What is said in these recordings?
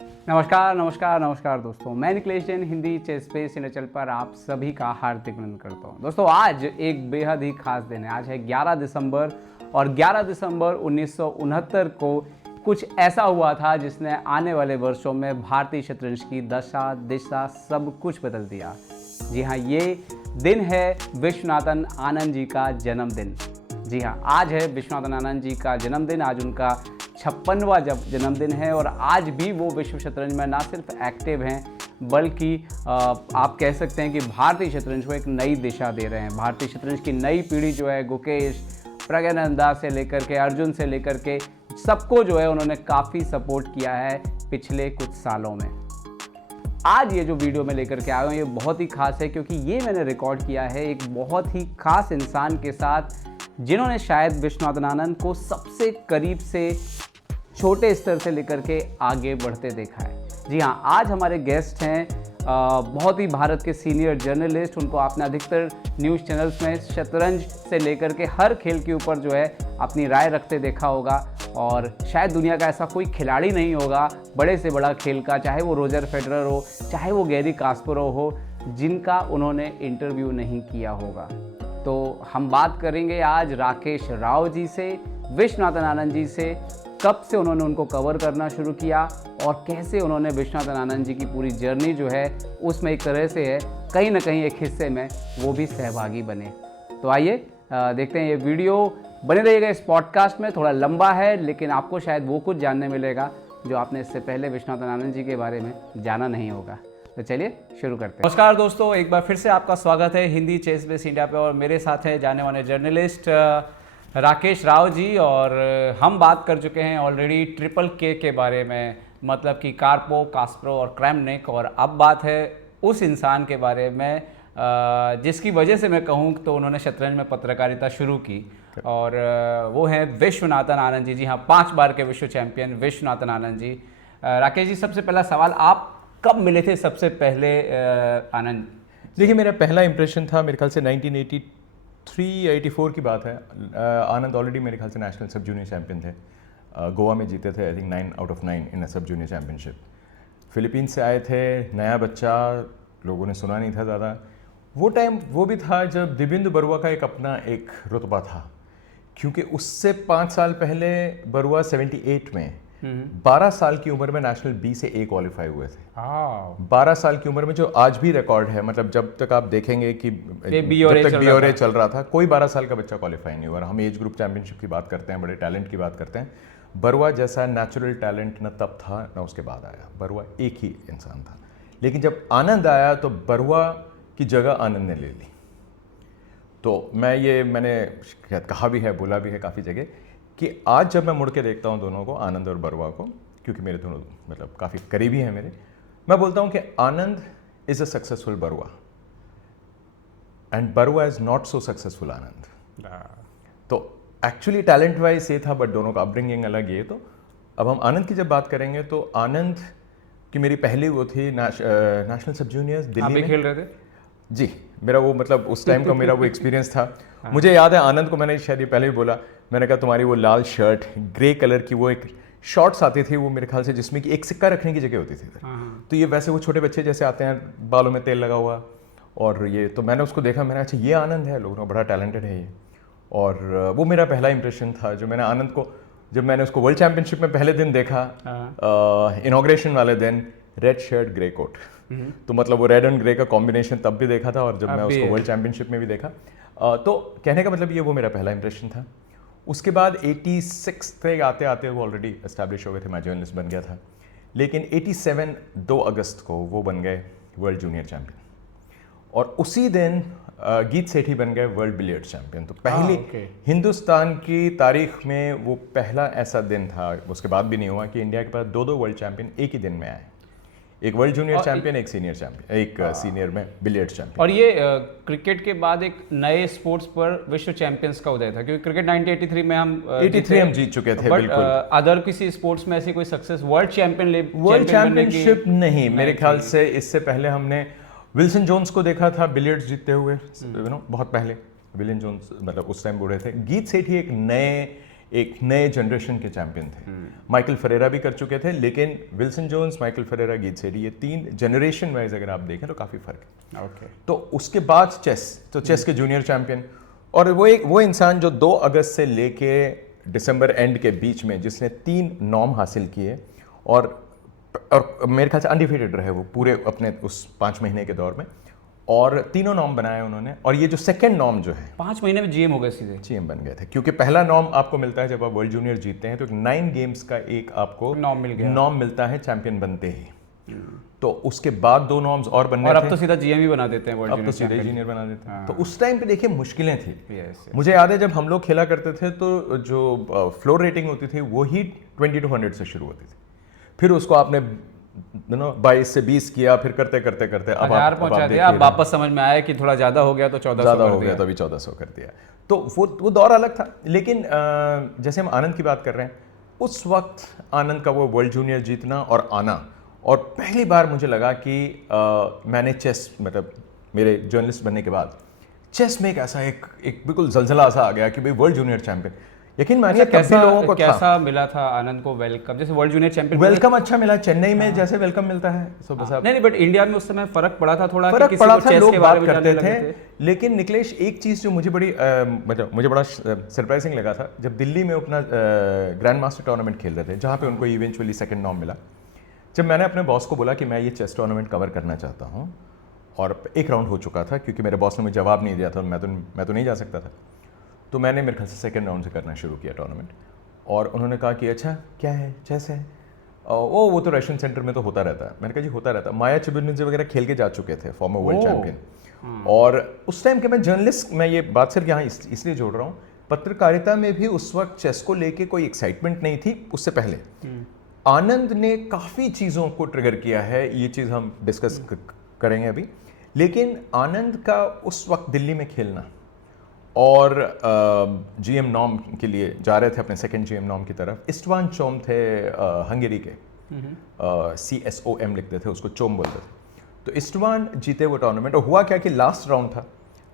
नमस्कार नमस्कार नमस्कार दोस्तों, मैं Nikhilesh Jain Hindi chess space industrial पर आप सभी का हार्दिक अभिनंदन करता हूं। दोस्तों, आज एक बेहद ही खास दिन है। आज है 11 दिसंबर और 11 दिसंबर 1969 को कुछ ऐसा हुआ था जिसने आने वाले वर्षों में भारतीय शतरंज की दशा दिशा सब कुछ बदल दिया। जी हाँ, ये दिन है विश्वनाथन आनंद जी का जन्मदिन। जी हाँ, आज है विश्वनाथन आनंद जी का जन्मदिन। आज उनका 56वां जन्मदिन है और आज भी वो विश्व शतरंज में ना सिर्फ एक्टिव हैं बल्कि आप कह सकते हैं कि भारतीय शतरंज को एक नई दिशा दे रहे हैं। भारतीय शतरंज की नई पीढ़ी जो है, गुकेश, प्रज्ञानंदा से लेकर के अर्जुन से लेकर के सबको जो है उन्होंने काफ़ी सपोर्ट किया है पिछले कुछ सालों में। आज ये जो वीडियो मैं लेकर के आया हूँ ये बहुत ही खास है, क्योंकि ये मैंने रिकॉर्ड किया है एक बहुत ही खास इंसान के साथ जिन्होंने शायद विश्वनाथन आनंद को सबसे करीब से छोटे स्तर से लेकर के आगे बढ़ते देखा है। जी हाँ, आज हमारे गेस्ट हैं बहुत ही भारत के सीनियर जर्नलिस्ट। उनको आपने अधिकतर न्यूज़ चैनल्स में शतरंज से लेकर के हर खेल के ऊपर जो है अपनी राय रखते देखा होगा, और शायद दुनिया का ऐसा कोई खिलाड़ी नहीं होगा बड़े से बड़ा खेल का, चाहे वो रोजर फेडरर हो, चाहे वो गैरी कास्परोव हो, जिनका उन्होंने इंटरव्यू नहीं किया होगा। तो हम बात करेंगे आज राकेश राव जी से, विश्वनाथन आनंद जी से, कब से उन्होंने उनको कवर करना शुरू किया और कैसे उन्होंने विश्वनाथन आनंद जी की पूरी जर्नी जो है उसमें एक तरह से है कहीं ना कहीं एक हिस्से में वो भी सहभागी बने। तो आइए देखते हैं ये वीडियो। बने रहिएगा इस पॉडकास्ट में। थोड़ा लंबा है लेकिन आपको शायद वो कुछ जानने मिलेगा जो आपने इससे पहले विश्वनाथन आनंद जी के बारे में जाना नहीं होगा। तो चलिए शुरू करते हैं। नमस्कार दोस्तों, एक बार फिर से आपका स्वागत है हिंदी चेस बेस इंडिया पे, और मेरे साथ है जाने माने जर्नलिस्ट राकेश राव जी। और हम बात कर चुके हैं ऑलरेडी ट्रिपल के बारे में, मतलब कि कार्पोव, कास्परोव और क्रैमनिक, और अब बात है उस इंसान के बारे में जिसकी वजह से मैं कहूँ तो उन्होंने शतरंज में पत्रकारिता शुरू की, और वो है विश्वनाथन आनंद जी। जी हाँ, 5 बार के विश्व चैंपियन विश्वनाथन आनंद जी। राकेश जी, सबसे पहला सवाल, आप कब मिले थे सबसे पहले आनंद? देखिए, मेरा पहला इंप्रेशन था मेरे ख्याल से 1983-84 की बात है। आनंद ऑलरेडी मेरे ख्याल से नेशनल सब जूनियर चैंपियन थे। गोवा में जीते थे, आई थिंक 9 आउट ऑफ 9 इन सब जूनियर चैंपियनशिप। फिलीपींस से आए थे, नया बच्चा, लोगों ने सुना नहीं था ज़्यादा। वो टाइम वो भी था जब दिव्येंदु बरुआ का एक अपना एक रुतबा था, क्योंकि उससे 5 साल पहले बरुआ 78 में 12 साल की उम्र में नेशनल बी से A क्वालिफाई हुए थे। 12 साल की उम्र में, जो आज भी रिकॉर्ड है। मतलब जब तक आप देखेंगे कि जब तक BORA चल रहा था, कोई 12 साल का बच्चा क्वालिफाई नहीं हुआ। हम एज ग्रुप चैंपियनशिप की बात करते हैं, बड़े टैलेंट की बात करते हैं। बरुआ जैसा नेचुरल टैलेंट न तब था न उसके बाद आया। बरुआ एक ही इंसान था, लेकिन जब आनंद आया तो बरुआ की जगह आनंद ने ले ली। तो मैंने कहा भी है, बोला भी है काफ़ी जगह, कि आज जब मैं मुड़ के देखता हूँ दोनों को, आनंद और बरुआ को, क्योंकि मेरे दोनों मतलब काफ़ी करीबी हैं मेरे, मैं बोलता हूँ कि Anand is a successful Barua and Barua is not so successful Anand. तो एक्चुअली टैलेंट वाइज ये था, बट दोनों का अपब्रिंगिंग अलग। ये तो अब हम आनंद की जब बात करेंगे तो आनंद की मेरी पहली वो थी नेशनल सब जूनियर्स दिल्ली में खेल रहे थे। जी, मेरा वो मतलब उस टाइम का मेरा वो एक्सपीरियंस था। मुझे याद है आनंद को मैंने शायद ये पहले भी बोला, मैंने कहा तुम्हारी वो लाल शर्ट, ग्रे कलर की वो एक शॉर्ट्स आती थी, वो मेरे ख्याल से जिसमें कि एक सिक्का रखने की जगह होती थी। तो ये वैसे वो छोटे बच्चे जैसे आते हैं, बालों में तेल लगा हुआ, और ये तो मैंने उसको देखा, मैंने अच्छा ये आनंद है, लोगों बड़ा टैलेंटेड है ये। और वो मेरा पहला इंप्रेशन था जो मैंने आनंद को, जब मैंने उसको वर्ल्ड चैंपियनशिप में पहले दिन देखा, इनॉग्रेशन वाले दिन, रेड शर्ट ग्रे कोट। तो मतलब वो रेड एंड ग्रे का कॉम्बिनेशन तब भी देखा था, और जब मैं उसको वर्ल्ड चैंपियनशिप में भी देखा। तो कहने का मतलब ये वो मेरा पहला इंप्रेशन था। उसके बाद 86 तक आते आते वो ऑलरेडी एस्टैब्लिश हो गए थे, मैं जर्नलिस्ट बन गया था। लेकिन 87 2 अगस्त को वो बन गए वर्ल्ड जूनियर चैंपियन, और उसी दिन गीत सेठी बन गए वर्ल्ड बिलियर्ड्स चैंपियन। तो पहली हिंदुस्तान की तारीख में वो पहला ऐसा दिन था, उसके बाद भी नहीं हुआ, कि इंडिया के पास 2 वर्ल्ड चैंपियन एक ही दिन में आए। एक वर्ल्ड जूनियर चैंपियन, एक सीनियर चैंपियन, एक सीनियर में बिलियर्ड्स चैंपियन। और ये क्रिकेट के बाद एक नए स्पोर्ट्स पर विश्व चैंपियंस का उदय था, क्योंकि क्रिकेट 1983 में हम 83 हम जीत चुके थे, बिल्कुल। अदर किसी स्पोर्ट्स में ऐसी कोई सक्सेस वर्ल्ड चैंपियनशिप नहीं, मेरे ख्याल से इससे पहले हमने विल्सन जोन्स को देखा था बिलियर्ड्स जीतते हुए, बहुत पहले। विलियम जोन्स मतलब उस टाइम बूढ़े थे। गीत सेठी एक नए एक नए जनरेशन के चैंपियन थे। माइकल फरेरा भी कर चुके थे, लेकिन विल्सन जोन्स, माइकल फरेरा, गीत सेठी, ये 3 जनरेशन वाइज अगर आप देखें तो काफ़ी फर्क है। ओके। तो उसके बाद चेस के जूनियर चैंपियन, और वो इंसान जो 2 अगस्त से लेके दिसंबर एंड के बीच में जिसने 3 नॉर्म हासिल किए और मेरे ख्याल से अनडिफीटेड रहे वो पूरे अपने उस 5 महीने के दौर में, और तीनों नॉर्म बनाए उन्होंने। और ये जो सेकंड नॉर्म जो है 5 महीने में जीएम हो गए सीधे। जीएम बन गए थे, क्योंकि पहला नॉर्म आपको मिलता है जब आप वर्ल्ड जूनियर जीतते हैं, तो 9 गेम्स का एक आपको नॉर्म मिल गया। नॉर्म मिलता है चैंपियन बनते ही। तो उसके बाद 2 नॉर्म्स और बनने और थे। अब तो सीधा जीएम ही बना देते हैं वर्ल्ड अब तो जूनियर सीधे जूनियर बना देते हैं। हाँ। तो उस टाइम पे देखिए मुश्किलें थी। Yes, yes। मुझे याद है जब हम लोग खेला करते थे तो जो फ्लोर रेटिंग होती थी वो ही 20 to 100 से शुरू होती थी, फिर उसको आपने 22 से 20 किया, फिर करते करते करते अब 1000 पहुंचा दिया। अब वापस समझ में आया कि थोड़ा ज्यादा हो गया तो 1400 ज़्यादा कर हो दिया। गया तो अभी 1400 कर दिया। तो वो दौर अलग था। लेकिन जैसे हम आनंद की बात कर रहे हैं, उस वक्त आनंद का वो वर्ल्ड जूनियर जीतना और आना, और पहली बार मुझे लगा कि मैंने चेस, मतलब मेरे जर्नलिस्ट बनने के बाद चेस में एक ऐसा एक बिल्कुल जलजला सा आ गया कि भाई वर्ल्ड जूनियर चैंपियन। यकीन मानिए कैसा लोगों को कैसा मिला था आनंद को वेलकम, जैसे वर्ल्ड जूनियर चैंपियन वेलकम अच्छा मिला चेन्नई में जैसे वेलकम मिलता है सुबह साहब। नहीं, बट इंडिया में उस समय फर्क पड़ा था थोड़ा, फर्क किसी पड़ा को था, चेस लोग के बारे बात में करते जानने थे। लगे थे। लेकिन निकलेश, एक चीज़ जो मुझे बड़ी मुझे बड़ा सरप्राइजिंग लगा था, जब दिल्ली में अपना ग्रैंड मास्टर टूर्नामेंट खेल रहे थे, जहाँ पे उनको इवेंचुअली सेकंड नॉर्म मिला। जब मैंने अपने बॉस को बोला कि मैं ये चेस टूर्नामेंट कवर करना चाहता हूँ, और एक राउंड हो चुका था क्योंकि मेरे बॉस ने मुझे जवाब नहीं दिया था, मैं तो नहीं जा सकता था, तो मैंने मेरे ख्याल से सेकंड राउंड से करना शुरू किया टूर्नामेंट। और उन्होंने कहा कि अच्छा क्या है, चेस है, वो तो रशियन सेंटर में तो होता रहता है। मैंने कहा जी होता रहता है। माया चिबुर्निचे वगैरह खेल के जा चुके थे, फॉर्मर वर्ल्ड चैंपियन। और उस टाइम के मैं जर्नलिस्ट, मैं ये बात सिर्फ यहाँ इसलिए जोड़ रहा हूँ, पत्रकारिता में भी उस वक्त चेस को लेके कोई एक्साइटमेंट नहीं थी। उससे पहले आनंद ने काफ़ी चीज़ों को ट्रिगर किया है, ये चीज़ हम डिस्कस करेंगे अभी। लेकिन आनंद का उस वक्त दिल्ली में खेलना और जीएम नॉर्म के लिए जा रहे थे, अपने सेकंड जीएम नॉर्म की तरफ। इस्टवान चोम थे हंगेरी के, CSOM लिखते थे उसको, चोम बोलते थे। तो इस्टवान जीते वो टूर्नामेंट। और हुआ क्या कि लास्ट राउंड था,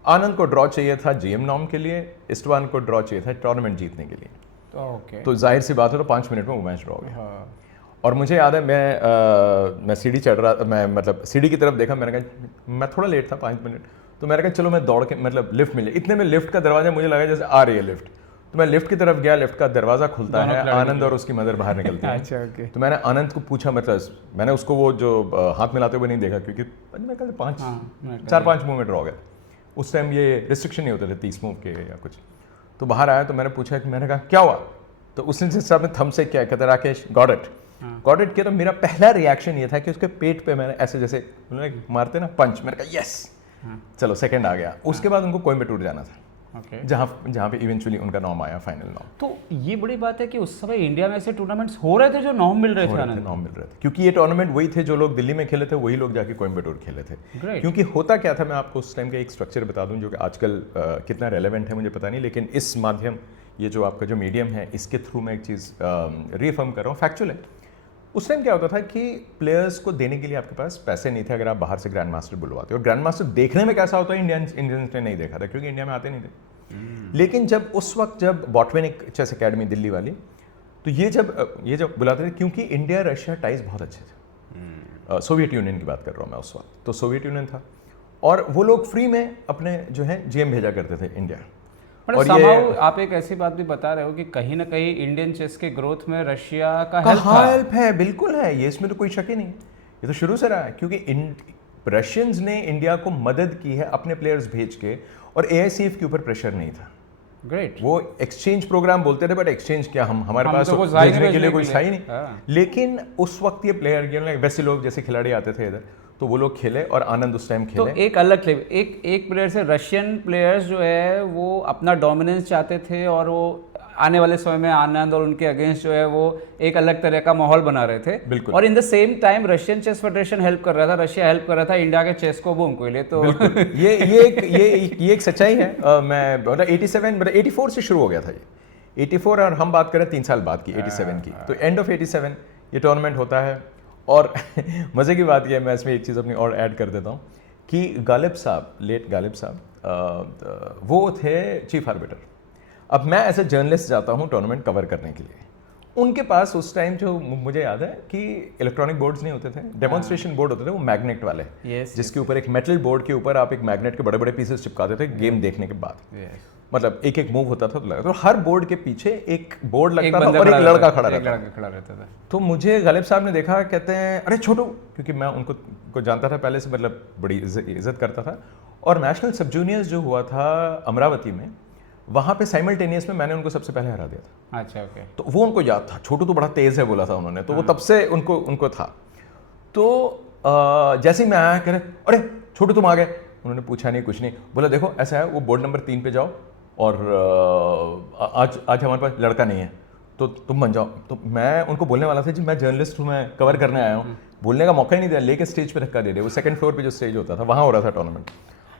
आनंद को ड्रॉ चाहिए था जीएम नॉर्म के लिए, इस्टवान को ड्रॉ चाहिए था टूर्नामेंट जीतने के लिए। तो जाहिर सी बात है, तो 5 मिनट में वो मैच ड्रॉ हो गया। और मुझे याद है मैं सीढ़ी चढ़ रहा, मैं मतलब सीढ़ी की तरफ देखा, मैंने कहा मैं थोड़ा लेट था 5 मिनट, तो मैंने कहा चलो मैं दौड़ के, मतलब लिफ्ट मिले। इतने में लिफ्ट का दरवाजा मुझे लगा जैसे आ रही है लिफ्ट, तो मैं लिफ्ट की तरफ गया, लिफ्ट का दरवाजा खुलता है, आनंद और उसकी मदर बाहर निकलते हैं। अच्छा, ओके। तो मैंने आनंद को पूछा, मतलब मैंने उसको वो जो हाथ मिलाते हुए नहीं देखा, क्योंकि मैं कल 4-5 मूव में ड्रॉ गया। उस टाइम ये रिस्ट्रिक्शन नहीं होते थे 30 मूव के या कुछ। तो बाहर आया तो मैंने पूछा कि, मैंने कहा क्या हुआ, तो उसने जिस हिसाब में थम से क्या कहते, राकेश गॉट इट किया। तो मेरा पहला रिएक्शन ये था कि उसके पेट पे मैंने ऐसे जैसे उन्होंने मारते ना पंच, मैंने कहा यस, चलो सेकंड आ गया। उसके बाद उनको कोयम्बटूर जाना था, जहाँ पे इवेंचुअली उनका नॉर्म आया, फाइनल नॉर्म। तो ये बड़ी बात है कि उस समय इंडिया में ऐसे टूर्नामेंट्स हो रहे थे जो नॉर्म मिल रहे थे आनंद, नॉर्म मिल रहे थे, क्योंकि ये टूर्नामेंट वही थे जो लोग दिल्ली में खेले थे, वही लोग जाके कोयम्बटूर खेले थे। क्योंकि होता क्या था, मैं आपको उस टाइम का एक स्ट्रक्चर बता दूं, जो कि आजकल कितना रेलेवेंट है मुझे पता नहीं, लेकिन इस माध्यम, ये जो आपका जो मीडियम है, इसके थ्रू मैं एक चीज़ रीअफर्म कर रहा हूँ, फैक्चुअल है। उस टाइम क्या होता था कि प्लेयर्स को देने के लिए आपके पास पैसे नहीं थे अगर आप बाहर से ग्रैंड मास्टर बुलवाते। और ग्रैंड मास्टर देखने में कैसा होता है, इंडियंस ने नहीं देखा था, क्योंकि इंडिया में आते नहीं थे। लेकिन जब उस वक्त जब बॉटवेनिक चेस अकेडमी दिल्ली वाली, तो ये जब बुलाते थे, क्योंकि इंडिया रशिया टाइज बहुत अच्छे थे। सोवियत यूनियन की बात कर रहा हूँ मैं उस वक्त, तो सोवियत यूनियन था, और वो लोग फ्री में अपने जो है जीएम भेजा करते थे इंडिया। और ये आप एक ऐसी बात भी बता रहे हो कि कहीं ना कहीं इंडियन चेस के ग्रोथ में रशिया का हेल्प है, बिल्कुल है, ये इसमें तो कोई शक ही नहीं, ये तो शुरू से रहा है। क्योंकि रशियंस ने इंडिया को मदद की है अपने प्लेयर्स भेज के, और AICF के ऊपर प्रेशर नहीं था। ग्रेट। वो एक्सचेंज प्रोग्राम बोलते थे, बट एक्सचेंज क्या, हमारे पास तो भेजने के लिए कोई था ही नहीं। लेकिन उस वक्त ये प्लेयर, वैसे लोग जैसे खिलाड़ी आते थे इधर, तो वो लोग खेले, और आनंद उस टाइम खेले। तो एक अलग एक प्लेयर से, रशियन प्लेयर्स जो है वो अपना डोमिनेंस चाहते थे, और वो आने वाले समय में आनंद और उनके अगेंस्ट जो है वो एक अलग तरह का माहौल बना रहे थे। बिल्कुल। और in the same time Russian chess federation help कर रहा था, रशिया हेल्प कर रहा था इंडिया के चेस को बूम को लिए। तो ये एक सच्चाई है। मैं 84 से शुरू हो गया था ये, 84, और हम बात करें 3 साल बाद की, 87 की। तो एंड ऑफ 87 ये टूर्नामेंट होता है। और मज़े की बात यह है, मैं इसमें एक चीज़ अपनी और ऐड कर देता हूँ कि गालिब साहब, लेट गालिब साहब, वो थे चीफ आर्बिटर। अब मैं एज ए जर्नलिस्ट जाता हूँ टूर्नामेंट कवर करने के लिए। उनके पास उस टाइम जो मुझे याद है कि इलेक्ट्रॉनिक बोर्ड्स नहीं होते थे, डेमोन्स्ट्रेशन बोर्ड होते थे, वो मैग्नेट वाले, जिसके ऊपर एक मेटल बोर्ड के ऊपर आप एक मैग्नेट के बड़े बड़े पीसेस चिपकाते थे गेम देखने के बाद। मतलब एक एक मूव होता था तो हर बोर्ड के पीछे एक बोर्ड लगता था और एक लड़का खड़ा रहता था। तो मुझे गालिब साहब ने देखा, कहते हैं अरे छोटू, क्योंकि मैं उनको जानता था पहले से, मतलब बड़ी इज्जत करता था। और नेशनल सब जूनियर्स जो हुआ था अमरावती में, वहाँ पे साइमल्टेनियस में मैंने उनको सबसे पहले हरा दिया था। अच्छा, ओके। तो वो उनको याद था, छोटू तो बड़ा तेज है बोला था उन्होंने, तो वो तब से उनको था। तो जैसे ही मैं आया, कह रहे अरे छोटू तुम आ गए। उन्होंने पूछा नहीं, कुछ नहीं, बोला देखो ऐसा है, वो बोर्ड नंबर 3 पे जाओ और आज हमारे पास लड़का नहीं है तो तुम बन जाओ। तो मैं उनको बोलने वाला था जी मैं जर्नलिस्ट हूँ, मैं कवर करने आया हूँ, बोलने का मौका ही नहीं दिया, लेके स्टेज पे धक्का दे दिया। वो सेकंड फ्लोर पे जो स्टेज होता था वहाँ हो रहा था टूर्नामेंट।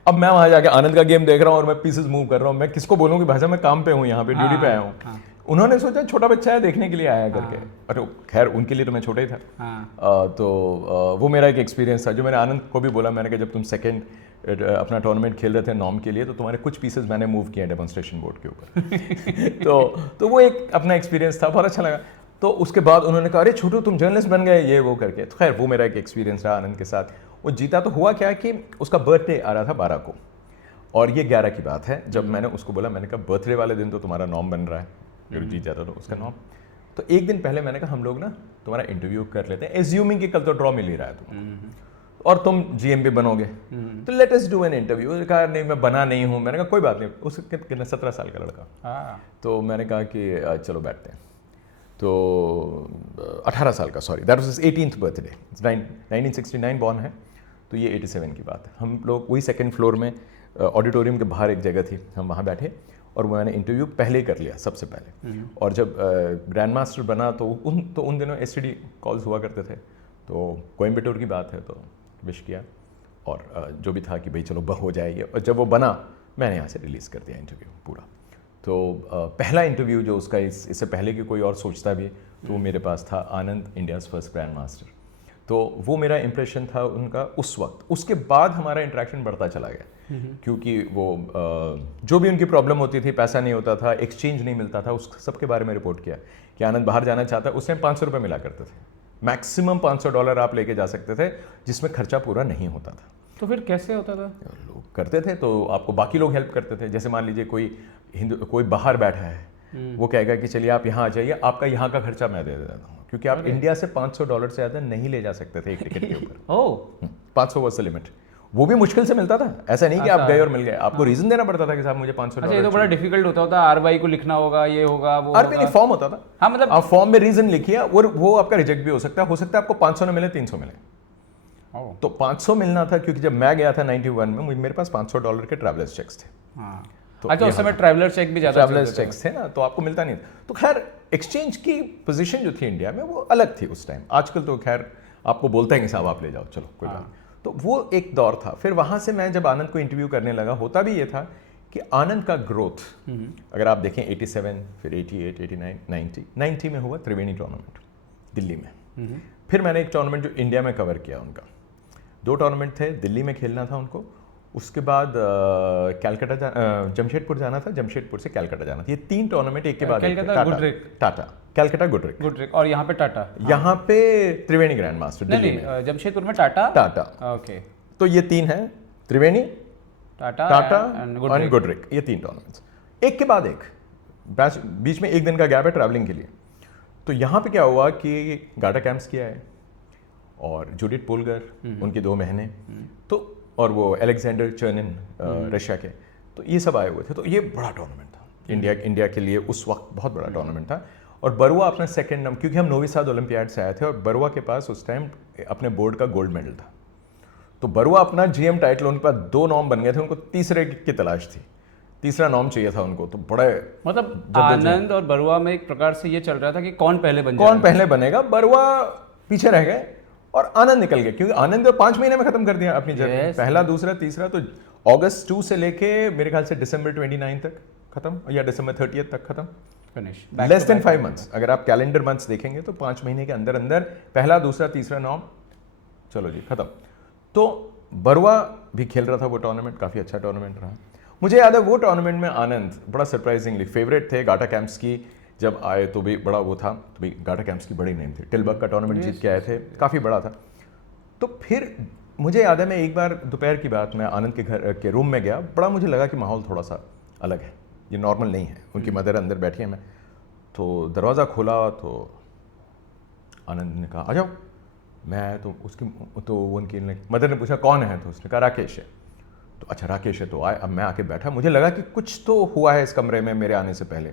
अब मैं वहाँ जाके आनंद का गेम देख रहा हूँ और मैं पीसेस मूव कर रहा हूँ, मैं किसको बोलूँ कि भाई साहब मैं काम पे हूँ, यहाँ पे ड्यूटी पे आया हूँ। उन्होंने सोचा छोटा बच्चा है देखने के लिए आया करके, अरे खैर उनके लिए तो मैं छोटा ही था। तो वो मेरा एक एक्सपीरियंस था जो मैंने आनंद को भी बोला। मैंने कहा जब तुम सेकंड अपना टूर्नामेंट खेल रहे थे नॉर्म के लिए, तो तुम्हारे कुछ पीसेस मैंने मूव किए डेमोन्स्ट्रेशन बोर्ड के ऊपर। तो वो एक अपना एक्सपीरियंस था, बहुत अच्छा लगा। तो उसके बाद उन्होंने कहा अरे छोटू तुम जर्नलिस्ट बन गए, ये वो करके। तो खैर वो मेरा एक एक्सपीरियंस रहा आनंद के साथ। वो जीता तो हुआ क्या कि उसका बर्थडे आ रहा था 12 को, और ये 11 की बात है जब मैंने उसको बोला, मैंने कहा बर्थडे वाले दिन तो तुम्हारा नॉर्म बन रहा है, जो जीत जाता तो उसका नॉर्म। तो एक दिन पहले मैंने कहा हम लोग ना तुम्हारा इंटरव्यू कर लेते हैं, एज्यूमिंग कि कल तो ड्रॉ मिल ही रहा है तुम्हें और तुम जीएम भी बनोगे, तो let us do an interview. कहा नहीं मैं बना नहीं हूँ। मैंने कहा कोई बात नहीं। उसके कितना 17 साल का लड़का। तो मैंने कहा कि चलो बैठते हैं। तो 18 साल का, sorry that was his 18th birthday, 1969 born है, तो ये 87 की बात है। हम लोग वही सेकंड फ्लोर में ऑडिटोरियम के बाहर एक जगह थी, हम वहाँ बैठे और मैंने इंटरव्यू पहले ही कर लिया सबसे पहले। और जब ग्रैंड मास्टर बना तो उन दिनों एसटीडी कॉल्स हुआ करते थे, तो कोयम्बटूर की बात है, तो विश किया और जो भी था कि भाई चलो हो जाएगी। और जब वो बना मैंने यहाँ से रिलीज़ कर दिया इंटरव्यू पूरा। तो पहला इंटरव्यू जो उसका इससे पहले कि कोई और सोचता भी, तो वो मेरे पास था, आनंद इंडियाज़ फर्स्ट ग्रैंड मास्टर। तो वो मेरा इंप्रेशन था उनका उस वक्त। उसके बाद हमारा इंटरेक्शन बढ़ता चला गया, क्योंकि वो जो भी उनकी प्रॉब्लम होती थी, पैसा नहीं होता था, एक्सचेंज नहीं मिलता था, उस सब के बारे में रिपोर्ट किया कि आनंद बाहर जाना चाहता है। उस टाइम 500 रुपये मिला करते थे, मैक्सिमम $500 आप लेके जा सकते थे, जिसमें खर्चा पूरा नहीं होता था। तो फिर कैसे होता था? लोग करते थे तो आपको बाकी लोग हेल्प करते थे। जैसे मान लीजिए कोई बाहर बैठा है, वो कहेगा कि चलिए आप यहाँ आ जाइए, आपका यहाँ का खर्चा मैं दे देता हूँ, क्योंकि आप इंडिया से $500 से ज़्यादा नहीं ले जा सकते थे एक टिकट के ऊपर। 500 वाज द लिमिट। वो भी मुश्किल से मिलता था, ऐसा नहीं कि आप गए और मिल गए, आपको रीजन देना पड़ता था कि साहब मुझे $500। ये तो बड़ा डिफिकल्ट होता था, आरवाई को लिखना होगा, ये होगा वो आरबी नहीं, फॉर्म होता था। हाँ, मतलब आप फॉर्म में रीजन लिखिए और वो आपका रिजेक्ट भी हो सकता है आपको 500 न मिले, 300 मिले। तो 500 मिलना था, क्योंकि जब मैं गया था 91 में, मेरे पास $500 के ट्रैवलर्स चेक्स थे। तो अच्छा, उस समय ट्रैवलर चेक भी ज़्यादा ट्रैवलर्स चेक्स थे ना, तो आपको मिलता नहीं था। तो खैर एक्सचेंज की पोजीशन जो थी इंडिया में वो अलग थी उस टाइम। आजकल तो खैर आपको बोलते हैं कि साहब आप ले जाओ, चलो कोई बात। तो वो एक दौर था। फिर वहाँ से मैं जब आनंद को इंटरव्यू करने लगा, होता भी ये था कि आनंद का ग्रोथ अगर आप देखें 87, फिर 88, 89, 90 में हुआ त्रिवेणी टूर्नामेंट दिल्ली में। फिर मैंने एक टूर्नामेंट जो इंडिया में कवर किया उनका, 2 टूर्नामेंट थे, दिल्ली में खेलना था उनको, उसके बाद जमशेदपुर जाना था, जमशेदपुर से कलकत्ता जाना था। ये 3 टूर्नामेंट एक के बाद टाटा, कलकत्ता गुडरिक, और यहाँ पे टाटा, यहाँ पे त्रिवेणी ग्रैंड मास्टर दिल्ली में। जमशेदपुर में टाटा। ओके, तो ये 3 हैं, त्रिवेणी, टाटा एंड गुडरिक, ये 3 टूर्नामेंट्स एक के बाद एक, बीच में एक दिन का गैप है ट्रैवलिंग के लिए। तो यहाँ पे क्या हुआ कि गाटा कैंप्स किया है, और जूडिथ पोलगर उनके 2 महीने, तो और वो अलेक्जेंडर चर्निन रशिया के, तो ये सब आए हुए थे। तो ये बड़ा टूर्नामेंट था इंडिया के लिए उस वक्त, बहुत बड़ा टूर्नामेंट था। और बरुआ अपना सेकंड नंबर, क्योंकि हम नोवी साद ओलंपियाड से आए थे, और बरुआ के पास उस टाइम अपने बोर्ड का गोल्ड मेडल था। तो बरुआ अपना जीएम टाइटल, उनके पास 2 नॉर्म बन गए थे, उनको तीसरे की तलाश थी, तीसरा नॉर्म चाहिए था उनको। तो बड़े मतलब आनंद और बरुआ में एक प्रकार से ये चल रहा था कि कौन पहले बनेगा। बरुआ पीछे रह गए और आनंद निकल गए, क्योंकि आनंद 5 महीने में खत्म कर दिया अपनी जर्नी, पहला, दूसरा, तीसरा। तो अगस्त 2 से लेके मेरे ख्याल से दिसंबर 29 तक खत्म, या दिसंबर 30 तक खत्म, लेस देन 5 मंथ्स। अगर आप कैलेंडर मंथ्स देखेंगे तो 5 महीने के अंदर अंदर पहला, दूसरा, तीसरा नॉर्म, चलो जी खत्म। तो बरुआ भी खेल रहा था वो टूर्नामेंट, काफ़ी अच्छा टूर्नामेंट रहा। मुझे याद है वो टूर्नामेंट में आनंद बड़ा सरप्राइजिंगली फेवरेट थे। गाटा कैंप्स की जब आए तो भी बड़ा वो था, तो भी गाटा कैंप्स की बड़ी नेम थी। टिलबर्ग का टूर्नामेंट जीत के आए थे, काफ़ी बड़ा था। तो फिर मुझे याद है मैं एक बार दोपहर की बात मैं आनंद के घर के रूम में गया, बड़ा मुझे लगा कि माहौल थोड़ा सा अलग है, ये नॉर्मल नहीं है। उनकी मदर अंदर बैठी है, मैं तो दरवाज़ा खोला तो आनंद ने कहा आ जाओ। मैं तो उसकी तो उनकी मदर ने पूछा कौन है, तो उसने कहा राकेश है। तो अच्छा राकेश है, तो आए। अब मैं आके बैठा, मुझे लगा कि कुछ तो हुआ है इस कमरे में मेरे आने से पहले।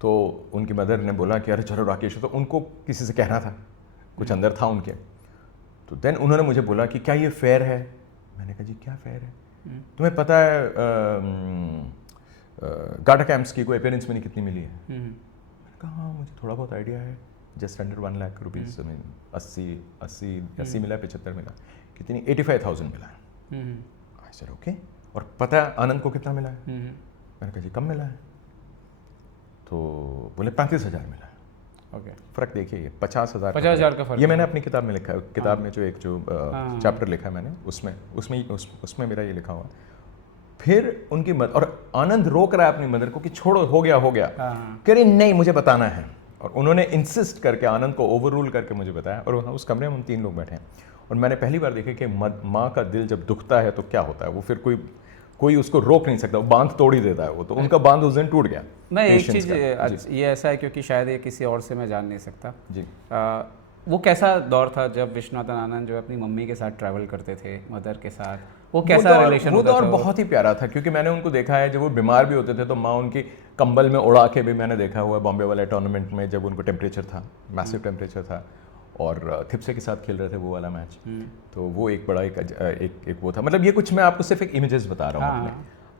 तो उनकी मदर ने बोला कि अरे चलो राकेश है, तो उनको किसी से कहना था, कुछ अंदर था उनके। तो देन उन्होंने मुझे बोला कि क्या ये फेयर है। मैंने कहा जी क्या फेयर है, तुम्हें पता है गाटा कैंप्स की कोई अपीयरेंस मनी कितनी मिली है। मैंने कहा हाँ मुझे थोड़ा बहुत आइडिया है, जस्ट अंडर 1 लाख रुपीज़। 80 मिला, 75 मिला, कितनी 85,000 मिला है। I said okay. और पता है आनंद को कितना मिला है। मैंने कहा जी कम मिला है। तो बोले 35,000 मिला है। ओके, फर्क देखिए, ये 50,000 का फर्क। ये मैंने अपनी किताब में लिखा है, किताब में जो एक चैप्टर लिखा है मैंने, उसमें मेरा ये लिखा हुआ। फिर उनकी मदर, और आनंद रोक रहा है अपनी मदर को कि छोड़ो, हो गया कह रही नहीं मुझे बताना है। और उन्होंने इंसिस्ट करके आनंद को ओवर रूल करके मुझे बताया। और उस कमरे में हम 3 लोग बैठे हैं, और मैंने पहली बार देखा कि माँ का दिल जब दुखता है तो क्या होता है, वो फिर कोई उसको रोक नहीं सकता, वो बांध तोड़ ही देता है वो। तो उनका बांध उस दिन टूट गया। मैं एक चीज़ ये ऐसा है, क्योंकि शायद ये किसी और से मैं जान नहीं सकता जी, वो कैसा दौर था जब विश्वनाथन आनंद जो अपनी मम्मी के साथ ट्रैवल करते थे, मदर के साथ, वो कैसा रिलेशन होता था? वो दौर बहुत ही प्यारा था, क्योंकि मैंने उनको देखा है जब वो बीमार भी होते थे तो माँ उनकी कंबल में उड़ा के भी मैंने देखा हुआ है। बॉम्बे वाले टूर्नामेंट में जब उनको टेम्परेचर था, मैसिव टेम्परेचर था, और थिप्से के साथ खेल रहे थे वो वाला मैच, तो वो एक बड़ा एक वो था। मतलब ये कुछ मैं आपको सिर्फ एक इमेजेस बता रहा हूँ अपने।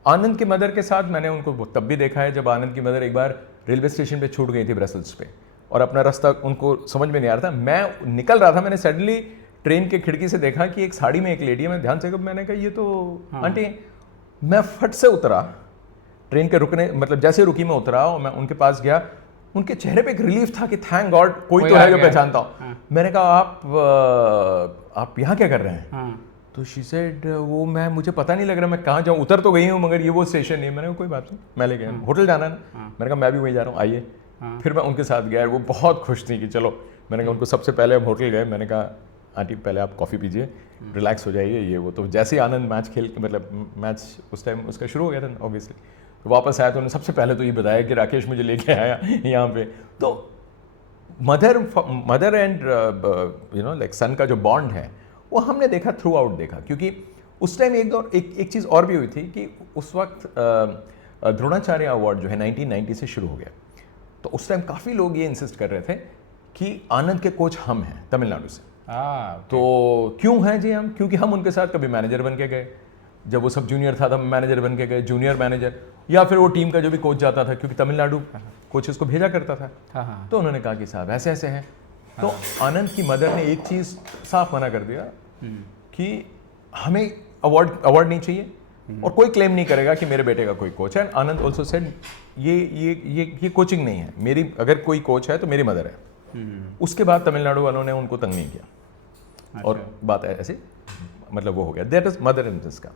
आनंद की मदर के साथ मैंने उनको तब भी देखा है जब आनंद की मदर एक बार रेलवे स्टेशन पे छूट गई थी ब्रसल्स पे, और अपना रास्ता उनको समझ में नहीं आ रहा था। मैं निकल रहा था, मैंने सडनली ट्रेन के खिड़की से देखा कि एक साड़ी में एक लेडी है। मैं ध्यान से मैंने कहा ये तो आंटी। मैं फट से उतरा, ट्रेन के रुकने मतलब जैसे रुकी मैं उतरा और मैं उनके पास गया। उनके चेहरे पे एक रिलीफ था कि थैंक गॉड कोई तो है जो पहचानता हूँ। मैंने कहा आप यहाँ क्या कर रहे हैं? तो शी सेड वो मुझे पता नहीं लग रहा मैं कहाँ जाऊँ, उतर तो गई हूँ मगर ये वो स्टेशन नहीं है। मैंने कहा कोई बात नहीं, मैं ले गया, होटल जाना है ना। मैंने कहा मैं भी वहीं जा रहा हूँ, आइए। फिर मैं उनके साथ गया, वो बहुत खुश थी कि चलो। मैंने कहा उनको सबसे पहले हम होटल गए, मैंने कहा आंटी पहले आप कॉफ़ी पीजिए, रिलैक्स हो जाइए, ये वो। तो जैसे ही आनंद मैच उस टाइम उसका शुरू हो गया था ऑब्वियसली, तो वापस आया तो उन्होंने सबसे पहले तो ये बताया कि राकेश मुझे लेके आया यहाँ पे। तो मदर एंड लाइक सन का जो बॉन्ड है वो हमने देखा थ्रू आउट देखा। क्योंकि उस टाइम एक चीज़ और भी हुई थी कि उस वक्त द्रोणाचार्य अवार्ड जो है 1990 से शुरू हो गया। तो उस टाइम काफ़ी लोग ये इंसिस्ट कर रहे थे कि आनंद के कोच हम हैं तमिलनाडु से। तो क्यों हैं जी हम? क्योंकि हम उनके साथ कभी मैनेजर बन के गए, जब वो सब जूनियर था तब मैनेजर बन के गए, जूनियर मैनेजर, या फिर वो टीम का जो भी कोच जाता था, क्योंकि तमिलनाडु कोचेस को भेजा करता था। तो उन्होंने कहा कि साहब ऐसे ऐसे हैं। तो आनंद की मदर ने एक चीज़ साफ मना कर दिया कि हमें अवार्ड नहीं चाहिए और कोई क्लेम नहीं करेगा कि मेरे बेटे का कोई कोच है। आनंद ऑल्सो सेड ये कोचिंग नहीं है मेरी, अगर कोई कोच है तो मेरी मदर है। उसके बाद तमिलनाडु वालों ने उनको तंग नहीं किया। और बात ऐसे मतलब वो हो गया, that is mother in this का।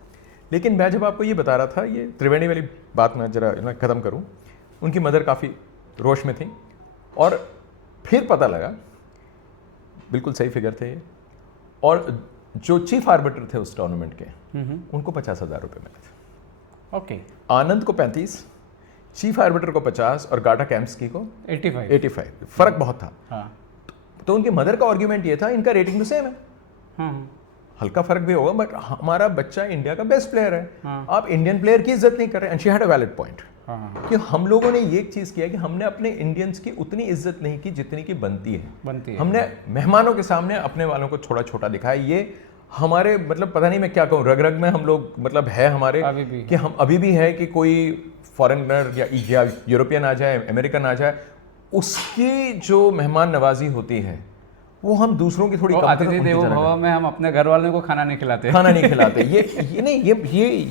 लेकिन मैं जब आपको ये बता रहा था, ये त्रिवेणी वाली बात मैं जरा ख़त्म करूँ। उनकी मदर काफ़ी रोश में थी, और फिर पता लगा, बिल्कुल सही फिगर थे ये, और जो चीफ आर्बिटर थे उस टूर्नामेंट के उनको 50,000 रुपये मिले थे। ओके, आनंद को 35, चीफ आर्बिटर को 50 और गाटा कैम्प्सकी को 85। फर्क बहुत था। तो उनकी मदर का आर्ग्यूमेंट ये था इनका रेटिंग तो सेम है, हल्का फर्क भी होगा बट हमारा बच्चा इंडिया का बेस्ट प्लेयर है, आप इंडियन प्लेयर की इज्जत नहीं कर रहे। And she had a valid point कि हम लोगों ने ये चीज़ किया कि हमने अपने इंडियंस की उतनी इज्जत नहीं की जितनी की बनती है। हमने मेहमानों के सामने अपने वालों को थोड़ा छोटा दिखाया। ये हमारे मतलब पता नहीं मैं क्या कहूँ, रग रग में हम लोग मतलब है हमारे कि हम अभी भी है कि कोई फॉरेनर या यूरोपियन आ जाए, अमेरिकन आ जाए, उसकी जो मेहमान नवाजी होती है वो हम दूसरों की थोड़ी अतिथि देवो भव में हम अपने घर वालों को खाना नहीं खिलाते।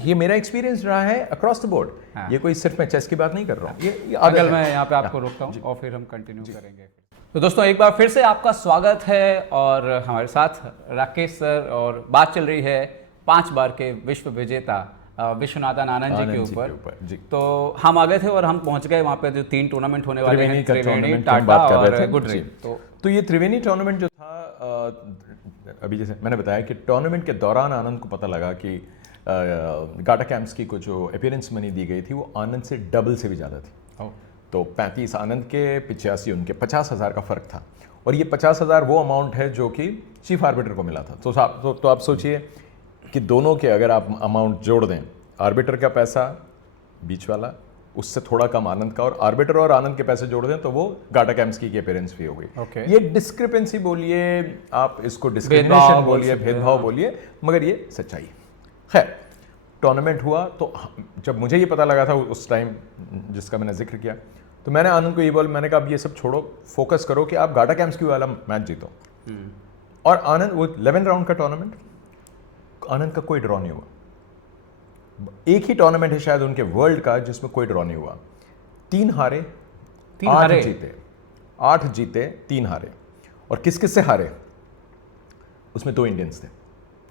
ये मेरा एक्सपीरियंस रहा है अक्रॉस द बोर्ड। ये कोई सिर्फ मैं चेस की बात नहीं कर रहा हूँ। ये अगर मैं यहाँ पे आपको रोकता हूँ और फिर हम कंटिन्यू करेंगे। तो दोस्तों एक बार फिर से आपका स्वागत है, और हमारे साथ राकेश सर, और बात चल रही है 5 बार के विश्व विजेता विश्वनाथन आनंद जी के आनंद जी ऊपर। जी। तो हम आ गए थे और हम पहुंच गए वहाँ पे जो 3 टूर्नामेंट होने वाले हैं, का त्रिवेणी, टूर्नामेंट की हम टाटा बात कर और रहे थे गुडरी। जी। तो ये त्रिवेणी टूर्नामेंट जो था अभी जैसे मैंने बताया कि टूर्नामेंट के दौरान आनंद को पता लगा कि गाटा कैम्प्स को जो अपीयरेंस मनी दी गई थी वो आनंद से डबल से भी ज़्यादा थी। तो 35 आनंद के, 85 उनके, 50,000 का फ़र्क था। और ये 50,000 वो अमाउंट है जो कि चीफ आर्बिटर को मिला था। तो आप सोचिए कि दोनों के अगर आप अमाउंट जोड़ दें, आर्बिटर का पैसा बीच वाला, उससे थोड़ा कम आनंद का, और आर्बिटर और आनंद के पैसे जोड़ दें तो वो गाटा कैम्प्स की अपीयरेंस फी हो गई। Okay. ये डिस्क्रिपेंसी बोलिए, आप इसको डिस्क्रिमिनेशन बोलिए, भेदभाव बोलिए, मगर ये सच्चाई। खैर, टूर्नामेंट हुआ तो जब मुझे ये पता लगा था उस टाइम जिसका मैंने जिक्र किया, तो मैंने आनंद को ये बोला, मैंने कहा अब ये सब छोड़ो, फोकस करो कि आप गाटा कैम्प्स की वाला मैच जीतो। और आनंद, वो 11 राउंड का टूर्नामेंट, आनंद का कोई ड्रॉ नहीं हुआ। एक ही टूर्नामेंट है शायद उनके वर्ल्ड का जिसमें कोई ड्रॉ नहीं हुआ। 3 हारे, 8 जीते, 8 जीते 3 हारे। और किस किस से हारे? उसमें 2 इंडियंस थे।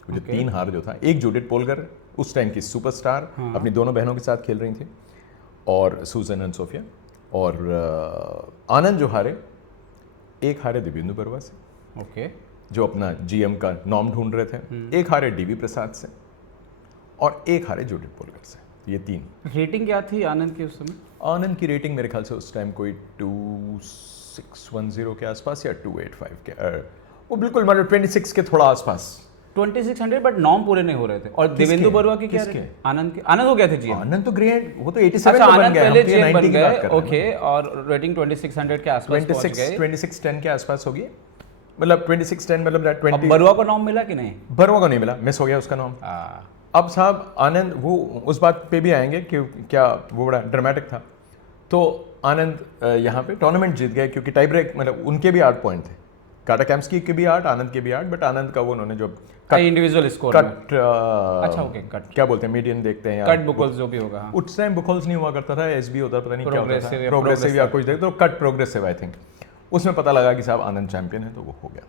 जो 3 हार जो था, एक जूडिथ पोलगर, उस टाइम की सुपरस्टार, अपनी दोनों बहनों के साथ खेल रही थी, और सूजन एंड सोफिया। और आनंद जो हारे, एक हारे दिव्येंदु बरुआ से, जो अपना जीएम का नॉम ढूंढ रहे थे, एक हारे डीवी प्रसाद से, और एक हारे जूडिथ पोलगर से। ये 3। रेटिंग क्या थी आनंद की उस समय? आनंद की रेटिंग मेरे ख्याल से उस टाइम कोई 2610 के आसपास या 285 के, वो बिल्कुल मतलब 26 के थोड़ा आसपास। 2600, बट नॉर्म पूरे नहीं हो रहे थे। और दिव्येंदु बरुआ की क्या किसके? आनंद हो गया थे जीएम। आनंद तो ग्रेट, वो तो 87 अच्छा, में बन आनंद गए, पहले हम तो ये जीएम 90 बन की बात गए, कर रहे हैं। ओके। और रेटिंग 2600 के आसपास पहुंच गए। 2610 के आसपास होगी, मतलब 2610 मतलब अब 20। बरुआ को नॉम मिला कि नहीं? बरुआ को नहीं मिला, मिस हो गया उसका नाम। अब साहब आनंद, वो उस बात पे भी आएंगे कि क्या वो बड़ा ड्रामेटिक था। तो आनंद यहाँ पे टूर्नामेंट जीत गए क्योंकि टाई ब्रेक, मतलब उनके भी 8 पॉइंट थे, गाटा कैम्प्स के भी 8, आनंद के भी 8, बट आनंद का वो उन्होंने जो इंडिविजुअल स्कोर कट, अच्छा ओके, कट क्या बोलते हैं, मीडियन देखते हैं, कट बुकल्स जो भी होगा। हाँ। उस टाइम बुकल्स नहीं हुआ करता था, एसबी होता, पता नहीं क्या होता था, Progressive प्रोग्रेसिव या कुछ देखते, तो कट प्रोग्रेसिव आई थिंक। उसमें पता लगा कि साहब आनंद चैंपियन है, तो वो हो गया,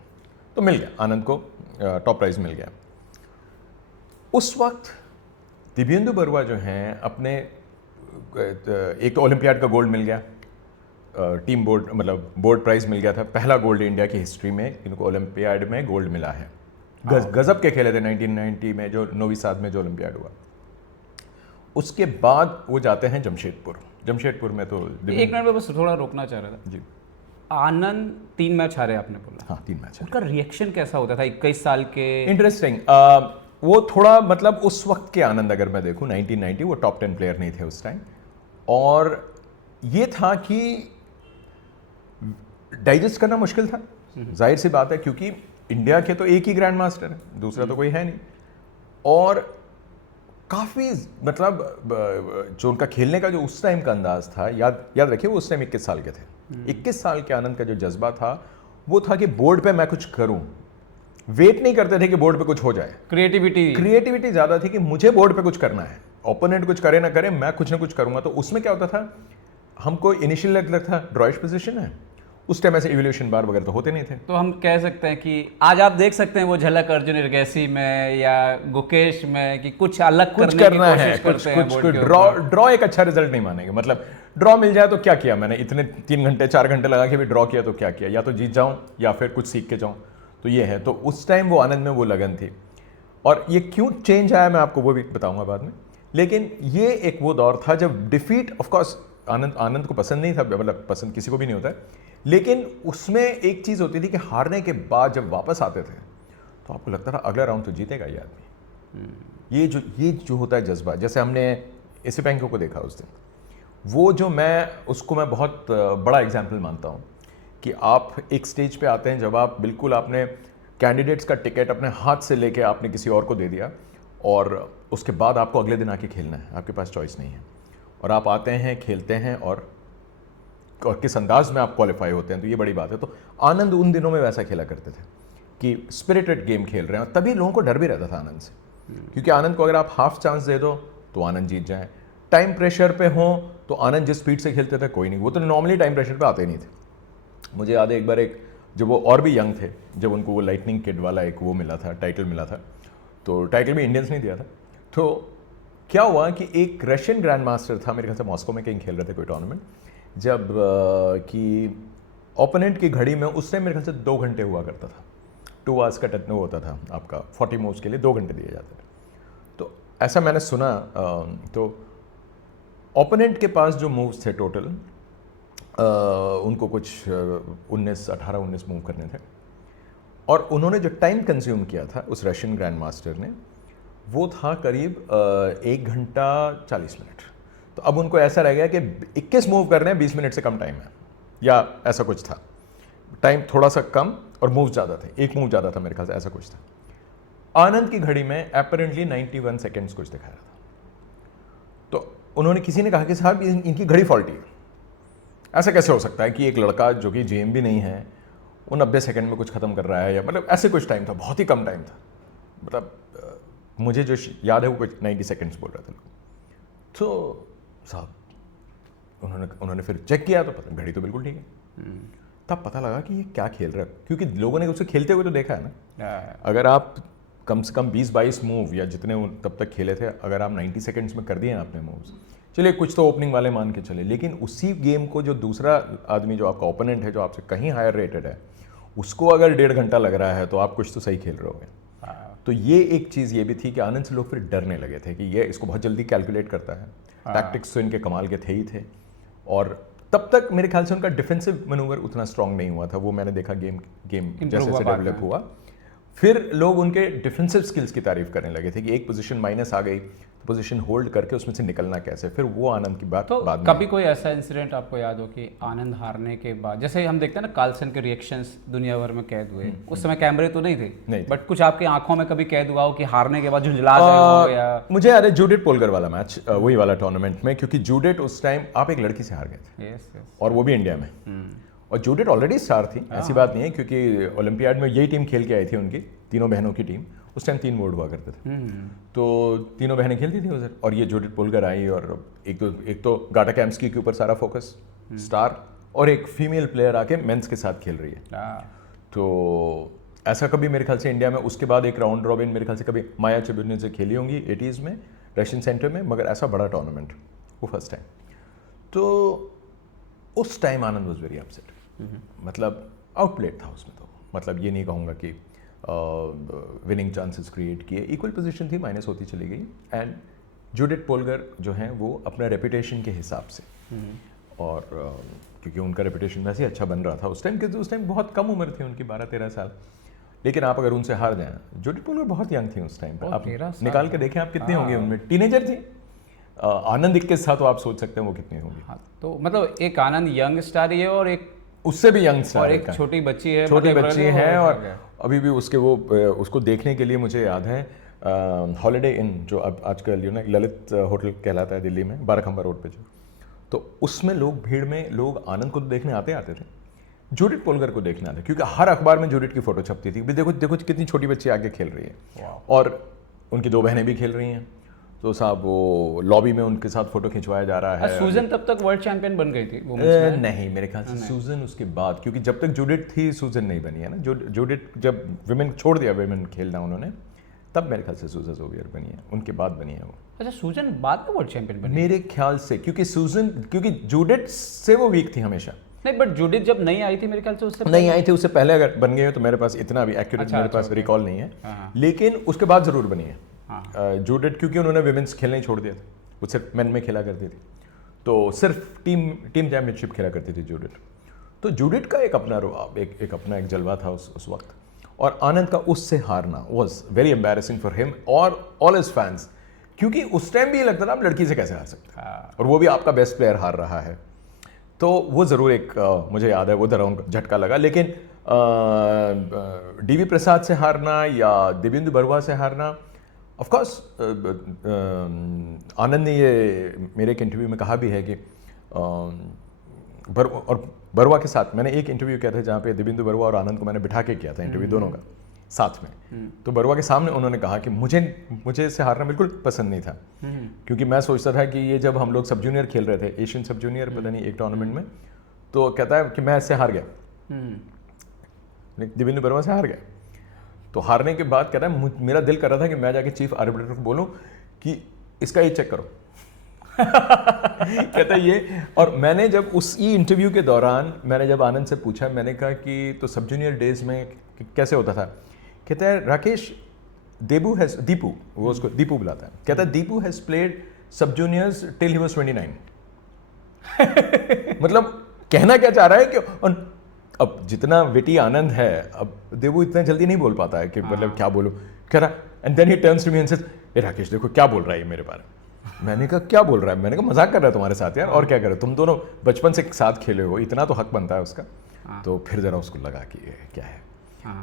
तो मिल गया आनंद को, टॉप प्राइज मिल गया। उस वक्त दिव्येंदु बरुआ जो हैं अपने, एक तो ओलंपियाड का गोल्ड मिल गया, टीम बोर्ड मतलब बोर्ड प्राइज मिल गया था, पहला गोल्ड इंडिया की हिस्ट्री में इनको ओलंपियाड में गोल्ड मिला है। गजब के खेले थे 1990 में, जो नोवी साद में जो ओलंपियाड हुआ। उसके बाद वो जाते हैं जमशेदपुर में। तो एक मिनट में बस थोड़ा रोकना चाह रहा था जी। आनंद 3 मैच हारे आपने बोला। हाँ, 3 मैच। उनका रिएक्शन कैसा होता था 21 साल के? इंटरेस्टिंग, वो थोड़ा मतलब उस वक्त के आनंद अगर मैं देखूं 1990, वो टॉप 10 प्लेयर नहीं थे उस टाइम, और ये था कि डाइजेस्ट करना मुश्किल था, जाहिर सी बात है, क्योंकि इंडिया के तो एक ही ग्रैंड मास्टर है, दूसरा तो कोई है नहीं। और काफ़ी मतलब जो उनका खेलने का जो उस टाइम का अंदाज था, याद रखिए वो उस टाइम 21 साल के थे। 21 साल के आनंद का जो जज्बा था वो था कि बोर्ड पे मैं कुछ करूं, वेट नहीं करते थे कि बोर्ड पे कुछ हो जाए। क्रिएटिविटी ज़्यादा थी कि मुझे बोर्ड पे कुछ करना है, ओपोनेंट कुछ करे ना करे, मैं कुछ ना कुछ करूंगा। तो उसमें क्या होता था, हमको इनिशियल लगता था ड्रॉइश पोजीशन है, उस टाइम ऐसे इवोल्यूशन बार वगैरह तो होते नहीं थे। तो हम कह सकते हैं कि आज आप देख सकते हैं वो झलक अर्जुन इरगैसी में या गुकेश में कि कुछ अलग करना है, कुछ ड्रॉ एक अच्छा रिजल्ट नहीं मानेंगे। मतलब ड्रॉ मिल जाए तो क्या किया मैंने, इतने 3 घंटे 4 घंटे लगा के भी ड्रॉ किया तो क्या किया, या तो जीत जाऊं या फिर कुछ सीख के जाऊं। तो ये है, तो उस टाइम वो आनंद में वो लगन थी। और ये क्यों चेंज आया मैं आपको वो भी बताऊंगा बाद में। लेकिन ये एक वो दौर था जब डिफीट, ऑफकोर्स आनंद को पसंद नहीं था, मतलब पसंद किसी को भी नहीं होता है, लेकिन उसमें एक चीज़ होती थी कि हारने के बाद जब वापस आते थे तो आपको लगता था अगला राउंड तो जीतेगा ये आदमी। ये जो होता है जज्बा, जैसे हमने एसी बैंकों को देखा उस दिन, वो जो उसको मैं बहुत बड़ा एग्जाम्पल मानता हूँ कि आप एक स्टेज पे आते हैं जब आप बिल्कुल आपने कैंडिडेट्स का टिकट अपने हाथ से लेके आपने किसी और को दे दिया, और उसके बाद आपको अगले दिन आके खेलना है, आपके पास चॉइस नहीं है, और आप आते हैं, खेलते हैं, और किस अंदाज में आप क्वालिफाई होते हैं, तो ये बड़ी बात है। तो आनंद उन दिनों में वैसा खेला करते थे कि स्पिरिटेड गेम खेल रहे हैं, और तभी लोगों को डर भी रहता था आनंद से, क्योंकि आनंद को अगर आप हाफ चांस दे दो तो आनंद जीत जाए। टाइम प्रेशर पे हो तो आनंद जिस स्पीड से खेलते थे कोई नहीं, वो तो नॉर्मली टाइम प्रेशर पे आते ही नहीं थे। मुझे याद है एक बार, जब वो और भी यंग थे, जब उनको वो लाइटनिंग किड वाला एक वो मिला था, टाइटल मिला था, तो टाइटल भी इंडियंस नहीं दिया था, तो क्या हुआ कि एक रशियन ग्रैंड मास्टर था, मेरे ख्याल से मॉस्को में कहीं खेल रहे थे कोई टूर्नामेंट, जब कि ओपोनेंट की घड़ी में उस टाइम मेरे ख्याल से 2 घंटे हुआ करता था, 2 आवर्स का टेक्नो होता था आपका, 40 मूव्स के लिए 2 घंटे दिए जाते थे। तो ऐसा मैंने सुना, तो ओपोनेंट के पास जो मूव्स थे टोटल, उनको कुछ 18-19 मूव करने थे, और उन्होंने जो टाइम कंज्यूम किया था उस रशियन ग्रैंड मास्टर ने, वो था करीब 1 घंटा 40 मिनट। तो अब उनको ऐसा रह गया कि 21 मूव कर रहे हैं, 20 मिनट से कम टाइम है, या ऐसा कुछ था, टाइम थोड़ा सा कम और मूव ज़्यादा थे, एक मूव ज़्यादा था मेरे ख्याल से, ऐसा कुछ था। आनंद की घड़ी में अपेरेंटली 91 सेकेंड्स कुछ दिखा रहा था। तो उन्होंने, किसी ने कहा कि साहब इनकी घड़ी फॉल्टी है, ऐसा कैसे हो सकता है कि एक लड़का जो कि जेएम भी नहीं है वो 90 सेकंड में कुछ खत्म कर रहा है, या मतलब ऐसे कुछ टाइम था, बहुत ही कम टाइम था, मतलब मुझे जो याद है वो कुछ 90 सेकंड्स बोल रहे थे लोग। तो साहब उन्होंने फिर चेक किया तो पता, घड़ी तो बिल्कुल ठीक है। तब पता लगा कि ये क्या खेल रहा है, क्योंकि लोगों ने उसे खेलते हुए तो देखा है ना। अगर आप कम से कम 20-22 मूव या जितने तब तक खेले थे, अगर आप 90 सेकंड्स में कर दिए आपने मूव्स, चलिए कुछ तो ओपनिंग वाले मान के चले, लेकिन उसी गेम को जो दूसरा आदमी, जो आपका ओपोनेंट है, जो आपसे कहीं हायर रेटेड है, उसको अगर 1.5 घंटा लग रहा है तो आप कुछ तो सही खेल रहे होगे। तो ये एक चीज़ ये भी थी कि आनंद से लोग फिर डरने लगे थे कि ये इसको बहुत जल्दी कैलकुलेट करता है। टैक्टिक्स तो इनके कमाल के थे ही थे, और तब तक मेरे ख्याल से उनका डिफेंसिव मनूवर उतना स्ट्रांग नहीं हुआ था, वो मैंने देखा गेम जैसे जैसे डेवलप हुआ, फिर लोग उनके डिफेंसिव स्किल्स की तारीफ करने लगे थे कि एक पोजीशन माइनस आ गई तो पोजीशन होल्ड करके उसमें से निकलना कैसे, फिर वो आनंद की बात तो बाद में। कभी कोई ऐसा इंसिडेंट आपको याद हो कि आनंद हारने के बाद, जैसे हम देखते हैं ना कार्लसन के रिएक्शंस दुनिया भर में कैद हुए, उस समय कैमरे तो नहीं थे, बट कुछ आपकी आंखों में कभी कैद हुआ हो कि हारने के बाद झुंझला गए हो? या मुझे याद है जूडिथ पोलगर वाला मैच, वही वाला टूर्नामेंट में, क्योंकि जूडिथ उस टाइम आप एक लड़की से हार गए थे, और वो भी इंडिया में, और जूडिथ ऑलरेडी स्टार थी, ऐसी बात नहीं है, क्योंकि ओलंपियाड में यही टीम खेल के आई थी, उनकी तीनों बहनों की टीम, उस टाइम 3 बोर्ड हुआ करते थे, तो तीनों बहनें खेलती थी उधर, और ये जूडिथ पोलगर आई, और एक तो गाटा कैम्स्की के ऊपर सारा फोकस, स्टार, और एक फीमेल प्लेयर आके मेंस के साथ खेल रही है। तो ऐसा कभी मेरे ख्याल से इंडिया में उसके बाद एक राउंड रॉबिन मेरे ख्याल से कभी माया चेबुर्ने से खेली होंगी 80s में रशियन सेंटर में, मगर ऐसा बड़ा टूर्नामेंट वो फर्स्ट टाइम। तो उस time Anand was very upset, मतलब आउटप्लेड था उसमें, तो मतलब ये नहीं कहूँगा कि विनिंग चांसेस क्रिएट किए, इक्वल पोजीशन थी, माइनस होती चली गई, एंड जूडिथ पोलगर जो हैं वो अपना रेपुटेशन के हिसाब से, और क्योंकि उनका रेपुटेशन वैसे ही अच्छा बन रहा था उस टाइम, क्योंकि उस टाइम बहुत कम उम्र थी उनकी, 12-13 साल, लेकिन आप अगर उनसे हार जाएं, जूडिथ पोलगर बहुत यंग थी उस टाइम पर, आप निकाल के देखें आप कितनी होंगी उनमें, टीनेजर थी। आनंद 21 था, तो आप सोच सकते हैं वो कितनी होगी। तो मतलब एक आनंद यंग स्टार ही है, और एक उससे भी यंग स्टार, और एक छोटी बच्ची है, छोटी बच्ची है, और अभी भी उसके वो उसको देखने के लिए मुझे याद है हॉलिडे इन, जो अब आजकल जो ना ललित होटल कहलाता है दिल्ली में, बाराखंबा रोड पे जो, तो उसमें लोग, भीड़ में लोग आनंद को तो देखने आते थे, जूडिथ पोलगर को देखने आते, क्योंकि हर अखबार में जूडिथ की फोटो छपती थी, देखो देखो कितनी छोटी बच्ची आगे खेल रही है, और उनकी 2 बहनें भी खेल रही हैं, तो साहब वो लॉबी में उनके साथ फोटो खिंचवाया जा रहा है। सूजन तब तक वर्ल्ड चैंपियन बन गई थी नहीं, मेरे ख्याल से सूजन उसके बाद, क्योंकि जब तक जूडिथ थी सूजन नहीं बनी है ना, जूडिथ जब विमेन छोड़ दिया, विमेन खेलना उन्होंने, तब मेरे ख्याल से सूजन जोवियर बनी है, उनके बाद बनी है वो। अच्छा, सूजन बाद में वर्ल्ड चैंपियन बनी मेरे ख्याल से, क्योंकि जूडिथ से वो वीक थी हमेशा। नहीं, बट जूडिथ जब नहीं आई थी मेरे ख्याल से, उससे नहीं आई थी, उससे पहले अगर बन गई हो तो मेरे पास इतना भी एक्यूरेट मेरे पास रिकॉल नहीं है, लेकिन उसके बाद जरूर बनी है जूडिथ, क्योंकि उन्होंने विमेंस खेलना ही छोड़ दिया था, वो सिर्फ मेन में खेला करती थी, तो सिर्फ टीम चैंपियनशिप खेला करती थी जूडिथ। तो जूडिथ का एक अपना एक अपना एक जलवा था उस वक्त, और आनंद का उससे हारना was very embarrassing for him और ऑल हिज फैंस, क्योंकि उस टाइम भी ये लगता था आप लड़की से कैसे हार सकते हैं, और वो भी आपका बेस्ट प्लेयर हार रहा है। तो वो ज़रूर एक मुझे याद है वो राउंड झटका लगा, लेकिन डीवी प्रसाद से हारना या दिव्येंदु बरुआ से हारना, ऑफ कोर्स आनंद ने ये मेरे एक इंटरव्यू में कहा भी है कि बरुआ के साथ मैंने एक इंटरव्यू किया था जहाँ पे दिव्येंदु बरुआ और आनंद को मैंने बिठा के किया था इंटरव्यू दोनों का साथ में, तो बरुआ के सामने उन्होंने कहा कि मुझे इससे हारना बिल्कुल पसंद नहीं था, क्योंकि मैं सोचता था कि ये जब हम लोग सब जूनियर खेल रहे थे, एशियन सब जूनियर पता नहीं एक टूर्नामेंट में, तो कहता है कि मैं इससे हार गया, दिव्येंदु बरुआ से हार गया। तो हारने के बाद कहता है मेरा दिल कर रहा था कि मैं जाके चीफ आर्बिट्रेटर को बोलूं कि इसका ये चेक करो। कहता है ये। और मैंने जब उसी इंटरव्यू के दौरान मैंने जब आनंद से पूछा, मैंने कहा कि तो सब जूनियर डेज में कैसे होता था? कहता है राकेश, दीपू, वो उसको दीपू बुलाता है, कहता है दीपू हैज प्लेड सब जूनियर्स टिल ही वाज 29। मतलब कहना क्या चाह रहा है कि अब जितना विटी आनंद है, अब देबू इतना जल्दी नहीं बोल पाता है कि मतलब क्या बोलूं। कह रहा, and then he turns to me and says, ए राकेश देखो क्या बोल रहा है ये मेरे बारे में। मैंने कहा क्या बोल रहा है? मैंने कहा मजाक कर रहा है तुम्हारे साथ यार, और क्या कर रहे हो तुम दोनों, बचपन से साथ खेले हो, इतना तो हक बनता है उसका। तो फिर जरा उसको लगा कि ये क्या है।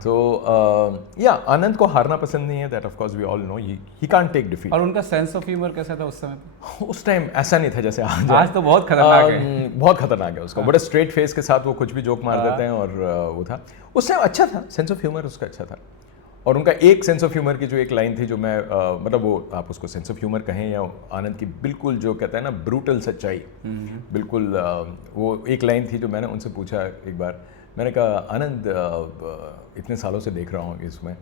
तो या आनंद को हारना पसंद नहीं है, that of course we all know, he can't take defeat. और उनका सेंस ऑफ ह्यूमर कैसा था उस समय पे? उस टाइम ऐसा नहीं था जैसे आज तो बहुत खतरनाक है। बहुत खतरनाक है उसका, बड़ा स्ट्रेट फेस के साथ वो कुछ भी जोक मार देते हैं। और वो था उस टाइम अच्छा था, सेंस ऑफ ह्यूमर उसका अच्छा था। और उनका एक सेंस ऑफ ह्यूमर की जो एक लाइन थी जो मैं मतलब वो आप उसको सेंस ऑफ ह्यूमर कहें या आनंद की बिल्कुल जो कहता है ना ब्रूटल सच्चाई, बिल्कुल वो एक लाइन थी जो मैंने उनसे पूछा एक बार। मैंने कहा आनंद, इतने सालों से देख रहा हूँ इसमें,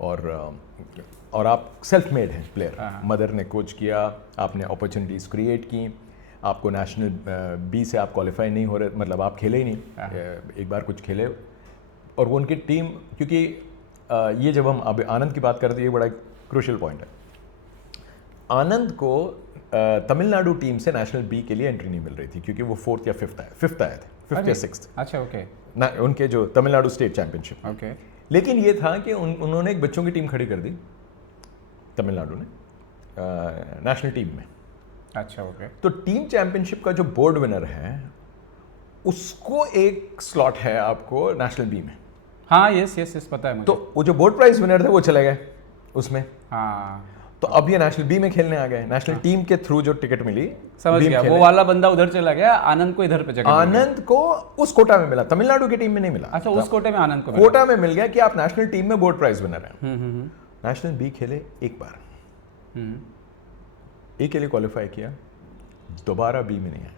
और आप सेल्फ मेड हैं प्लेयर, मदर ने कोच किया, आपने अपॉर्चुनिटीज़ क्रिएट की, आपको नेशनल बी से आप क्वालिफाई नहीं हो रहे, मतलब आप खेले ही नहीं, एक बार कुछ खेले। और वो उनकी टीम, क्योंकि ये जब हम अब आनंद की बात करते हैं, ये बड़ा क्रूशियल पॉइंट है। आनंद को तमिलनाडु टीम से नेशनल बी के लिए एंट्री नहीं मिल रही थी, क्योंकि वो फिफ्थ आए थे, फिफ्थ या सिक्स्थ। अच्छा, ओके। ना उनके जो तमिलनाडु स्टेट चैंपियनशिप। ओके। लेकिन ये था कि उन्होंने एक बच्चों की टीम खड़ी कर दी तमिलनाडु ने नेशनल टीम में। अच्छा, ओके। तो टीम चैंपियनशिप का जो बोर्ड विनर है उसको एक स्लॉट है आपको नेशनल बी में। हाँ, यस पता है मुझे। तो वो जो बोर्ड प्राइज विनर थे वो चले गए उसमें। हाँ, तो अब ये नेशनल बी में खेलने आ गए, नेशनल टीम के थ्रू जो टिकट मिली, समझ गया। वो वाला बंदा उधर चला गया, आनंद को इधर पे जगह मिल गई। आनंद को उस कोटा में मिला, तमिलनाडु की टीम में नहीं मिला। अच्छा, उस कोटे में आनंद को मिला। कोटा में मिल गया कि आप नेशनल टीम में बोर्ड प्राइज विनर हैं। नेशनल बी खेले एक बार, ए के लिए क्वालिफाई किया, दोबारा बी में नहीं आया।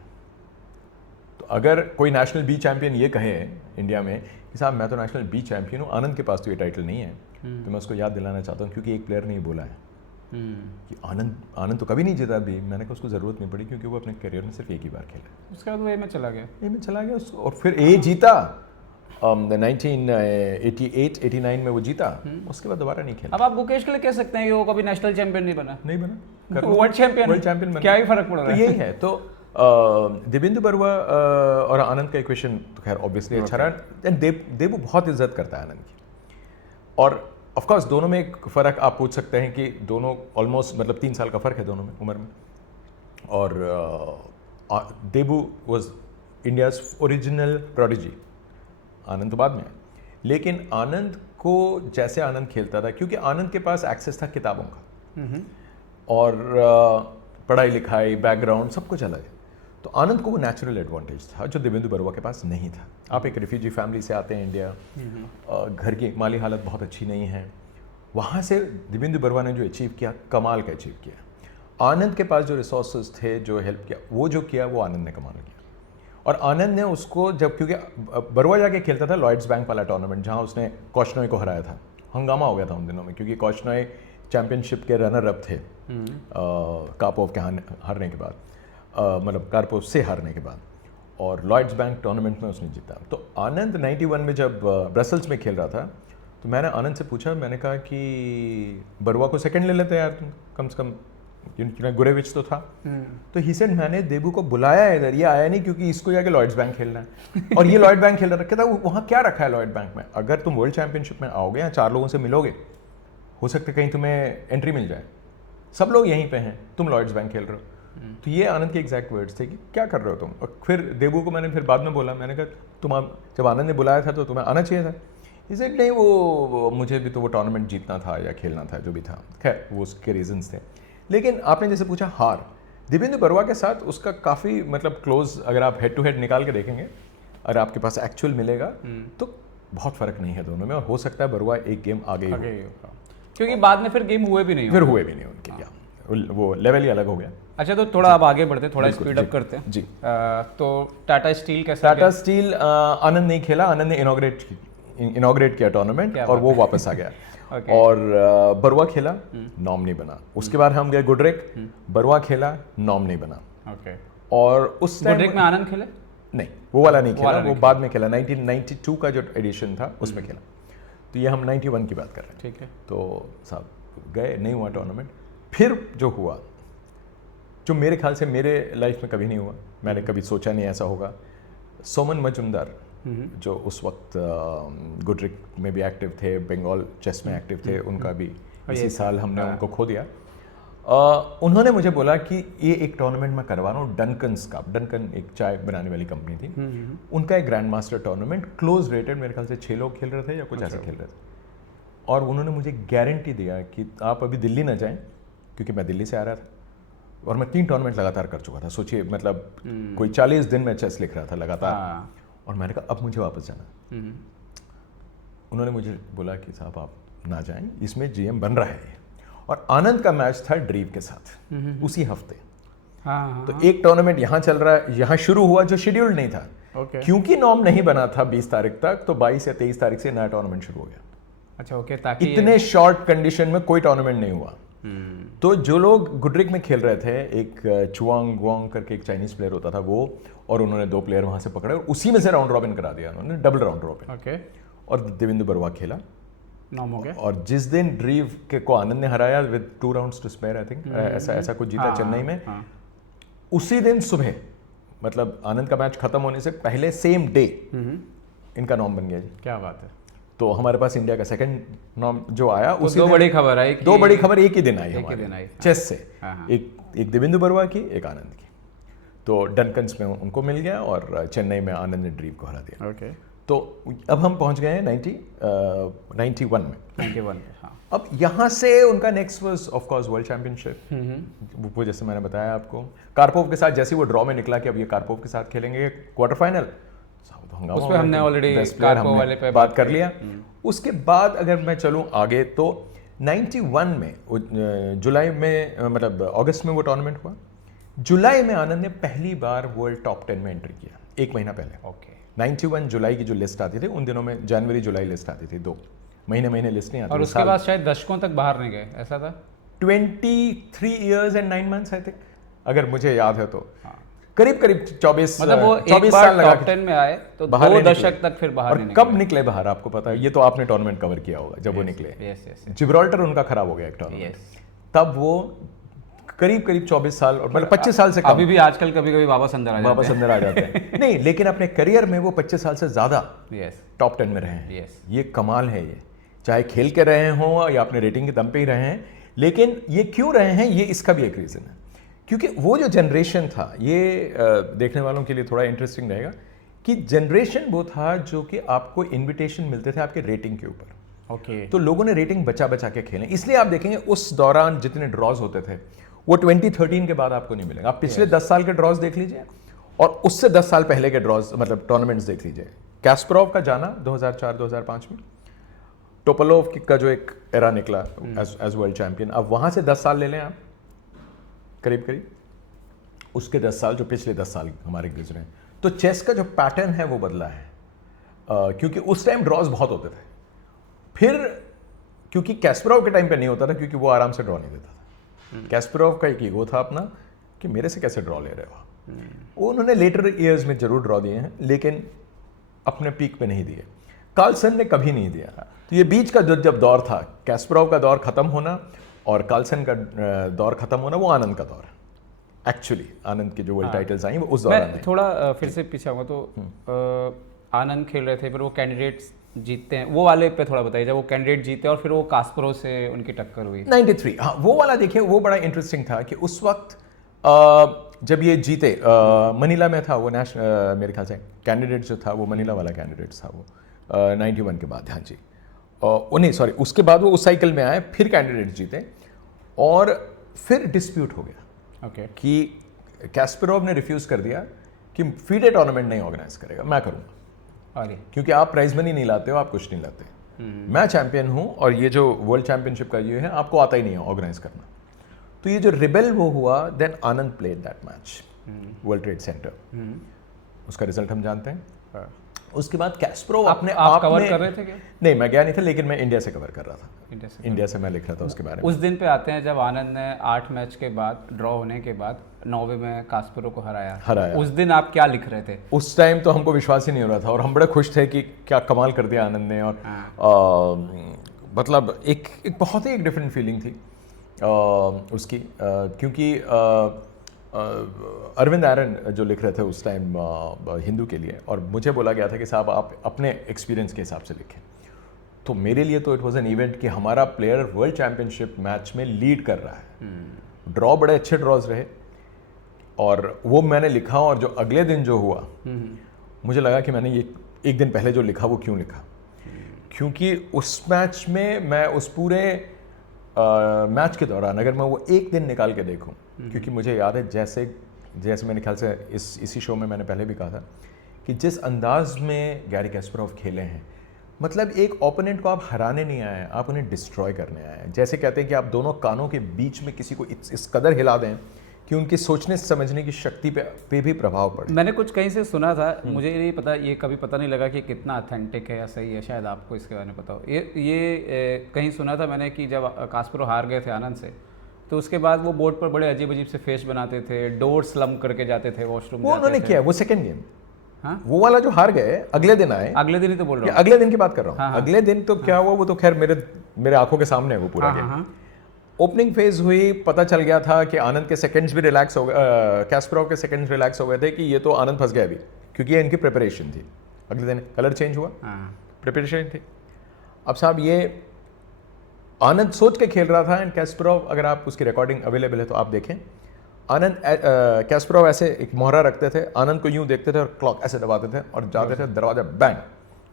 तो अगर कोई नेशनल बी चैंपियन ये कहे इंडिया में कि साहब मैं तो नेशनल बी चैंपियन हूँ, आनंद के पास तो ये टाइटल नहीं है, तो मैं उसको याद दिलाना चाहता हूँ, क्योंकि एक प्लेयर ने ये बोला है कि आनंद तो कभी नहीं जीता बी। मैंने कहा उसको ज़रूरत नहीं पड़ी, क्योंकि वो अपने करियर में सिर्फ एक ही बार खेला। उसके बाद वो ए में चला गया। ए में चला गया और फिर ए जीता, 1988-89 में वो जीता, उसके बाद दोबारा नहीं खेला। अब आप गुकेश के लिए कह सकते हैं कि वो कभी नेशनल चैंपियन नहीं बना। वर्ल्ड चैंपियन क्या ही फर्क पड़ रहा है। तो यही है। तो दिव्येंदु बरुआ और आनंद का इक्वेशन तो खैर ऑब्वियसली अच्छा रहा। एंड देबू बहुत इज्जत करता है आनंद की। और ऑफ कोर्स दोनों में एक फ़र्क आप पूछ सकते हैं कि दोनों ऑलमोस्ट मतलब 3 साल का फ़र्क है दोनों में उम्र में। और देबू वाज इंडियाज़ ओरिजिनल प्रोडिजी, आनंद तो बाद में। लेकिन आनंद को जैसे आनंद खेलता था, क्योंकि आनंद के पास एक्सेस था किताबों का और पढ़ाई लिखाई बैकग्राउंड सब कुछ अलग है, तो आनंद को वो नेचुरल एडवांटेज था जो दिव्येंदु बरुआ के पास नहीं था। आप एक रिफ्यूजी फैमिली से आते हैं इंडिया, घर की माली हालत बहुत अच्छी नहीं है, वहाँ से दिव्येंदु बरुआ ने जो अचीव किया, कमाल का अचीव किया। आनंद के पास जो रिसोर्सेज थे, जो हेल्प किया, वो जो किया वो आनंद ने कमाल किया। और आनंद ने उसको जब, क्योंकि बरुआ जाके खेलता था लॉयड्स बैंक वाला टूर्नामेंट जहाँ उसने कॉशनॉय को हराया था, हंगामा हो गया था उन दिनों में, क्योंकि कॉशनॉय चैंपियनशिप के रनर अप थे कार्पोव के हारने के बाद, मतलब कार्पोव से हारने के बाद, और लॉयड्स बैंक टूर्नामेंट में उसने जीता। तो आनंद 91 में जब ब्रसल्स में खेल रहा था, तो मैंने आनंद से पूछा, मैंने कहा कि बरुआ को सेकंड ले लेते यार तुम, कम से कम गुरेविच तो था। तो ही सेड मैंने देबू को बुलाया है इधर, ये आया नहीं क्योंकि इसको जाके लॉयड्स बैंक खेलना है और ये लॉयड बैंक खेल रहा था। कहता वहाँ क्या रखा है लॉयड बैंक में, अगर तुम वर्ल्ड चैंपियनशिप में आओगे या 4 लोगों से मिलोगे, हो सकता है कहीं तुम्हें एंट्री मिल जाए, सब लोग यहीं पे हैं, तुम लॉयड्स बैंक खेल रहे हो। तो ये आनंद के एग्जैक्ट वर्ड्स थे कि क्या कर रहे हो तुम। और फिर देबू को मैंने फिर बाद में बोला, मैंने कहा जब आनंद ने बुलाया था तो तुम्हें आना चाहिए था। इसे नहीं, वो मुझे भी तो वो टूर्नामेंट जीतना था या खेलना था, जो भी था, खैर वो उसके रीजंस थे। लेकिन आपने जैसे पूछा हार, दिव्येंदु बरुआ के साथ उसका काफ़ी मतलब क्लोज, अगर आप हेड टू हेड निकाल के देखेंगे, अगर आपके पास एक्चुअल मिलेगा तो बहुत फ़र्क नहीं है दोनों में, और हो सकता है बरुआ एक गेम आगे ही होगा, क्योंकि बाद में फिर गेम हुए भी नहीं, फिर हुए भी नहीं उनके, क्या वो लेवल ही अलग हो गया। अच्छा, तो थोड़ा अब आगे बढ़ते, थोड़ा स्पीड अप करते हैं जी। तो टाटा स्टील कैसा? टाटा स्टील आनंद नहीं खेला, आनंद ने इनॉग्रेट किया टूर्नामेंट और वो वापस आ गया। Okay. और बरुआ खेला, नॉम नहीं बना। उसके बाद हम गए गुडरिक, बरुआ खेला, नॉम नहीं बना। ओके। और उस टाइम गुडरिक में आनंद खेले? नहीं, वो वाला नहीं खेला, वाला वो नहीं बाद में खेला। 1992 का जो एडिशन था उसमें खेला। तो ये हम 91 की बात कर रहे हैं। ठीक है। तो साहब गए, नहीं हुआ टूर्नामेंट। फिर जो हुआ, जो मेरे ख्याल से मेरे लाइफ में कभी नहीं हुआ, मैंने कभी सोचा नहीं ऐसा होगा। सोमन मजुमदार जो उस वक्त गुडरिक में भी एक्टिव थे, बंगाल चेस में एक्टिव थे, उनका भी इसी साल हमने उनको खो दिया। उन्होंने मुझे बोला कि ये एक टूर्नामेंट मैं करवा रहा हूँ डनकन्स का। डनकन एक चाय बनाने वाली कंपनी थी, उनका एक grand master tournament, close rated, मेरे ख्याल से 6 लोग खेल रहे थे या कुछ ऐसे खेल रहे थे। और उन्होंने मुझे गारंटी दिया कि आप अभी दिल्ली ना जाएं, क्योंकि मैं दिल्ली से आ रहा था और मैं 3 टूर्नामेंट लगातार कर चुका था। सोचिए, मतलब कोई 40 दिन में चेस लिख रहा था लगातार। और मैंने कहा अब मुझे वापस जाना। उन्होंने मुझे बोला कि साहब आप ना जाएं, इसमें जीएम बन रहा है। और आनंद का मैच था ड्रीव के साथ उसी हफ्ते। तो एक टूर्नामेंट यहाँ चल रहा है, यहाँ शुरू हुआ जो शेड्यूल्ड नहीं था। क्योंकि नॉर्म नहीं बना था 20 तारीख तक, तो 22 या 23 तारीख से नया टूर्नामेंट शुरू हो गया। अच्छा, ओके। ताकि इतने शॉर्ट कंडीशन में कोई टूर्नामेंट नहीं हुआ। तो जो लोग गुडरिक में खेल रहे थे, एक चुआंग गुआंग करके एक चाइनीज प्लेयर होता था वो, और उन्होंने 2 प्लेयर वहां से पकड़े और उसी में से राउंड रॉबिन करा दिया उन्होंने, डबल राउंड रॉबिन। ओके। और देवेंद्र बरुआ खेला, नॉम हो गया। और जिस दिन ड्रीव के को आनंद ने हराया with 2 rounds to spare, I think ऐसा कुछ जीता चेन्नई में। उसी दिन सुबह, मतलब आनंद का मैच खत्म होने से पहले सेम डे इनका नॉम बन गया जी। क्या बात है। तो हमारे पास इंडिया का सेकंड नॉम जो आया, तो 2 बड़ी खबर आई। 2 बड़ी खबर एक ही दिन आई एक ही दिन आई चेस से। एक देवेंद्र बरुआ की, एक आनंद की। तो डनकन्स में उनको मिल गया और चेन्नई में आनंद ने ड्रीव को हरा दिया। ओके। तो अब हम पहुंच गए हैं 91 में। 91 में, हाँ। अब यहाँ से उनका next was of course world championship. वो जैसे मैंने बताया आपको, कार्पोव के साथ जैसे वो ड्रॉ में निकला कि अब ये कार्पोव के साथ खेलेंगे क्वार्टर फाइनल, उस पे हमने ऑलरेडी कार्पोव वाले पे बात कर लिया। उसके बाद अगर मैं चलूँ आगे, तो 91 में जुलाई में, मतलब अगस्त में वो टूर्नामेंट हुआ। जुलाई में आनंद ने पहली बार वर्ल्ड टॉप 10 में एंट्री किया, 1 महीना पहले। ओके। 91 जुलाई की जो लिस्ट आती थी, उन दिनों में जनवरी जुलाई लिस्ट आती थी, 2 महीने लिस्ट नहीं आती। और उसके बाद शायद दशकों तक बाहर नहीं गए, ऐसा था। 23 years and 9 months I think, अगर मुझे याद है तो। करीब 24, मतलब वो 24 साल लगा टॉप 10 में आए तो बाहर 2 दशक तक फिर बाहर और नहीं कब निकले बाहर आपको पता है? ये तो आपने टूर्नामेंट कवर किया होगा जब वो निकले। यस। जिब्राल्टर उनका खराब हो गया एक टूर्नामेंट, तब वो करीब 24 साल, और मतलब 25 साल से कम। अभी भी आजकल कभी वापस अंदर आ जाते हैं। नहीं, लेकिन अपने करियर में वो 25 साल से ज्यादा टॉप 10 में रहे हैं। ये कमाल है। ये चाहे खेल के रहे हों या अपने रेटिंग के दम पे ही रहे हैं, लेकिन ये क्यों रहे हैं, ये इसका भी एक रीजन है। क्योंकि वो जो जनरेशन था, ये देखने वालों के लिए थोड़ा इंटरेस्टिंग रहेगा कि जनरेशन वो था जो कि आपको इनविटेशन मिलते थे आपके रेटिंग के ऊपर। ओके। तो लोगों ने रेटिंग बचा के खेले, इसलिए आप देखेंगे उस दौरान जितने ड्रॉज होते थे वो 2013 के बाद आपको नहीं मिलेगा। आप पिछले 10 साल के ड्रॉज देख लीजिए और उससे 10 साल पहले के ड्रॉज, मतलब टूर्नामेंट्स देख लीजिए। कैस्परोव का जाना 2004-2005 में, टोपलोव का जो एक एरा निकला एज वर्ल्ड चैंपियन, अब वहां से 10 साल ले लें आप, करीब उसके 10 साल, जो पिछले 10 साल हमारे गुजरे, तो चेस का जो पैटर्न है वो बदला है। क्योंकि उस टाइम ड्रॉज बहुत होते थे, फिर क्योंकि कैस्परोव के टाइम पे नहीं होता था, क्योंकि वो आराम से ड्रॉ नहीं देता था। कैस्परोव का एक ईगो था अपना कि मेरे से कैसे ड्रॉ ले रहे हो। उन्होंने लेटर ईयर्स में जरूर ड्रॉ दिए हैं, लेकिन अपने पीक पे नहीं दिए। कार्लसन ने कभी नहीं दिया। तो ये बीच का जब दौर था, कैस्परोव का दौर खत्म होना और कार्लसन का दौर खत्म होना, वो आनंद का दौर है। एक्चुअली आनंद के जो वर्ल्ड टाइटल्स आई वो उस दौरान मैं थोड़ा फिर से पीछे आऊँगा। तो आनंद खेल रहे थे, फिर वो कैंडिडेट्स जीतते हैं, वो वाले पे थोड़ा बताइए। जब वो कैंडिडेट जीते और फिर वो कास्परोव से उनकी टक्कर हुई 93, हाँ वो वाला देखिए, वो बड़ा इंटरेस्टिंग था कि उस वक्त जब ये जीते, मनीला में था वो मेरे ख्याल से कैंडिडेट जो था वो मनीला वाला कैंडिडेट था वो 91 के बाद। हाँ जी, नहीं सॉरी, उसके बाद वो उस साइकिल में आए, फिर कैंडिडेट जीते और फिर डिस्प्यूट हो गया। ओके। कि कैस्परोव ने रिफ्यूज कर दिया कि फीडे टूर्नामेंट नहीं ऑर्गेनाइज करेगा, मैं करूँगा। क्योंकि आप प्राइज मनी नहीं लाते हो, आप कुछ नहीं लाते। मैं चैंपियन हूं और ये जो वर्ल्ड चैंपियनशिप का ये है, आपको आता ही नहीं है ऑर्गेनाइज करना। तो ये जो रिबेल वो हुआ, then Anand played that match World Trade Centre. उसका रिजल्ट हम जानते हैं, उसके बाद कैस्परोव अपने आप कवर कर रहे थे क्या? नहीं, मैं गया नहीं था, लेकिन मैं इंडिया से कवर कर रहा था। इंडिया से मैं लिख रहा था उसके बारे में। उस दिन पे आते हैं जब आनंद ने 8 मैच के बाद ड्रॉ होने के बाद 9वें में कास्परोव को हराया। उस दिन आप क्या लिख रहे थे? उस टाइम तो हमको विश्वास ही नहीं हो रहा था और हम बड़े खुश थे कि क्या कमाल कर दिया आनंद ने। और मतलब एक बहुत ही एक डिफरेंट फीलिंग थी उसकी, क्योंकि अरविंद आयरन जो लिख रहे थे उस टाइम हिंदू के लिए, और मुझे बोला गया था कि साहब आप अपने एक्सपीरियंस के हिसाब से लिखें। तो मेरे लिए तो इट वाज एन इवेंट कि हमारा प्लेयर वर्ल्ड चैंपियनशिप मैच में लीड कर रहा है। ड्रॉ बड़े अच्छे ड्रॉज रहे और वो मैंने लिखा, और जो अगले दिन जो हुआ मुझे लगा कि मैंने ये एक दिन पहले जो लिखा वो क्यों लिखा, क्योंकि उस मैच में मैं उस पूरे मैच के दौरान अगर मैं वो एक दिन निकाल के देखूं, क्योंकि मुझे याद है जैसे मेरे ख्याल से इसी शो में मैंने पहले भी कहा था कि जिस अंदाज में गैरी कैस्परोव खेले हैं, मतलब एक ओपोनेंट को आप हराने नहीं आए, आप उन्हें डिस्ट्रॉय करने आए हैं। जैसे कहते हैं कि आप दोनों कानों के बीच में किसी को इस कदर हिला दें कि उनकी सोचने समझने की शक्ति पे भी प्रभाव पड़े। मैंने कुछ कहीं से सुना था, मुझे नहीं पता, ये कभी पता नहीं लगा कि कितना ऑथेंटिक है या सही है, शायद आपको इसके बारे में पता हो। ये कहीं सुना था मैंने कि जब कास्परोव हार गए थे आनंद से, तो उसके बाद वो बोर्ड पर बड़े अजीब अजीब से फेस बनाते थे, डोर स्लम करके जाते थे, वॉशरूम वो उन्होंने किया, वो सेकंड गेम। हाँ, वो वाला जो हार गए अगले दिन आए, अगले दिन ही तो बोल रहा हूँ, अगले दिन की बात कर रहा हूँ। हाँ। अगले दिन तो क्या हुआ वो तो खैर मेरे आंखों के सामने है वो पूरा गेम। ओपनिंग फेज हुई, पता चल गया था कि आनंद के सेकंड्स भी रिलैक्स हो गए, कैस्परोव के सेकंड्स रिलैक्स हो गए थे कि ये तो आनंद फंस गया अभी, क्योंकि ये इनकी प्रिपरेशन थी। अगले दिन कलर चेंज हुआ, प्रिपरेशन थी। अब साहब ये आनंद सोच के खेल रहा था, एंड कैस्परोव, अगर आप उसकी रिकॉर्डिंग अवेलेबल है तो आप देखें, आनंद कैस्परोव ऐसे एक मोहरा रखते थे, आनंद को यूं देखते थे और क्लॉक ऐसे दबाते थे और जाते थे दरवाजा बैंग,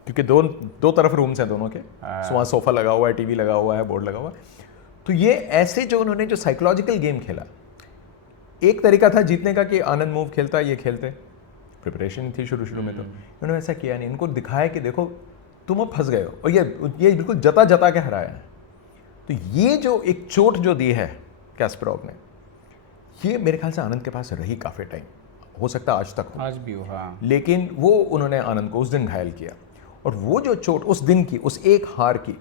क्योंकि दो तरफ रूम्स हैं दोनों के, वहाँ सोफा लगा हुआ है, टीवी लगा हुआ है, बोर्ड लगा हुआ है। तो ये ऐसे जो उन्होंने जो साइकोलॉजिकल गेम खेला, एक तरीका था जीतने का कि आनंद मूव खेलता, ये खेलते, प्रिपरेशन थी शुरू में, तो उन्होंने ऐसा किया नहीं, इनको दिखाया कि देखो तुम अब फंस गए हो, और ये बिल्कुल जता के हराया है। तो ये जो एक चोट जो दी है कैस्परोव ने, ये मेरे ख्याल से आनंद के पास रही काफ़ी टाइम, हो सकता है आज तक हो, आज भी हो। हाँ, लेकिन वो उन्होंने आनंद को उस दिन घायल किया, और वो जो चोट उस दिन की, उस एक हार की,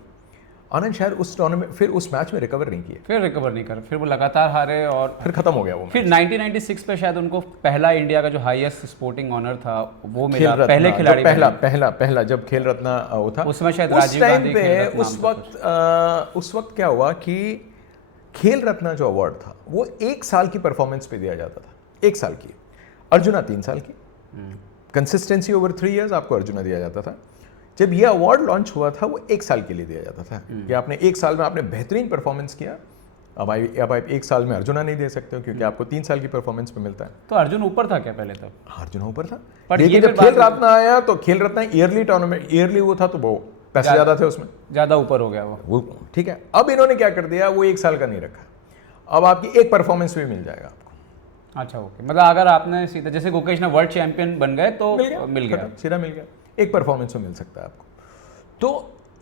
आनंद शायद उस टूर्नामेंट फिर उस मैच में रिकवर नहीं किए, फिर रिकवर नहीं कर, फिर वो लगातार हारे और फिर खत्म हो गया वो। फिर 1996 पे शायद उनको पहला इंडिया का जो हाईएस्ट स्पोर्टिंट ऑनर था वो खेल मिला, रत्ना, पहले खिलाड़ी पहला जब खेल रत्न वो था, उसमें शायद उस राजीव टाइम गांधी पे खेल रत्न उस वक्त क्या हुआ कि खेल रत्न जो अवार्ड था वो 1 साल की परफॉर्मेंस पे दिया जाता था, 1 साल की। अर्जुना 3 साल की, कंसिस्टेंसी ओवर 3 इयर्स आपको अर्जुना दिया जाता था। जब ये अवार्ड लॉन्च हुआ था वो 1 साल के लिए दिया जाता था कि आपने 1 साल में आपने बेहतरीन परफॉर्मेंस किया, अब आप 1 साल में अर्जुना नहीं दे सकते हो क्योंकि आपको 3 साल की परफॉर्मेंस पे मिलता है। तो अर्जुन ऊपर था क्या पहले तब? अर्जुना ऊपर था, पर लेकिन ये जब खेल रत्न आया तो खेल रत्न ईयरली टूर्नामेंट, ईयरली वो था, तो वो पैसे ज़्यादा थे उसमें, ज़्यादा ऊपर हो गया वो। ठीक है। अब इन्होंने क्या कर दिया, वो 1 साल का नहीं रखा, अब आपकी एक परफॉर्मेंस भी मिल जाएगा आपको। अच्छा, ओके, मतलब अगर आपने सीधा जैसे गुकेश ने वर्ल्ड चैंपियन बन गए तो मिल गया, सीधा मिल गया, एक परफॉर्मेंस में मिल सकता है आपको। तो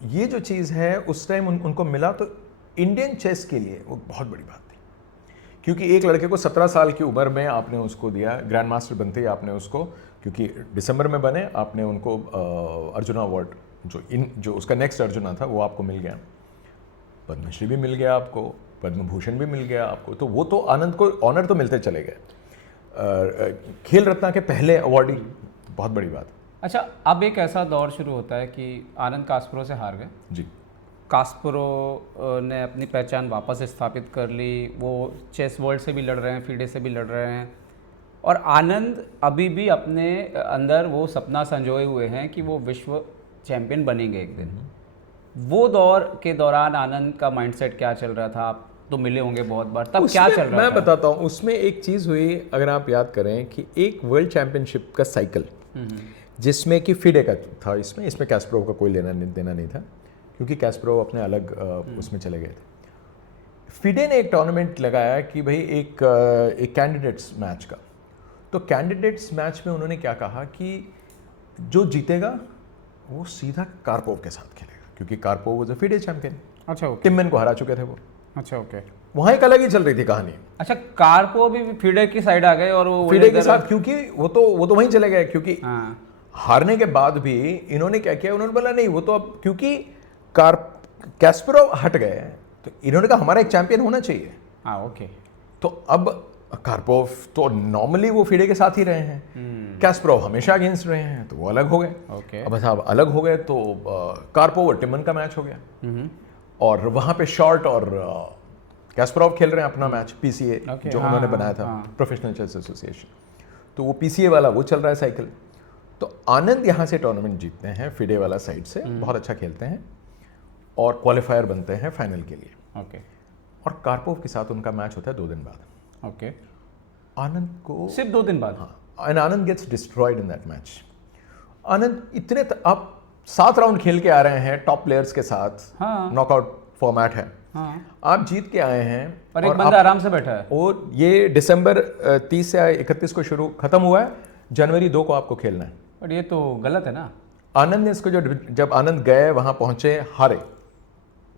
ये जो चीज़ है उस टाइम उनको मिला, तो इंडियन चेस के लिए वो बहुत बड़ी बात थी, क्योंकि एक लड़के को 17 साल की उम्र में आपने उसको दिया, ग्रैंड मास्टर बनते ही आपने उसको, क्योंकि दिसंबर में बने, आपने उनको अर्जुना अवार्ड जो उसका नेक्स्ट अर्जुना था वो आपको मिल गया, पद्मश्री भी मिल गया आपको, पद्म भूषण भी मिल गया आपको, तो वो तो आनंद को ऑनर तो मिलते चले गए। खेल रत्न के पहले अवार्ड ही बहुत बड़ी बात। अच्छा, अब एक ऐसा दौर शुरू होता है कि आनंद कास्परोव से हार गए जी, कास्परोव ने अपनी पहचान वापस स्थापित कर ली, वो चेस वर्ल्ड से भी लड़ रहे हैं, फीडे से भी लड़ रहे हैं, और आनंद अभी भी अपने अंदर वो सपना संजोए हुए हैं कि वो विश्व चैंपियन बनेंगे एक दिन। वो दौर के दौरान आनंद का माइंडसेट क्या चल रहा था? आप तो मिले होंगे बहुत बार, तब क्या चल रहा था? मैं बताता हूँ, उसमें एक चीज़ हुई, अगर आप याद करें कि एक वर्ल्ड चैंपियनशिप का साइकिल जिसमें कि फिडे का था, इसमें कैस्परोव का कोई लेना देना नहीं था, क्योंकि कैस्परोव अपने अलग उसमें चले गए थे। फिडे ने एक टूर्नामेंट लगाया कि भाई एक कैंडिडेट्स मैच का, तो कैंडिडेट्स मैच में उन्होंने क्या कहा कि जो जीतेगा वो सीधा कार्पोव के साथ खेलेगा, क्योंकि Karpov was a FIDE champion. अच्छा, ओके, टिममेन को हरा चुके थे वो। अच्छा, ओके, वहाँ एक अलग ही चल रही थी कहानी। अच्छा, कार्पोव भी फीडे की साइड आ गए और वो फिडे के साथ, क्योंकि वो तो वहीं चले गए, क्योंकि हाँ, हारने के बाद भी इन्होंने क्या किया, उन्होंने बोला नहीं वो तो अब क्योंकि कैस्परोव हट गए तो इन्होंने कहा हमारा एक चैंपियन होना चाहिए। हाँ ओके। तो अब कार्पोव तो नॉर्मली वो फिडे के साथ ही रहे हैं, कैस्परोव हमेशा अगेंस्ट रहे हैं, तो वो अलग हो गए। ओके। अब साहब अलग हो गए तो कार्पोव और टिमन का मैच हो गया और वहां पे शॉर्ट और कैस्परोव खेल रहे हैं अपना मैच पीसीए जो उन्होंने बनाया था, प्रोफेशनल चेस एसोसिएशन। तो वो पीसीए वाला वो चल रहा है साइकिल। तो आनंद यहाँ से टूर्नामेंट जीतते हैं फिडे वाला साइड से, बहुत अच्छा खेलते हैं और क्वालिफायर बनते हैं फाइनल के लिए। ओके। और कार्पोव के साथ उनका मैच होता है 2 दिन बाद। ओके। आनंद को सिर्फ 2 दिन बाद? हाँ, and Anand gets destroyed in that match. Anand इतने आप 7 राउंड खेल के आ रहे हैं टॉप प्लेयर्स के साथ, नॉकआउट फॉर्मेट है, आप जीत के आए हैं और एक बंदा आराम से बैठा है। और ये दिसंबर 30 से 31 को शुरू खत्म हुआ है, जनवरी 2 को आपको खेलना है। पर ये तो गलत है ना। आनंद ने इसको जब आनंद गए वहां पहुंचे, हारे।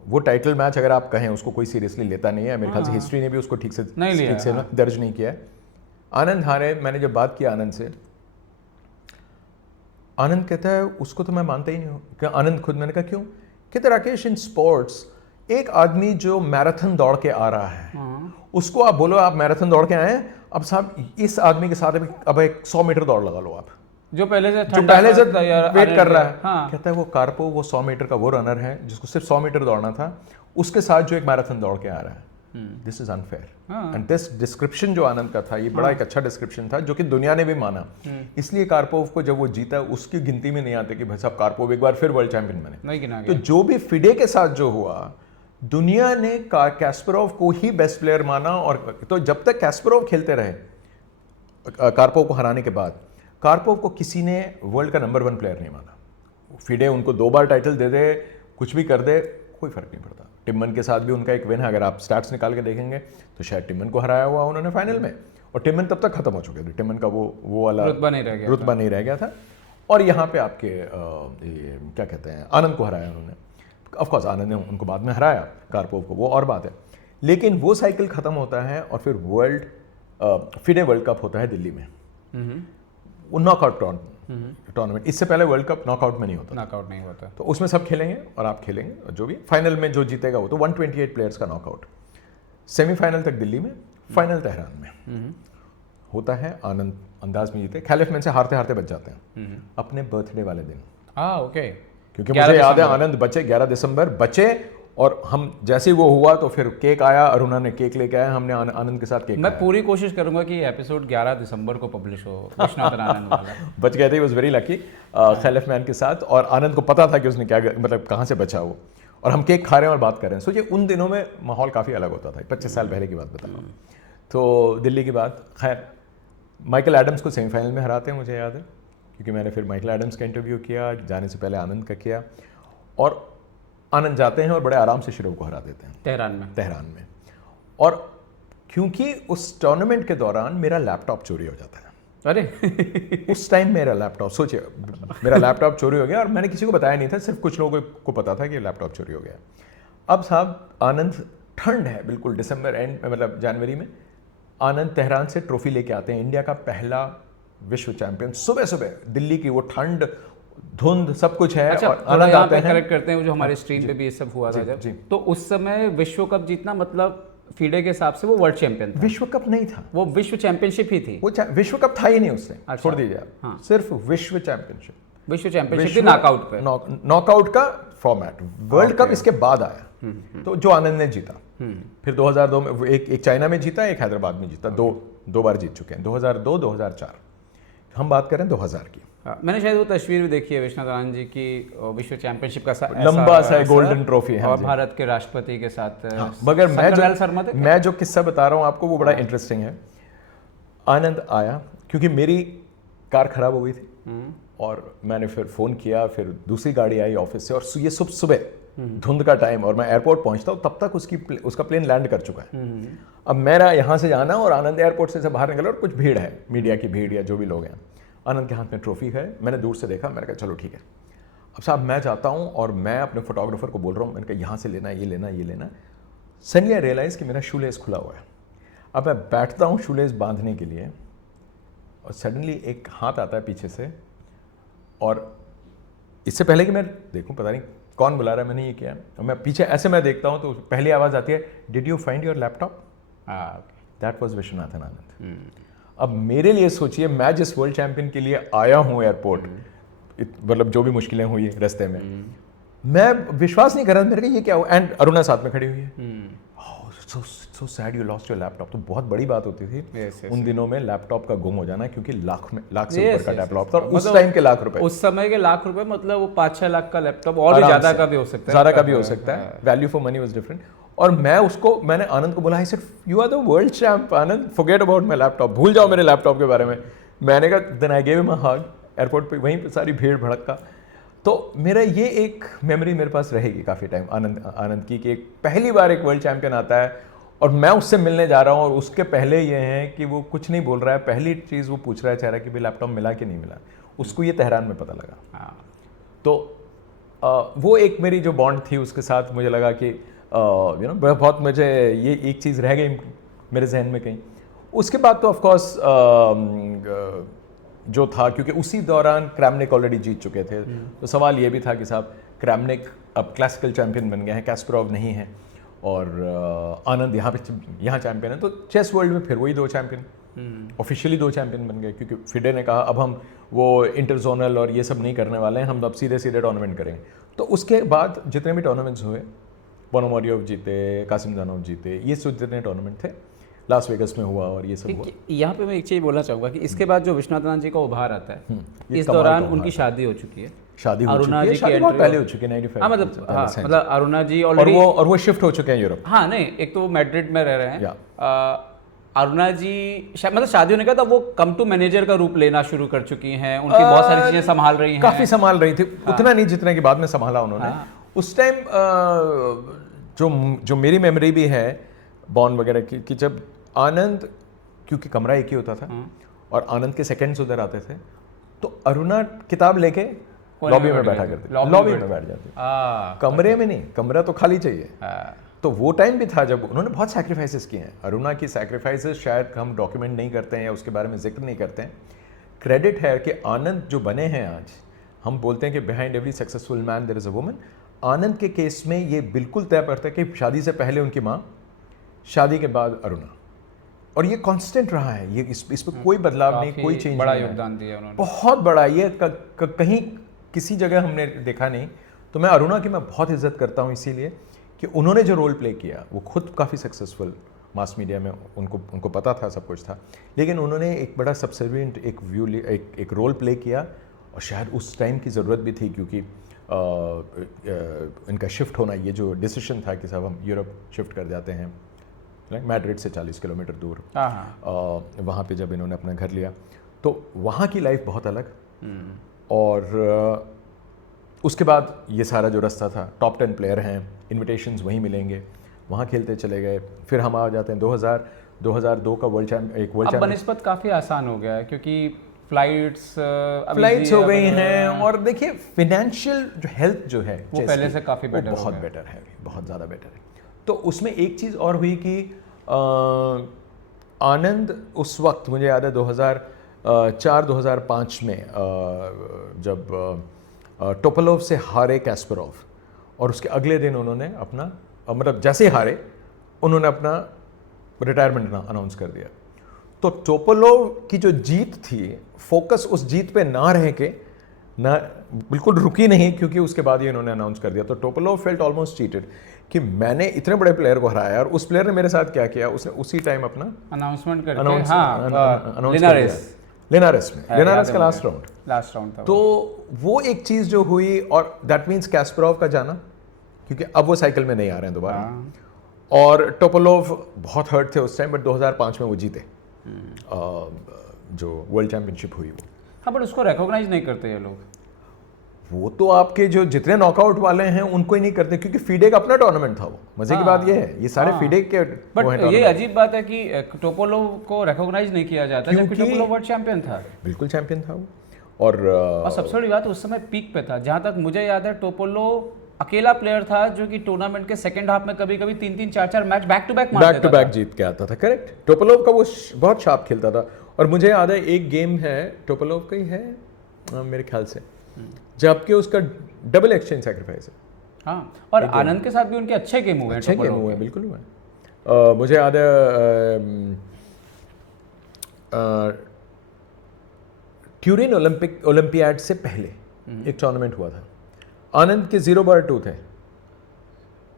वो टाइटल मैच अगर आप कहें उसको कोई सीरियसली लेता नहीं है, मेरे ख्याल से हिस्ट्री ने भी उसको ठीक से दर्ज नहीं किया है। आनंद हारे। मैंने जब बात की आनंद से, आनंद कहता है उसको तो मैं मानता ही नहीं हूँ। क्या आनंद खुद, मैंने कहा क्यों? कहते राकेश इन स्पोर्ट्स एक आदमी जो मैराथन दौड़ के आ रहा है उसको आप बोलो आप मैराथन दौड़ के आए हैं, अब साहब इस आदमी के साथ अब एक 100 मीटर दौड़ लगा लो आप, जो पहले से वेट कर रहा है। कहता है वो कार्पो वो 100 मीटर का वो रनर है जिसको सिर्फ 100 मीटर दौड़ना था, उसके साथ जो एक मैराथन दौड़ के आ रहा है। This is unfair. And this description जो आनंद का था, ये बड़ा एक अच्छा डिस्क्रिप्शन था जो कि दुनिया ने भी माना। इसलिए कार्पोव को जब वो जीता उसकी गिनती में नहीं आते कि भाई साहब कार्पोव एक बार फिर वर्ल्ड चैंपियन बने। तो जो भी फिडे के साथ जो हुआ, दुनिया ने कैस्परोव को ही बेस्ट प्लेयर माना। और तो जब तक कैस्परोव खेलते रहे कार्पोव को हराने के बाद, कार्पोव को किसी ने वर्ल्ड का नंबर 1 प्लेयर नहीं माना। फिडे उनको 2 बार टाइटल दे दे, कुछ भी कर दे, कोई फर्क नहीं पड़ता। टिम्मन के साथ भी उनका एक विन है, अगर आप स्टैट्स निकाल के देखेंगे तो शायद टिम्मन को हराया हुआ उन्होंने फाइनल में, और टिम्मन तब तक खत्म हो चुके थे। टिम्मन का वो वाला रुतबा नहीं रह गया था। और यहाँ पे आपके ये क्या कहते हैं, आनंद को हराया उन्होंने। ऑफकोर्स आनंद ने उनको बाद में हराया कार्पोव को, वो और बात है। लेकिन वो साइकिल खत्म होता है और फिर फिडे वर्ल्ड कप होता है दिल्ली में। वो नॉकआउट टूर्नामेंट, इससे पहले वर्ल्ड कप नॉकआउट में नहीं होता। तो उसमें सब खेलेंगे और आप खेलेंगे, और जो भी फाइनल में जो जीतेगा वो तो 128 प्लेयर्स का नॉकआउट। सेमीफाइनल तक दिल्ली में, फाइनल तेहरान में होता है। आनंद अंदाज में जीते, खैलिफमैन से हारते हारते बच जाते हैं अपने बर्थडे वाले दिन। ओके। क्योंकि मुझे याद है आनंद बचे 11 दिसंबर बचे, और हम जैसे ही वो हुआ तो फिर केक आया, अरुणा ने केक लेके आया, हमने आनंद के साथ केक। मैं पूरी कोशिश करूंगा कि एपिसोड 11 दिसंबर को पब्लिश हो विश्वनाथन आनंद वाला। बच गए थे, वाज वेरी लकी खैलिफमैन के साथ। और आनंद को पता था कि उसने क्या, मतलब कहाँ से बचा वो, और हम केक खा रहे हैं और बात कर रहे हैं। सोचिए उन दिनों में माहौल काफ़ी अलग होता था, 25 साल पहले की बात बता रहा हूँ। तो दिल्ली की बात, खैर माइकल एडम्स को सेमीफाइनल में हराते हैं, मुझे याद है, क्योंकि मैंने फिर माइकल एडम्स का इंटरव्यू किया, जाने से पहले आनंद का किया, और आनंद जाते हैं और बड़े आराम से शिरोव को हरा देते हैं तेहरान में। और क्योंकि उस टूर्नामेंट के दौरान मेरा लैपटॉप चोरी हो जाता है। अरे उस टाइम मेरा लैपटॉप, सोचिए मेरा लैपटॉप चोरी हो गया, और मैंने किसी को बताया नहीं था, सिर्फ कुछ लोगों को पता था कि लैपटॉप चोरी हो गया। अब साहब आनंद, ठंड है बिल्कुल दिसंबर एंड, मतलब जनवरी में, आनंद तेहरान से ट्रॉफी लेके आते हैं, इंडिया का पहला विश्व चैंपियन। सुबह सुबह दिल्ली की वो ठंड, धुंध, सब कुछ है। अच्छा, और आनंद आते हैं। करेक्ट करते हैं, जो हमारे स्ट्रीम पे भी ये सब हुआ था जब, तो उस समय विश्व कप जीतना मतलब फीडे के हिसाब से वो वर्ल्ड चैंपियन था। विश्व कप नहीं था, वो विश्व चैंपियनशिप ही थी। वो विश्व कप था ही नहीं उसने। छोड़ दीजिए आप, सिर्फ विश्व चैंपियनशिप थी, नॉकआउट पे, नॉकआउट का फॉर्मेट। वर्ल्ड कप इसके बाद आया, तो जो आनंद ने जीता। फिर 2002 में एक चाइना में जीता, एक हैदराबाद में जीता, दो बार जीत चुके हैं, 2002, 2004। हम बात करें 2000 की। मैंने शायद वो तस्वीर भी देखी है विश्वनाथ आनंद जी की, विश्व चैंपियनशिप का लंबा सा गोल्डन ट्रॉफी है, और भारत के राष्ट्रपति के साथ। मगर मैं जो किस्सा बता रहा हूँ आपको, वो बड़ा इंटरेस्टिंग है। आनंद आया, क्योंकि मेरी कार खराब हो गई थी, और मैंने फिर फ़ोन किया, फिर दूसरी गाड़ी आई ऑफिस से, और ये सुबह धुंध का टाइम, और मैं एयरपोर्ट पहुंचता हूँ तब तक उसका प्लेन लैंड कर चुका है। अब मेरा यहाँ से जाना, और आनंद एयरपोर्ट से बाहर निकला, और कुछ भीड़ है, मीडिया की भीड़ या जो भी लोग हैं। आनंद के हाथ में ट्रॉफी है, मैंने दूर से देखा, मैंने कहा चलो ठीक है। अब साहब मैं जाता हूँ और मैं अपने फोटोग्राफर को बोल रहा हूँ, मैंने कहा यहाँ से लेना, ये लेना, ये लेना। सडनली आई रियलाइज़ कि मेरा शूलेस खुला हुआ है। अब मैं बैठता हूँ शूलेस बांधने के लिए, और सडनली एक हाथ आता है पीछे से, और इससे पहले कि मैं देखूं पता नहीं कौन बुला रहा है, मैंने ये किया, और मैं पीछे ऐसे मैं देखता हूँ तो पहली आवाज़ आती है, did you find your laptop? That was Viswanathan Anand. अब मेरे लिए सोचिए, मैं जिस वर्ल्ड चैंपियन के लिए आया हूँ एयरपोर्ट, मतलब जो भी मुश्किलें हुई रास्ते में, मैं विश्वास नहीं कर रहा मेरे को ये क्या हुआ। एंड अरुणा साथ में खड़ी हुई है, so sad you lost your laptop. तो बहुत बड़ी बात होती थी उन दिनों में लैपटॉप का गुम हो जाना, क्योंकि लाख से ऊपर का लैपटॉप था, उस टाइम के लाख रुपए, उस समय के लाख रुपए, मतलब वो 5-6 लाख का लैपटॉप, और भी ज्यादा का भी हो सकता है, ज्यादा का भी हो सकता है, value for money was different. और मैंने आनंद को बोला, I said you are the world champ Anand, forget about my laptop, भूल जाओ मेरे लैपटॉप के बारे में। मैंने कहा, then I gave him a hug airport पे, वहीं पे सारी भीड़ भड़का। तो मेरा ये एक मेमोरी मेरे पास रहेगी काफ़ी टाइम आनंद की, कि पहली बार एक वर्ल्ड चैंपियन आता है और मैं उससे मिलने जा रहा हूँ, और उसके पहले ये है कि वो कुछ नहीं बोल रहा है, पहली चीज़ वो पूछ रहा है चेहरा कि भाई लैपटॉप मिला कि नहीं मिला। उसको ये तेहरान में पता लगा। तो वो एक मेरी जो बॉन्ड थी उसके साथ, मुझे लगा कि बहुत मुझे ये एक चीज़ रह गई मेरे जहन में कहीं। उसके बाद तो ऑफकोर्स जो था, क्योंकि उसी दौरान क्रैमनिक ऑलरेडी जीत चुके थे, तो सवाल ये भी था कि साहब क्रैमनिक अब क्लासिकल चैंपियन बन गए हैं, कैस्परोव नहीं है, और आनंद यहाँ चैंपियन है। तो चेस वर्ल्ड में फिर वही 2 चैंपियन, ऑफिशियली 2 चैंपियन बन गए, क्योंकि फिडे ने कहा अब हम वो इंटरजोनल और ये सब नहीं करने वाले हैं, हम अब सीधे सीधे टूर्नामेंट करेंगे। तो उसके बाद जितने भी टूर्नामेंट्स हुए, पोनोमोरियोव जीते, कासिम जानोव जीते, ये सब जितने टूर्नामेंट थे लास वेगस में हुआ, और ये सब हुआ। यहाँ पे मैं एक चीज़ बोलना चाहूँगा कि इसके बाद जो विश्वनाथ आनंद जी का उभार आता है, इस दौरान उनकी शादी हो चुकी है, शादी हो चुकी है, शादी बहुत पहले हो चुकी है, 95। हाँ, मतलब अरुणा जी ऑलरेडी, और वो शिफ्ट हो चुके हैं यूरोप। हाँ, नहीं, एक तो वो मैड्रिड में रह रहे हैं। अरुणा जी मतलब शादी होने का तब वो कम टू मैनेजर का रूप लेना शुरू कर चुकी हैं, उनकी बहुत सारी चीजें संभाल रही हैं, काफी संभाल रही थी, उतना नहीं जितना कि बाद में संभाला उन्होंने। उस टाइम जो मेरी मेमोरी भी है बॉन्ड वगैरह की, कि जब आनंद, क्योंकि कमरा एक ही होता था और आनंद के सेकंड्स उधर आते थे, तो अरुणा किताब लेके लॉबी में बैठा करती, लॉबी में बैठ जाती, कमरे में नहीं, कमरा तो खाली चाहिए। तो वो टाइम भी था जब उन्होंने बहुत सैक्रिफाइसेस किए हैं। अरुणा की सैक्रिफाइसेस शायद हम डॉक्यूमेंट नहीं करते हैं या उसके बारे में जिक्र नहीं करते हैं। क्रेडिट है कि आनंद जो बने हैं आज, हम बोलते हैं कि behind every successful man there is a woman. Anand के केस में ये बिल्कुल तय पड़ता है कि शादी से पहले उनकी माँ, शादी के बाद अरुणा, और ये कांस्टेंट रहा है, ये इस पर कोई बदलाव नहीं, कोई चेंज, बड़ा योगदान दिया उन्होंने, बहुत बड़ा। ये कहीं किसी जगह हमने देखा नहीं। तो मैं अरुणा की मैं बहुत इज्जत करता हूँ, इसीलिए कि उन्होंने जो रोल प्ले किया, वो खुद काफ़ी सक्सेसफुल मास मीडिया में, उनको पता था, सब कुछ था, लेकिन उन्होंने एक बड़ा सबसर्विएंट एक रोल प्ले किया, और शायद उस टाइम की ज़रूरत भी थी, क्योंकि इनका शिफ्ट होना, ये जो डिसीजन था कि साहब हम यूरोप शिफ्ट कर जाते हैं, मैड्रिड से 40 किलोमीटर दूर, वहाँ पे जब इन्होंने अपना घर लिया, तो वहाँ की लाइफ बहुत अलग। और उसके बाद ये सारा जो रास्ता था, टॉप 10 प्लेयर हैं, इन्विटेशंस वहीं मिलेंगे, वहाँ खेलते चले गए। फिर हम आ जाते हैं 2002 का वर्ल्ड चैंपियन। अब बनस्पत काफ़ी आसान हो गया है, क्योंकि फ्लाइट्स हो गई हैं, और देखिए फिनेंशियल जो हेल्थ जो है वो पहले से काफ़ी बेटर, बहुत बेटर है, बहुत ज़्यादा बेटर है। तो उसमें एक चीज़ और हुई कि आनंद उस वक्त, मुझे याद है 2004-2005 में, जब टोपलोव से हारे कैस्परोव, और उसके अगले दिन उन्होंने अपना, मतलब जैसे ही हारे उन्होंने अपना रिटायरमेंट अनाउंस कर दिया। तो टोपलोव की जो जीत थी, फोकस उस जीत पे ना रह के, ना बिल्कुल रुकी नहीं, क्योंकि उसके बाद ही इन्होंने अनाउंस कर दिया। तो टोपलोव फेल्ट ऑलमोस्ट चीटेड कि मैंने इतने बड़े प्लेयर को हराया, और उस प्लेयर ने मेरे साथ क्या किया, उसने उसी टाइम अपना अनाउंसमेंट करके, लिनारेस का लास्ट राउंड था। तो वो एक चीज़ जो हुई, और दैट मीन्स कैस्परोव का जाना, क्योंकि अब वो साइकिल में नहीं आ रहे हैं दोबारा। और टोपलोव बहुत हर्ट थे उस टाइम, बट 2005 में वो जीते, जो वर्ल्ड चैंपियनशिप हुई वो। हाँ, बट उसको रिकॉग्नाइज नहीं करते ये लोग। वो तो आपके जो जितने नॉकआउट वाले हैं उनको ही नहीं करते, क्योंकि फीडे का अपना टूर्नामेंट था वो। मजे की बात ये है, ये सारे फीडे के। बट ये अजीब बात है कि टोपोलोव को रिकॉग्नाइज नहीं किया जाता, जबकि टोपोलोव वर्ल्ड चैंपियन था। बिल्कुल चैंपियन था वो। और सबसे बड़ी बात, उस समय पीक पे था। जहां तक मुझे याद है, टोपोलोव अकेला प्लेयर था जो कि टूर्नामेंट के सेकंड हाफ में कभी-कभी 3-3, 4-4 मैच बैक टू बैक जीत के आता था। करेक्ट, टोपोलोव का वो बहुत शार्प खेलता था। और मुझे याद है एक गेम है टोपोलोव का ही है मेरे ख्याल से, जबकि उसका डबल एक्सचेंज सैक्रिफाइस है। हाँ, और आनंद के साथ भी उनके अच्छे गेम हुए हैं, अच्छे गेम टोपोलोव हुए के। हैं, बिल्कुल हुए हैं। मुझे याद है ट्यूरिन ओलंपियाड से पहले एक टूर्नामेंट हुआ था, आनंद के 0/2 थे।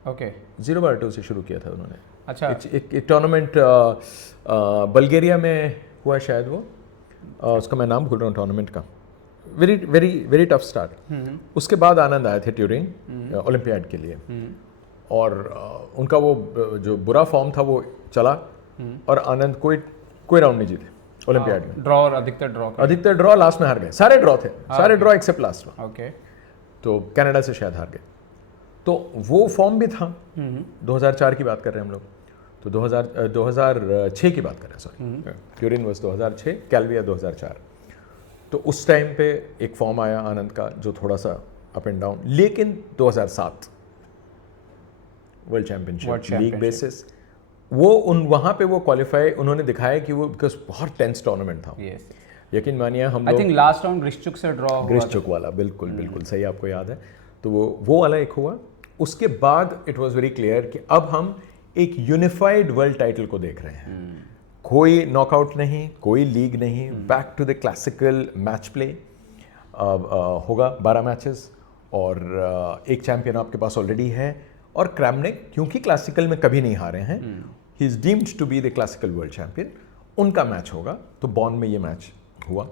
ओके, 0/2 से शुरू किया था उन्होंने। अच्छा। एक टूर्नामेंट बल्गेरिया में हुआ शायद, वो उसका मैं नाम भूल रहा हूँ टूर्नामेंट का। Very very very tough start. उसके बाद आनंद आए थे ट्यूरिन ओलंपियाड के लिए, और उनका वो जो बुरा फॉर्म था वो चला, और आनंद कोई राउंड नहीं जीते ओलंपियाड में। ड्रॉ, और अधिकतर ड्रॉ, लास्ट में हार गए। सारे ड्रॉ थे, सारे ड्रॉ एक्सेप्ट लास्ट में। ओके, तो कनाडा से शायद हार गए। तो वो फॉर्म भी था। 2004 की बात कर रहे हैं हम लोग, तो 2006 की बात कर रहे हैं, सॉरी। Turin was 2006, कैलविया 2004। तो उस टाइम पे एक फॉर्म आया आनंद का जो थोड़ा सा अप एंड डाउन, लेकिन 2007 वर्ल्ड चैंपियनशिप लीग बेसिस, वो वहाँ पे वो क्वालिफाई उन्होंने दिखाया कि वो, बिकॉज बहुत टेंस टूर्नामेंट था। यस, यकीन मानिए हम आई लोग, थिंक लास्ट राउंड ग्रिश्चुक से ड्रॉ हुआ ग्रिश्चुक वाला, बिल्कुल बिल्कुल सही, आपको याद है। तो वो वाला एक हुआ। उसके बाद इट वाज वेरी क्लियर कि अब हम एक यूनिफाइड वर्ल्ड टाइटल को देख रहे हैं। कोई नॉकआउट नहीं, कोई लीग नहीं, back to the classical match play होगा, 12 मैचेस, और एक चैंपियन आपके पास ऑलरेडी है। और क्रैमनिक क्योंकि क्लासिकल में कभी नहीं हारे हैं, he is deemed to be the classical world champion, उनका मैच होगा। तो बॉन में ये मैच हुआ,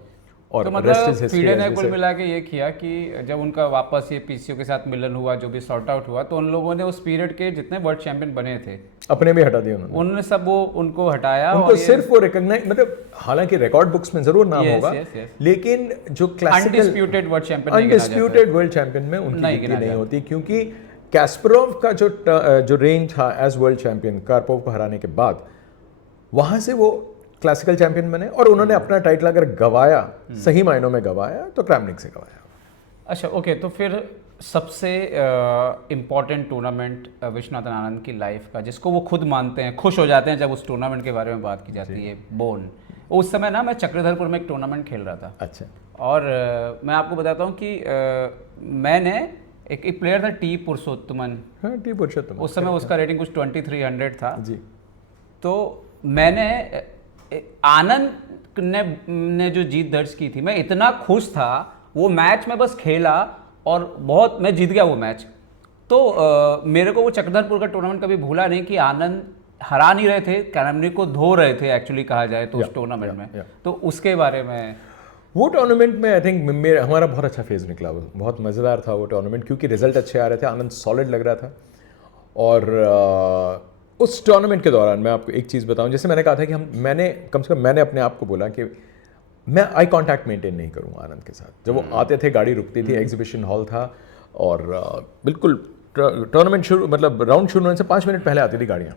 और तो मतलब फीडे ने कुल मिला के ये किया कि जब उनका वापस ये पीसीओ के साथ मिलन हुआ, जो भी सॉर्ट आउट हुआ, तो उन लोगों ने उस पीरियड के जितने वर्ल्ड चैंपियन बने थे अपने भी हटा दिए उन्होंने सब वो उनको हटाया, उनको सिर्फ वो रिकॉग्नाइज, मतलब हालांकि रिकॉर्ड बुक्स में जरूर नाम होगा, लेकिन जो classical undisputed world champion undisputed world champion में उनकी गिनती नहीं होती, क्योंकि कैस्परोव का जो रेंज था एज वर्ल्ड चैंपियन कार्पोव को हराने के बाद, वहां से वो क्लासिकल चैंपियन बने, और उन्होंने अपना टाइटल अगर गवाया, सही मायनों में गवाया, तो क्रैमनिक से गवाया। अच्छा, ओके, तो फिर सबसे इम्पॉर्टेंट टूर्नामेंट विश्वनाथन आनंद की लाइफ का, जिसको वो खुद मानते हैं, खुश हो जाते हैं जब उस टूर्नामेंट के बारे में बात की जाती है, बोन। उस समय ना मैं चक्रधरपुर में एक टूर्नामेंट खेल रहा था। अच्छा। और मैं आपको बताता हूँ कि मैंने एक प्लेयर था टी पुरुषोत्तमन। हाँ, टी पुरुषोत्तमन। उस समय उसका रेटिंग कुछ 2300 था जी। तो मैंने आनंद ने जो जीत दर्ज की थी, मैं इतना खुश था, वो मैच में बस खेला और बहुत मैं जीत गया वो मैच। तो मेरे को वो चक्रधरपुर का टूर्नामेंट कभी भूला नहीं कि आनंद हरा नहीं रहे थे, क्रैमनिक को धो रहे थे एक्चुअली कहा जाए तो उस टूर्नामेंट में। तो उसके बारे में, वो टूर्नामेंट में आई थिंक हमारा बहुत अच्छा फेज निकला, वो बहुत मज़ेदार था वो टूर्नामेंट, क्योंकि रिजल्ट अच्छे आ रहे थे, आनंद सॉलिड लग रहा था। और उस टूर्नामेंट के दौरान मैं आपको एक चीज़ बताऊं, जैसे मैंने कहा था कि मैंने कम से कम मैंने अपने आप को बोला कि मैं आई कांटेक्ट मेंटेन नहीं करूंगा आनंद के साथ। जब वो आते थे, गाड़ी रुकती थी, एग्जीबिशन हॉल था, और बिल्कुल टूर्नामेंट शुरू, मतलब राउंड शुरू होने से 5 मिनट पहले आती थी गाड़ियाँ,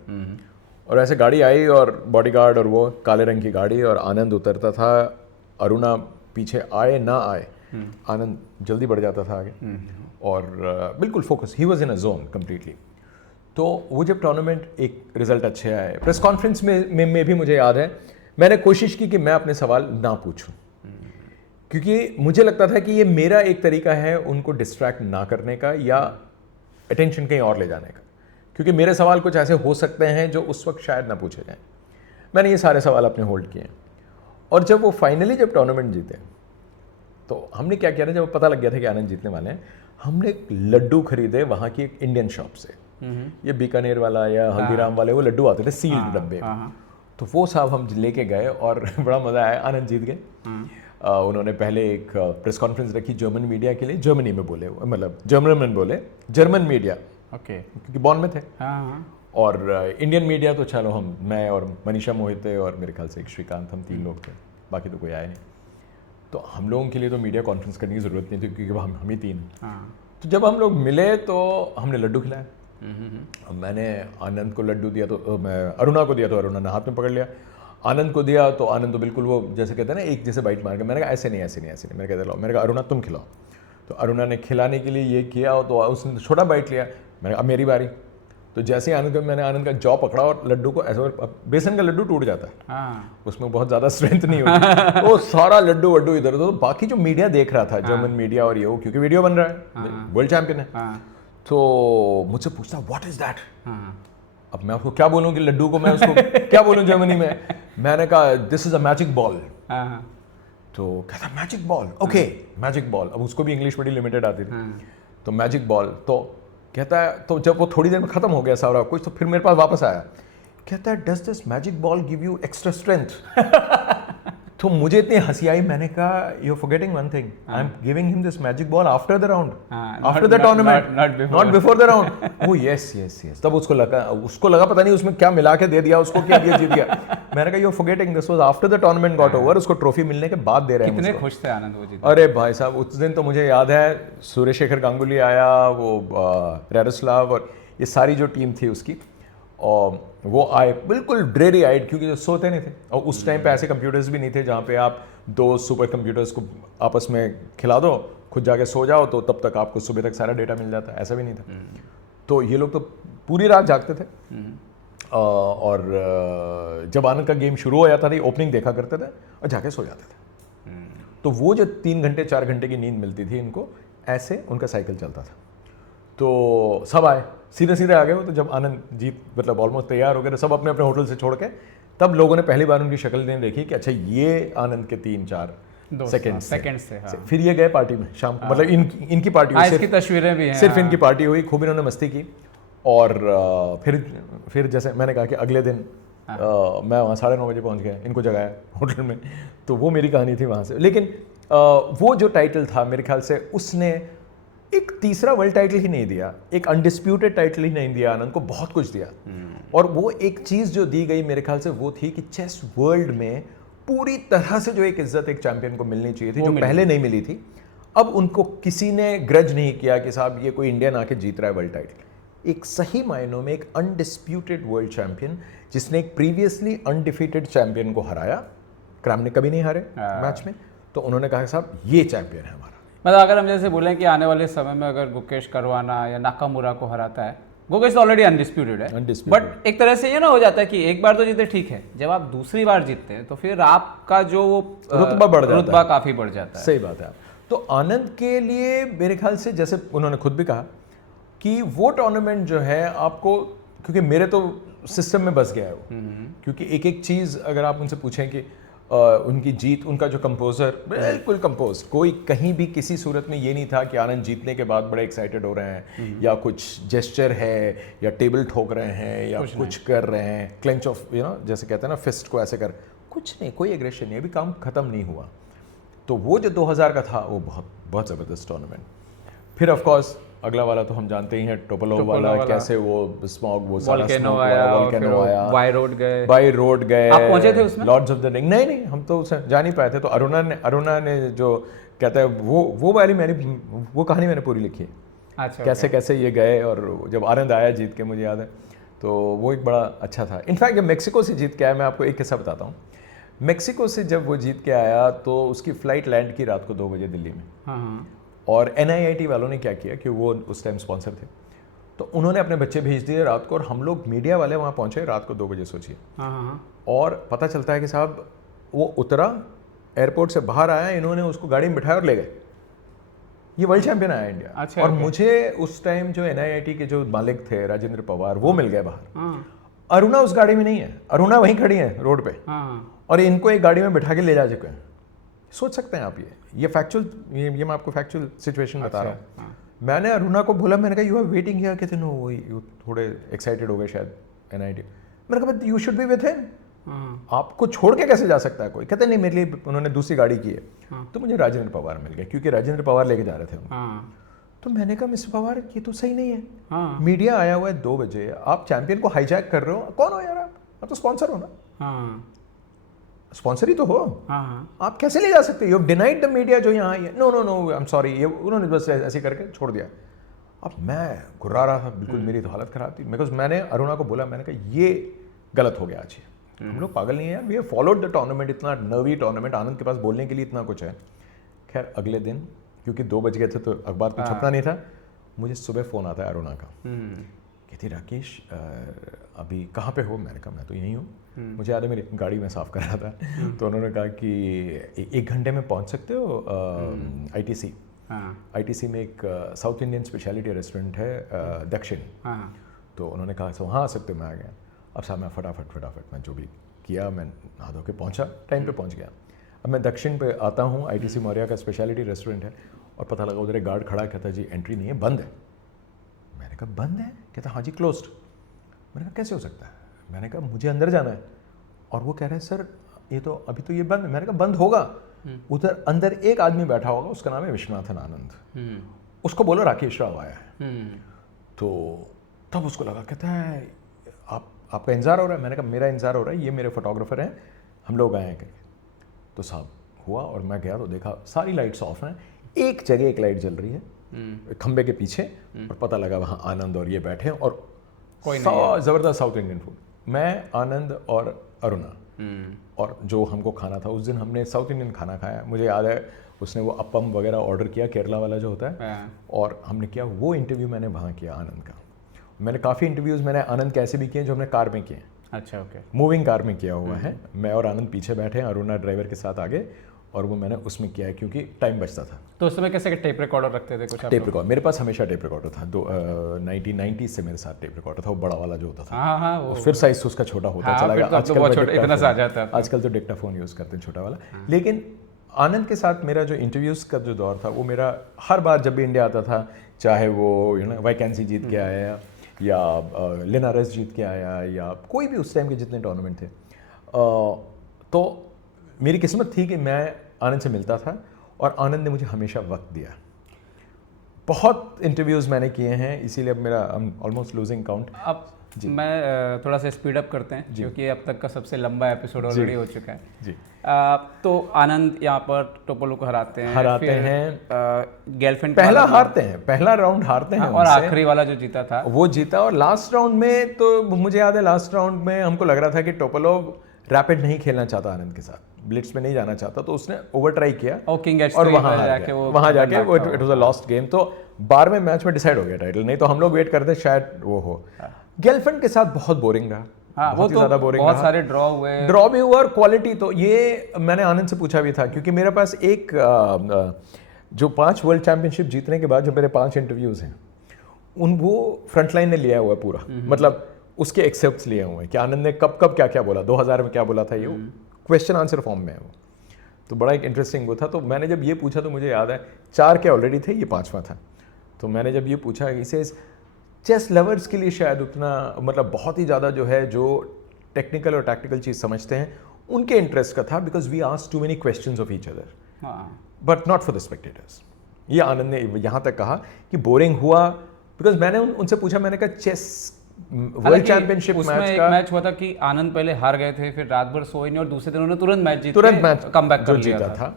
और ऐसे गाड़ी आई और बॉडीगार्ड और वो काले रंग की गाड़ी, और आनंद उतरता था, अरुणा पीछे आए ना आए, आनंद जल्दी बढ़ जाता था आगे, और बिल्कुल focus, he was in a zone completely. तो वो जब टूर्नामेंट एक रिजल्ट अच्छे आए, प्रेस कॉन्फ्रेंस में भी मुझे याद है मैंने कोशिश की कि मैं अपने सवाल ना पूछूं, क्योंकि मुझे लगता था कि ये मेरा एक तरीका है उनको डिस्ट्रैक्ट ना करने का या अटेंशन कहीं और ले जाने का, क्योंकि मेरे सवाल कुछ ऐसे हो सकते हैं जो उस वक्त शायद ना पूछे जाएं। मैंने ये सारे सवाल अपने होल्ड किए, और जब वो फाइनली जब टूर्नामेंट जीते, तो हमने क्या किया था, जब पता लग गया था कि आनंद जीतने वाले हैं, हमने एक लड्डू खरीदे वहाँ की एक इंडियन शॉप से। ये बीकानेर वाला या हल्दीराम वाले वो लड्डू आते थे सील्ड डब्बे, तो वो साहब हम लेके गए, और बड़ा मज़ा आया, आनंद जीत गए। उन्होंने पहले एक प्रेस कॉन्फ्रेंस रखी जर्मन मीडिया के लिए, जर्मनी में बोले, मतलब जर्मन मीडिया, ओके, क्योंकि बॉन में थे। और इंडियन मीडिया तो चलो मैं और मनीषा मोहिते और मेरे ख्याल से एक श्रीकांत, हम 3 लोग थे, बाकी तो कोई आए नहीं। तो हम लोगों के लिए तो मीडिया कॉन्फ्रेंस करने की ज़रूरत नहीं थी, क्योंकि हम ही 3। तो जब हम लोग मिले तो हमने लड्डू खिलाया। मैंने आनंद को लड्डू दिया, तो मैं अरुणा को दिया, तो अरुणा ने हाथ में पकड़ लिया। आनंद को दिया तो आनंद तो बिल्कुल वो जैसे कहते हैं ना, एक जैसे बाइट मार के, मैंने कहा ऐसे नहीं ऐसे नहीं ऐसे नहीं, मैंने कहते लो, मैंने कहा अरुणा तुम खिलाओ। तो अरुणा ने खिलाने के लिए ये किया, तो उसने छोटा बाइट लिया, मैंने कहा अब मेरी बारी। तो जैसे ही मैंने आनंद का जॉ पकड़ा और लड्डू को ऐसे, बेसन का लड्डू टूट जाता है, हाँ उसमें बहुत ज़्यादा स्ट्रेंथ नहीं होती, वो सारा लड्डू वड्डू इधर उधर। तो बाकी जो मीडिया देख रहा था, जर्मन मीडिया और ये वो, क्योंकि वीडियो बन रहा है, वर्ल्ड चैंपियन है, तो मुझसे पूछता व्हाट इज दैट। अब मैं उसको क्या बोलूँ कि लड्डू को मैं उसको क्या बोलूँ जर्मनी में। मैंने कहा this is a magic ball. तो कहता magic ball, okay magic ball. अब उसको भी इंग्लिश बड़ी लिमिटेड आती थी, तो मैजिक बॉल। तो कहता है, तो जब वो थोड़ी देर में खत्म हो गया सारा कुछ, तो फिर मेरे पास वापस आया, कहता है does this magic ball give you extra strength. तो मुझे इतनी हंसी आई, मैंने कहा you are forgetting one thing, I am giving him this magic ball after the round, after the tournament, not before the round. वो यस यस यस। तब उसको लगा पता नहीं उसमें क्या मिला के दे दिया उसको कि अब ये जीत गया। मैंने कहा you are forgetting this was after the tournament got over, उसको ट्रॉफी मिलने के बाद दे रहे हैं। कितने खुश थे आनंद वो जीते। अरे भाई साहब, उस दिन तो मुझे याद है सूर्यशेखर गांगुली आया, वो यारोस्लाव और ये सारी जो टीम थी उसकी, और वो आए बिल्कुल ड्रेरी आइड, क्योंकि सोते नहीं थे। और उस टाइम पे ऐसे कंप्यूटर्स भी नहीं थे जहाँ पे आप दो सुपर कंप्यूटर्स को आपस में खिला दो, खुद जाके सो जाओ, तो तब तक आपको सुबह तक सारा डेटा मिल जाता, ऐसा भी नहीं था। तो ये लोग तो पूरी रात जागते थे। और जब आनंद का गेम शुरू हो जाता था, ओपनिंग देखा करते थे और जाके सो जाते थे। तो वो जो 3 घंटे 4 घंटे की नींद मिलती थी इनको, ऐसे उनका साइकिल चलता था। तो सब आए, सीधे सीधे आ गए वो। तो जब आनंद जीत मतलब ऑलमोस्ट तैयार हो गए, तो सब अपने अपने होटल से छोड़ के, तब लोगों ने पहली बार उनकी शक्ल नहीं देखी कि अच्छा ये आनंद के 3-4 सेकंड से। हाँ। फिर ये गए पार्टी में शाम को, मतलब इनकी पार्टी हुई, इसकी तस्वीरें भी हैं, सिर्फ इनकी पार्टी हुई, खूब इन्होंने मस्ती की। और फिर जैसे मैंने कहा कि अगले दिन मैं वहाँ 9:30 बजे पहुँच गया, इनको जगाया होटल में। तो वो मेरी कहानी थी वहाँ से। लेकिन वो जो टाइटल था, मेरे ख्याल से उसने एक तीसरा वर्ल्ड टाइटल ही नहीं दिया, एक अनडिस्प्यूटेड टाइटल ही नहीं दिया, आनंद को बहुत कुछ दिया। और वो एक चीज़ जो दी गई मेरे ख्याल से वो थी कि चेस वर्ल्ड में पूरी तरह से जो एक इज्जत एक चैंपियन को मिलनी चाहिए थी, जो पहले नहीं मिली थी, अब उनको किसी ने ग्रज नहीं किया कि साहब ये कोई इंडियन आके जीत रहा है वर्ल्ड टाइटल। एक सही मायनों में एक अनडिस्प्यूटेड वर्ल्ड चैंपियन, जिसने एक प्रीवियसली अनडिफीटेड चैंपियन को हराया, क्रामनिक कभी नहीं हारे मैच में, तो उन्होंने कहा साहब ये चैंपियन है हमारा। मतलब अगर हम जैसे बोलें कि आने वाले समय में अगर गुकेश करवाना या नाकामुरा को हराता है, गुकेश ऑलरेडी अनडिस्प्यूटेड है, बट एक तरह से ये ना हो जाता है कि एक बार तो जीते ठीक है, जब आप दूसरी बार जीतते हैं तो फिर आपका जो रुतबा काफी बढ़ जाता है। सही बात है। तो आनंद के लिए मेरे ख्याल से, जैसे उन्होंने खुद भी कहा कि वो टूर्नामेंट जो है आपको, क्योंकि मेरे तो सिस्टम में बस गया है वो, क्योंकि एक एक चीज़ अगर आप उनसे पूछें कि उनकी जीत, उनका जो कंपोजर बिल्कुल कंपोज, कोई कहीं भी किसी सूरत में ये नहीं था कि आनंद जीतने के बाद बड़े एक्साइटेड हो रहे हैं या कुछ जेस्चर है या टेबल ठोक रहे हैं या कुछ कर रहे हैं, क्लेंच ऑफ जैसे कहते हैं ना फिस्ट को ऐसे कर, कुछ नहीं, कोई एग्रेशन नहीं, अभी काम खत्म नहीं हुआ। तो वो जो 2000 का था वो बहुत बहुत ज़बरदस्त टूर्नामेंट। फिर ऑफ कोर्स अगला वाला तो हम जानते ही हैं, टोपोलोव वाला, कैसे वो स्मॉग, वो सारा स्मॉग वाला, वोल्केनो आया, बाय रोड गए। आप पहुंचे थे उसमें? लॉर्ड्स ऑफ द रिंग नहीं, हम तो उसे जा नहीं पाए थे। तो अरुणा ने जो कहता है वो वाली वो कहानी मैंने पूरी लिखी है। अच्छा, कैसे कैसे ये गए, और जब आनंद आया जीत के, मुझे याद है, तो वो एक बड़ा अच्छा था। इनफैक्ट जब मेक्सिको से जीत के आया, मैं आपको एक किस्सा बताता हूँ। मेक्सिको से जब वो जीत के आया तो उसकी फ़्लाइट लैंड की रात को 2 बजे दिल्ली में। और NIIT वालों ने क्या किया कि वो उस टाइम स्पॉन्सर थे, तो उन्होंने अपने बच्चे भेज दिए रात को, और हम लोग मीडिया वाले वहाँ पहुँचे रात को 2 बजे, सोचिए। और पता चलता है कि साहब वो उतरा, एयरपोर्ट से बाहर आया, इन्होंने उसको गाड़ी में बिठाया और ले गए। ये वर्ल्ड चैंपियन आया इंडिया। अच्छा, और मुझे उस टाइम जो NIIT के जो मालिक थे राजेंद्र पवार, वो मिल गए बाहर। अरुणा उस गाड़ी में नहीं है, अरुणा वहीं खड़ी है रोड पे, और इनको एक गाड़ी में बिठा के ले जा चुके हैं। सोच सकते हैं आप ये फैक्चुअल, ये मैं आपको फैक्चुअल सिचुएशन बता रहा हूँ। मैंने अरुणा को बोला, मैंने कहा यू आर वेटिंग हियर, कहते नो वो थोड़े एक्साइटेड हो गए शायद NIT। मैंने कहा you should be with him, आपको छोड़ के कैसे जा सकता है कोई? कहते नहीं, मेरे लिए उन्होंने दूसरी गाड़ी की है। तो मुझे राजेंद्र पवार मिल गए, क्योंकि राजेंद्र पवार लेके जा रहे थे उनको। तो मैंने कहा मिस्टर पवार ये तो सही नहीं है, मीडिया आया हुआ है 2 बजे, आप चैंपियन को हाईजैक कर रहे हो, कौन हो यार आप तो स्पॉन्सर हो ना, स्पॉन्सर ही तो हो, आप कैसे ले जा सकते हो? You have denied the media जो यहाँ आई है। No no no I am sorry, ये उन्होंने बस ऐसे करके छोड़ दिया। अब मैं घुरा रहा था बिल्कुल, मेरी तो हालत खराब थी, बिकॉज मैंने अरुणा को बोला, मैंने कहा ये गलत हो गया आज, हम लोग पागल नहीं है यार, we have followed the tournament, इतना नर्वी टूर्नामेंट, आनंद के पास बोलने के लिए इतना कुछ है। खैर अगले दिन, क्योंकि 2 बज गए थे तो अखबार को छपना नहीं था, मुझे सुबह फ़ोन आता है अरुणा का कहती राकेश अभी कहाँ पे हो? मैंने कहा मैं तो यहीं हूँ। मुझे याद है मेरी गाड़ी में साफ़ कर रहा था, तो उन्होंने कहा कि 1 घंटे में पहुँच सकते हो ITC। ITC में एक साउथ इंडियन स्पेशलिटी रेस्टोरेंट है दक्षिण। तो उन्होंने कहा सो हाँ आ सकते हो। मैं आ गया। अब साहब मैं फटाफट मैं जो भी किया, मैं नहा धो के पहुँचा, टाइम पे पहुँच गया। अब मैं दक्षिण पे आता हूँ, ITC मौर्या का स्पेशलिटी रेस्टोरेंट है, और पता लगा उधर एक गार्ड खड़ा है, कहता जी एंट्री नहीं है, बंद है। मैंने कहा बंद है? कहता हाँ जी क्लोज्ड। मैंने कहा कैसे हो सकता है? मैंने कहा मुझे अंदर जाना है, और वो कह रहे हैं सर ये तो अभी तो ये बंद है। मैंने कहा बंद होगा, उधर अंदर एक आदमी बैठा होगा, उसका नाम है विश्वनाथन आनंद, उसको बोलो राकेश राव आया है। तो तब उसको लगा, कहता है आपका इंतजार हो रहा है? मैंने कहा मेरा इंतजार हो रहा है, ये मेरे फोटोग्राफर हैं, हम लोग आए हैं करके। तो साहब हुआ, और मैं गया तो देखा सारी लाइट्स ऑफ हैं, एक जगह एक लाइट जल रही है खंबे के पीछे, और पता लगा वहाँ आनंद और ये बैठे हैं, और ज़बरदस्त साउथ इंडियन फूड। मैं, आनंद और अरुणा, और जो हमको खाना था उस दिन हमने साउथ इंडियन खाना खाया। मुझे याद है उसने वो अप्पम वगैरह ऑर्डर किया, केरला वाला जो होता है, और हमने किया। वो इंटरव्यू मैंने वहाँ किया आनंद का। मैंने काफ़ी इंटरव्यूज़ मैंने आनंद के ऐसे भी किए जो हमने कार में किए। अच्छा, ओके। मूविंग कार में किया हुआ है। मैं और आनंद पीछे बैठे हैं, अरुणा ड्राइवर के साथ आगे, और वो मैंने उसमें किया है क्योंकि टाइम बचता था। तो उस समय कैसे टेप रिकॉर्डर रखते थे कुछ? टेप रिकॉर्डर मेरे पास हमेशा टेप रिकॉर्डर था। 1990 से मेरे साथ टेप रिकॉर्डर था, वो बड़ा वाला जो होता था। वो फिर साइज उसका छोटा होता चला गया। आजकल तो डिक्टाफोन यूज़ करते हैं छोटा वाला। लेकिन आनंद के साथ मेरा जो इंटरव्यूज़ का जो दौर था, वो मेरा हर बार जब भी इंडिया आता था, चाहे वो वैकेंसी जीत के आया या लिनारस जीत के आया या कोई भी उस टाइम के जितने टूर्नामेंट थे, तो मेरी किस्मत थी कि मैं आनंद से मिलता था, और आनंद ने मुझे हमेशा वक्त दिया। बहुत इंटरव्यूज़ मैंने किए हैं, इसीलिए अब मेरा ऑलमोस्ट लूजिंग काउंट। अब मैं थोड़ा सा स्पीड अप करते हैं क्योंकि अब तक का सबसे लंबा एपिसोड ऑलरेडी हो चुका है जी। तो आनंद यहाँ पर टोपोलो को हराते हैं, गर्लफ्रेंड पहला राउंड हारते हैं, और आखिरी वाला जो जीता था वो जीता। और लास्ट राउंड में तो मुझे याद है, लास्ट राउंड में हमको लग रहा था कि टोपोलोव रैपिड नहीं खेलना चाहता आनंद के साथ, ब्लिट्स में नहीं जाना चाहता, तो उसने ओवर ट्राई किया और वहाँ जाके वो it was a lost game. तो 12वें मैच में डिसाइड हो गया टाइटल, नहीं तो हम लोग वेट करते शायद वो हो। गर्लफ्रेंड के साथ बहुत बोरिंग रहा। बहुत ज़्यादा बोरिंग, बहुत सारे ड्रॉ भी हुआ, और क्वालिटी तो ये मैंने आनंद से पूछा भी था, क्योंकि मेरे पास एक जो 5 वर्ल्ड चैंपियनशिप जीतने के बाद जो मेरे 5 इंटरव्यूज़ हैं, वो फ्रंटलाइन ने लिया हुआ है पूरा, मतलब उसके एक्सेप्ट्स लिए हुए हैं कि आनंद ने कब क्या क्या बोला, 2000 में क्या बोला था, ये क्वेश्चन आंसर फॉर्म में है वो। तो बड़ा एक इंटरेस्टिंग वो था। तो मैंने जब ये पूछा तो मुझे याद है 4 के ऑलरेडी थे, ये 5वां था। तो मैंने जब ये पूछा, इसे चेस लवर्स के लिए शायद उतना, मतलब बहुत ही ज़्यादा जो है, जो टेक्निकल और टैक्टिकल चीज़ समझते हैं, उनके इंटरेस्ट का था, because we asked too many questions of each other, but not for the spectators. ये आनंद ने यहाँ तक कहा कि बोरिंग हुआ, बिकॉज मैंने उनसे पूछा, मैंने कहा चेस वर्ल्ड चैंपियनशिप मैच हुआ था कि आनंद पहले हार गए थे, फिर रात भर सोए नहीं, और दूसरे दिन उन्होंने तुरंत मैच कमबैक कर लिया था।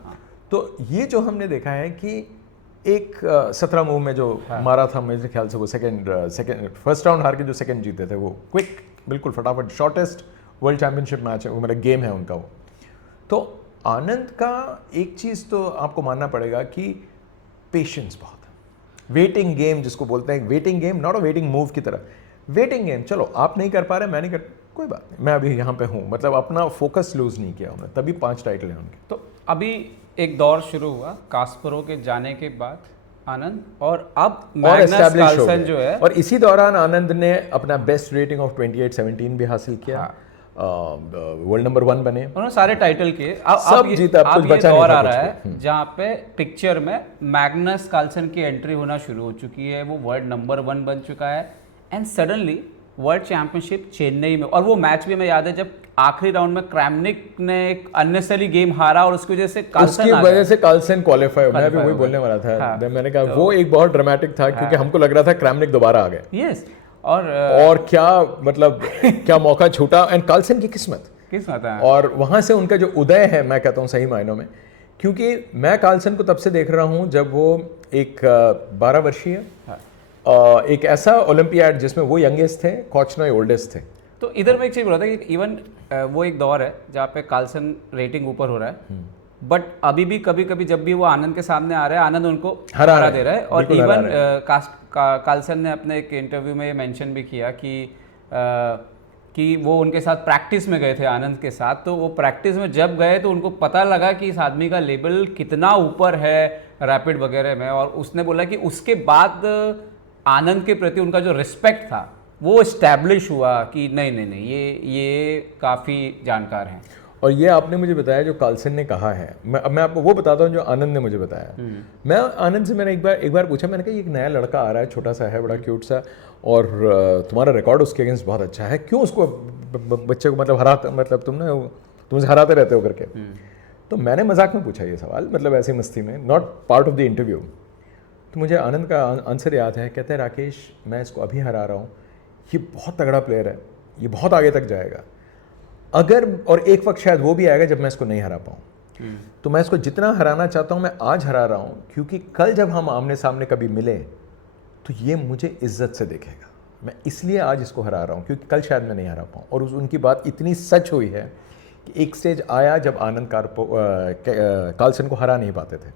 तो ये जो हमने देखा है कि एक 17 मूव में जो मारा था, मेरे ख्याल से वो सेकंड फर्स्ट राउंड हार के जो सेकंड जीते थे, वो क्विक, बिल्कुल फटाफट, शॉर्टेस्ट वर्ल्ड चैंपियनशिप मैच है वो, मेरा गेम है उनका वो। तो आनंद का एक चीज़ तो आपको मानना पड़ेगा कि पेशेंस बहुत है। वेटिंग गेम जिसको बोलते हैं, waiting game, not a waiting move की तरह, वेटिंग गेम। चलो आप नहीं कर पा रहे, मैं नहीं कर, कोई बात नहीं, मैं अभी यहाँ पे हूँ, मतलब अपना फोकस लूज नहीं किया उन्होंने, तभी 5 टाइटल हैं उनके। तो अभी एक दौर शुरू हुआ कास्परोव के जाने के बाद आनंद, और अब मैग्नस कार्लसन जो है, और इसी दौरान आनंद ने अपना बेस्ट रेटिंग ऑफ 28-17 भी हासिल किया, वर्ल्ड नंबर 1 बने, उन्होंने सारे टाइटल किए। सब जीता, अब कुछ बचा दौर आ रहा है जहाँ पे पिक्चर में मैग्नस कार्लसन की एंट्री होना शुरू हो चुकी है, वो वर्ल्ड नंबर 1 बन चुका है, and suddenly world championship Chennai में। और वो मैच भी मैं याद है जब आखिरी राउंड में क्रैमनिक ने एक अननेसेसरी गेम हारा, और उसकी वजह से कार्लसन क्वालिफाई, मैं भी वही बोलने वाला था। मैंने कहा वो एक बहुत ड्रामेटिक था, क्योंकि हमको लग रहा था क्रैमनिक दोबारा आ गए। यस, और क्या मतलब क्या मौका छूटा, एंड कार्लसन की किस्मत है। और वहां से उनका जो उदय है, मैं कहता हूँ सही मायनों में, क्योंकि मैं कार्लसन को तब से देख रहा हूँ जब वो एक 12 वर्षीय, एक ऐसा ओलंपियाड जिसमें वो यंगेस्ट थे, कोचनॉय ओल्डेस्ट थे। तो इधर मैं एक चीज़ बोल रहा था कि इवन वो एक दौर है जहाँ पे कार्लसन रेटिंग ऊपर हो रहा है, बट अभी भी कभी कभी जब भी वो आनंद के सामने आ रहा है, आनंद उनको हरा हरा रहा है, दे रहा है। और बिल्कुल हरा इवन रहा कार्लसन ने अपने एक इंटरव्यू में ये मेंशन भी किया कि वो उनके साथ प्रैक्टिस में गए थे आनंद के साथ, तो वो प्रैक्टिस में जब गए तो उनको पता लगा कि इस आदमी का लेवल कितना ऊपर है रैपिड वगैरह में, और उसने बोला कि उसके बाद आनंद के प्रति उनका जो रिस्पेक्ट था वो इस्टेब्लिश हुआ कि नहीं नहीं नहीं ये काफ़ी जानकार हैं। और ये आपने मुझे बताया जो कार्लसन ने कहा है, मैं आपको वो बताता हूँ जो आनंद ने मुझे बताया। मैं आनंद से मैंने एक बार पूछा, मैंने कहा एक नया लड़का आ रहा है, छोटा सा है, बड़ा क्यूट सा, और तुम्हारा रिकॉर्ड उसके अगेंस्ट बहुत अच्छा है, क्यों उसको बच्चे को मतलब हराते, मतलब तुम उसे हराते रहते हो करके। तो मैंने मजाक में पूछा ये सवाल, मतलब ऐसी मस्ती में, not part of the interview. तो मुझे आनंद का आंसर याद है, कहते हैं राकेश मैं इसको अभी हरा रहा हूँ, ये बहुत तगड़ा प्लेयर है, ये बहुत आगे तक जाएगा, अगर और एक वक्त शायद वो भी आएगा जब मैं इसको नहीं हरा पाऊँ, तो मैं इसको जितना हराना चाहता हूँ मैं आज हरा रहा हूँ, क्योंकि कल जब हम आमने सामने कभी मिले तो ये मुझे इज्जत से देखेगा, मैं इसलिए आज इसको हरा रहा हूँ क्योंकि कल शायद मैं नहीं हरा पाऊँ। और उनकी बात इतनी सच हुई है कि एक स्टेज आया जब आनंद कार्लसन को हरा नहीं पाते थे,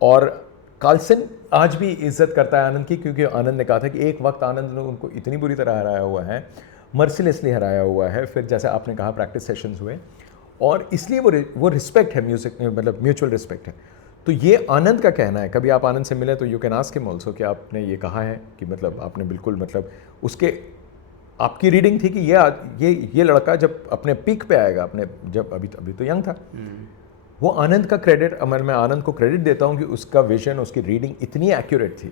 और कार्लसन आज भी इज्जत करता है आनंद की, क्योंकि आनंद ने कहा था कि एक वक्त आनंद ने उनको इतनी बुरी तरह हराया हुआ है, मर्सिलेसली हराया हुआ है, फिर जैसे आपने कहा प्रैक्टिस सेशंस हुए, और इसलिए वो रिस्पेक्ट है, म्यूजिक मतलब म्यूचुअल रिस्पेक्ट है। तो ये आनंद का कहना है, कभी आप आनंद से मिले तो you can ask him also कि आपने ये कहा है कि मतलब आपने बिल्कुल मतलब उसके आपकी रीडिंग थी कि ये लड़का जब अपने पीक पे आएगा, अपने जब अभी तो यंग था, वो आनंद का क्रेडिट, अमर मैं आनंद को क्रेडिट देता हूँ कि उसका विजन, उसकी रीडिंग इतनी एक्यूरेट थी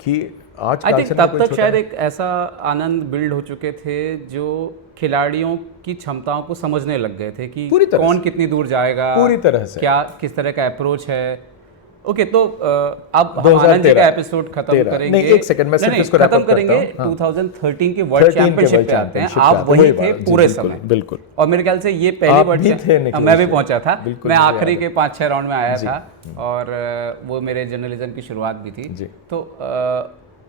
कि आज आई थिंक तब तक शायद एक ऐसा आनंद बिल्ड हो चुके थे जो खिलाड़ियों की क्षमताओं को समझने लग गए थे कि कौन कितनी दूर जाएगा, पूरी तरह से क्या किस तरह का अप्रोच है। ओके, तो अब हम आनंद जी का एपिसोड खत्म करेंगे। नहीं, एक सेकंड मैं सिर्फ इसको खत्म करेंगे। 2013 के वर्ल्ड चैंपियनशिप पे आते हैं। आप वही थे पूरे समय, बिल्कुल, और मेरे ख्याल से ये पहली वर्ल्ड, मैं भी पहुंचा था, मैं आखिरी के 5-6 राउंड में आया था, और वो मेरे जर्नलिज्म की शुरुआत भी थी। तो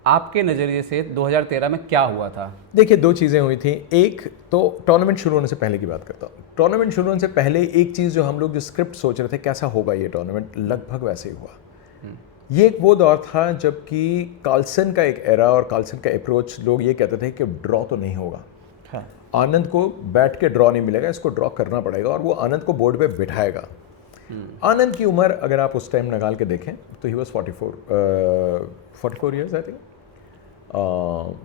आपके नज़रिए से 2013 में क्या हुआ था? देखिए, दो चीज़ें हुई थी। एक तो टूर्नामेंट शुरू होने से पहले की बात करता हूँ। टूर्नामेंट शुरू होने से पहले एक चीज़ जो हम लोग जो स्क्रिप्ट सोच रहे थे कैसा होगा ये टूर्नामेंट, लगभग वैसे ही हुआ। ये एक वो दौर था जबकि कार्लसन का एक एरा और कार्लसन का अप्रोच, लोग ये कहते थे कि ड्रॉ तो नहीं होगा, आनंद को बैठ के ड्रॉ नहीं मिलेगा, इसको ड्रॉ करना पड़ेगा, और वो आनंद को बोर्ड पे बिठाएगा। आनंद की उम्र अगर आप उस टाइम निकाल के देखें तो he was 44 years I think,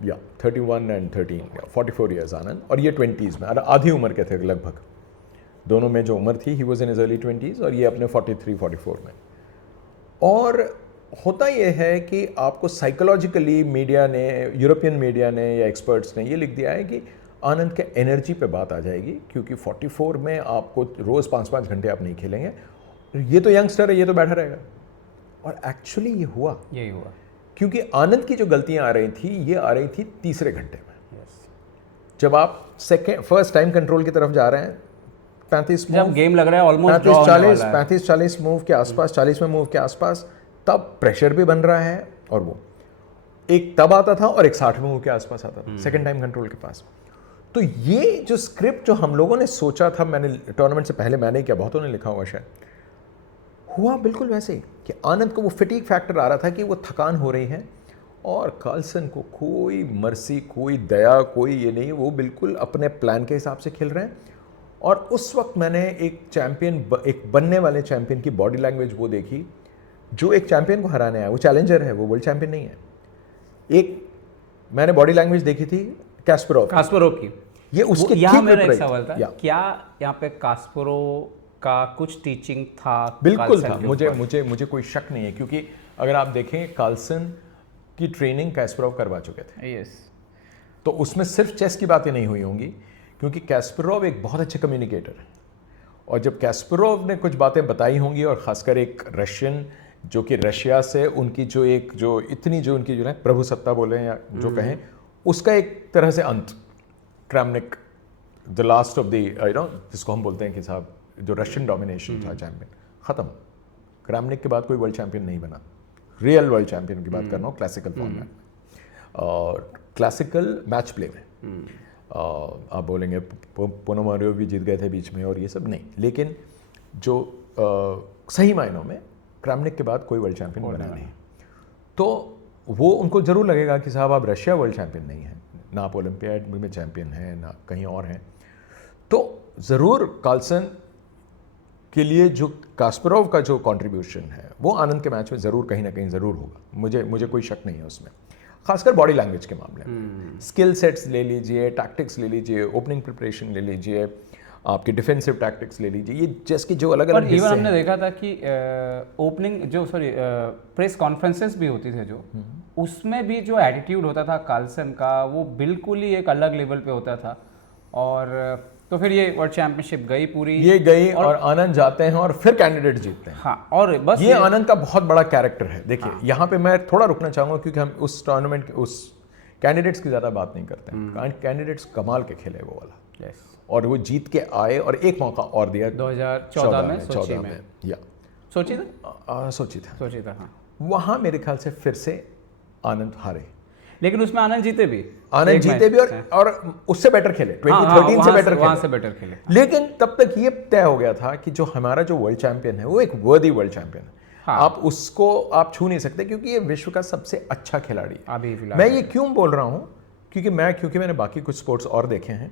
या 31 एंड 13, 44 ईयर्स आनंद, और ये 20s में, आधी उम्र के थे लगभग, दोनों में जो उम्र थी, he was in his early 20s और ये अपने 43-44 में। और होता ये है कि आपको साइकोलॉजिकली मीडिया ने, यूरोपियन मीडिया ने या एक्सपर्ट्स ने ये लिख दिया है कि आनंद के एनर्जी पे बात आ जाएगी, क्योंकि 44 में आपको रोज़ 5-5 घंटे आप नहीं खेलेंगे, ये तो यंगस्टर है, ये तो बैठा रहेगा। और एक्चुअली ये हुआ, यही हुआ, क्योंकि आनंद की जो गलतियां आ रही थी, ये आ रही थी तीसरे घंटे में। जब आप फर्स्ट टाइम कंट्रोल की तरफ जा रहे हैं, 35 जब गेम लग रहा है ऑलमोस्ट 35-40 मूव के आसपास, 40वें मूव के आसपास, तब प्रेशर भी बन रहा है, और वो एक तब आता था और एक 60वें मूव के आसपास आता था, सेकंड टाइम कंट्रोल के पास। तो ये जो स्क्रिप्ट जो हम लोगों ने सोचा था, मैंने टूर्नामेंट से पहले मैंने क्या, बहुतों ने लिखा हुआ शायद, हुआ बिल्कुल वैसे कि आनंद को वो फिटीग फैक्टर आ रहा था कि वो थकान हो रही है, और कार्लसन को कोई मर्सी, कोई दया, कोई ये नहीं, वो बिल्कुल अपने प्लान के हिसाब से खेल रहे हैं। और उस वक्त मैंने एक चैंपियन, एक बनने वाले चैंपियन की बॉडी लैंग्वेज वो देखी, जो एक चैंपियन को हराने आया, वो चैलेंजर है, वो वर्ल्ड चैंपियन नहीं है। एक मैंने बॉडी लैंग्वेज देखी थी कास्परोव की, ये उसके यहाँ मेरा एक सवाल था, क्या यहाँ पे कास्परोव का कुछ टीचिंग था? बिल्कुल था, मुझे कोई शक नहीं है, क्योंकि अगर आप देखें कार्लसन की ट्रेनिंग कास्परोव करवा चुके थे। यस, तो उसमें सिर्फ चेस की बातें नहीं हुई होंगी, क्योंकि कास्परोव एक बहुत अच्छे कम्युनिकेटर है, और जब कास्परोव ने कुछ बातें बताई होंगी, और ख़ासकर एक रशियन जो कि रशिया से उनकी जो इतनी जो उनकी जो है प्रभुसत्ता बोले या जो कहें, उसका एक तरह से अंत, Kramnik, the last of the जिसको हम बोलते हैं कि साहब जो रशियन डोमिनेशन था, चैंपियन ख़त्म। क्रैमनिक के बाद कोई वर्ल्ड चैंपियन नहीं बना, रियल वर्ल्ड चैंपियन की बात कर रहा हूँ, क्लासिकल फॉर्मेट में और क्लासिकल मैच प्ले में। आप बोलेंगे पोनोमारियो भी जीत गए थे बीच में और ये सब नहीं, लेकिन जो सही मायनों में क्रैमनिक के बाद कोई वर्ल्ड चैंपियन बना नहीं। तो वो उनको ज़रूर लगेगा कि साहब आप रशिया वर्ल्ड चैंपियन नहीं हैं, ना आप ओलंपियाड में चैंपियन हैं, ना कहीं और हैं। तो ज़रूर कार्लसन के लिए जो कास्परोव का जो कंट्रीब्यूशन है वो आनंद के मैच में ज़रूर कहीं ना कहीं ज़रूर होगा, मुझे कोई शक नहीं है उसमें, खासकर बॉडी लैंग्वेज के मामले में। स्किल सेट्स ले लीजिए, टैक्टिक्स ले लीजिए, ओपनिंग प्रिपरेशन ले लीजिए, आपके डिफेंसिव टैक्टिक्स ले लीजिए, ये चेस के जो अलग अलग हिस्से हैं। हमने देखा था कि ओपनिंग जो प्रेस कॉन्फ्रेंसेस भी होती थे जो, उसमें भी जो एटीट्यूड होता था कार्लसन का वो बिल्कुल ही एक अलग लेवल पे होता था। और तो फिर ये वर्ल्ड चैंपियनशिप गई पूरी, ये गई और आनंद जाते हैं और फिर कैंडिडेट जीतते हैं। हाँ, और बस ये आनंद का बहुत बड़ा कैरेक्टर है। देखिए यहाँ पे मैं थोड़ा रुकना चाहूँगा क्योंकि हम उस टूर्नामेंट के उस कैंडिडेट्स की ज़्यादा बात नहीं करते हैं। कैंडिडेट्स कमाल के खेले वो वाला, और वो जीत के आए और एक मौका और दिया 2014 में सोची में या सोची था हाँ। वहाँ मेरे ख्याल से फिर से आनंद हारे, लेकिन उसमें आनंद जीते भी और उससे बेटर खेले, 2013 से बेटर खेले। लेकिन तब तक ये तय हो गया था कि जो हमारा जो वर्ल्ड चैंपियन है वो एक वर्दी वर्ल्ड चैंपियन है। हाँ। आप उसको आप छू नहीं सकते क्योंकि ये विश्व का सबसे अच्छा खिलाड़ी है। मैं ये क्यों बोल रहा हूँ क्योंकि मैंने बाकी कुछ स्पोर्ट्स और देखे हैं।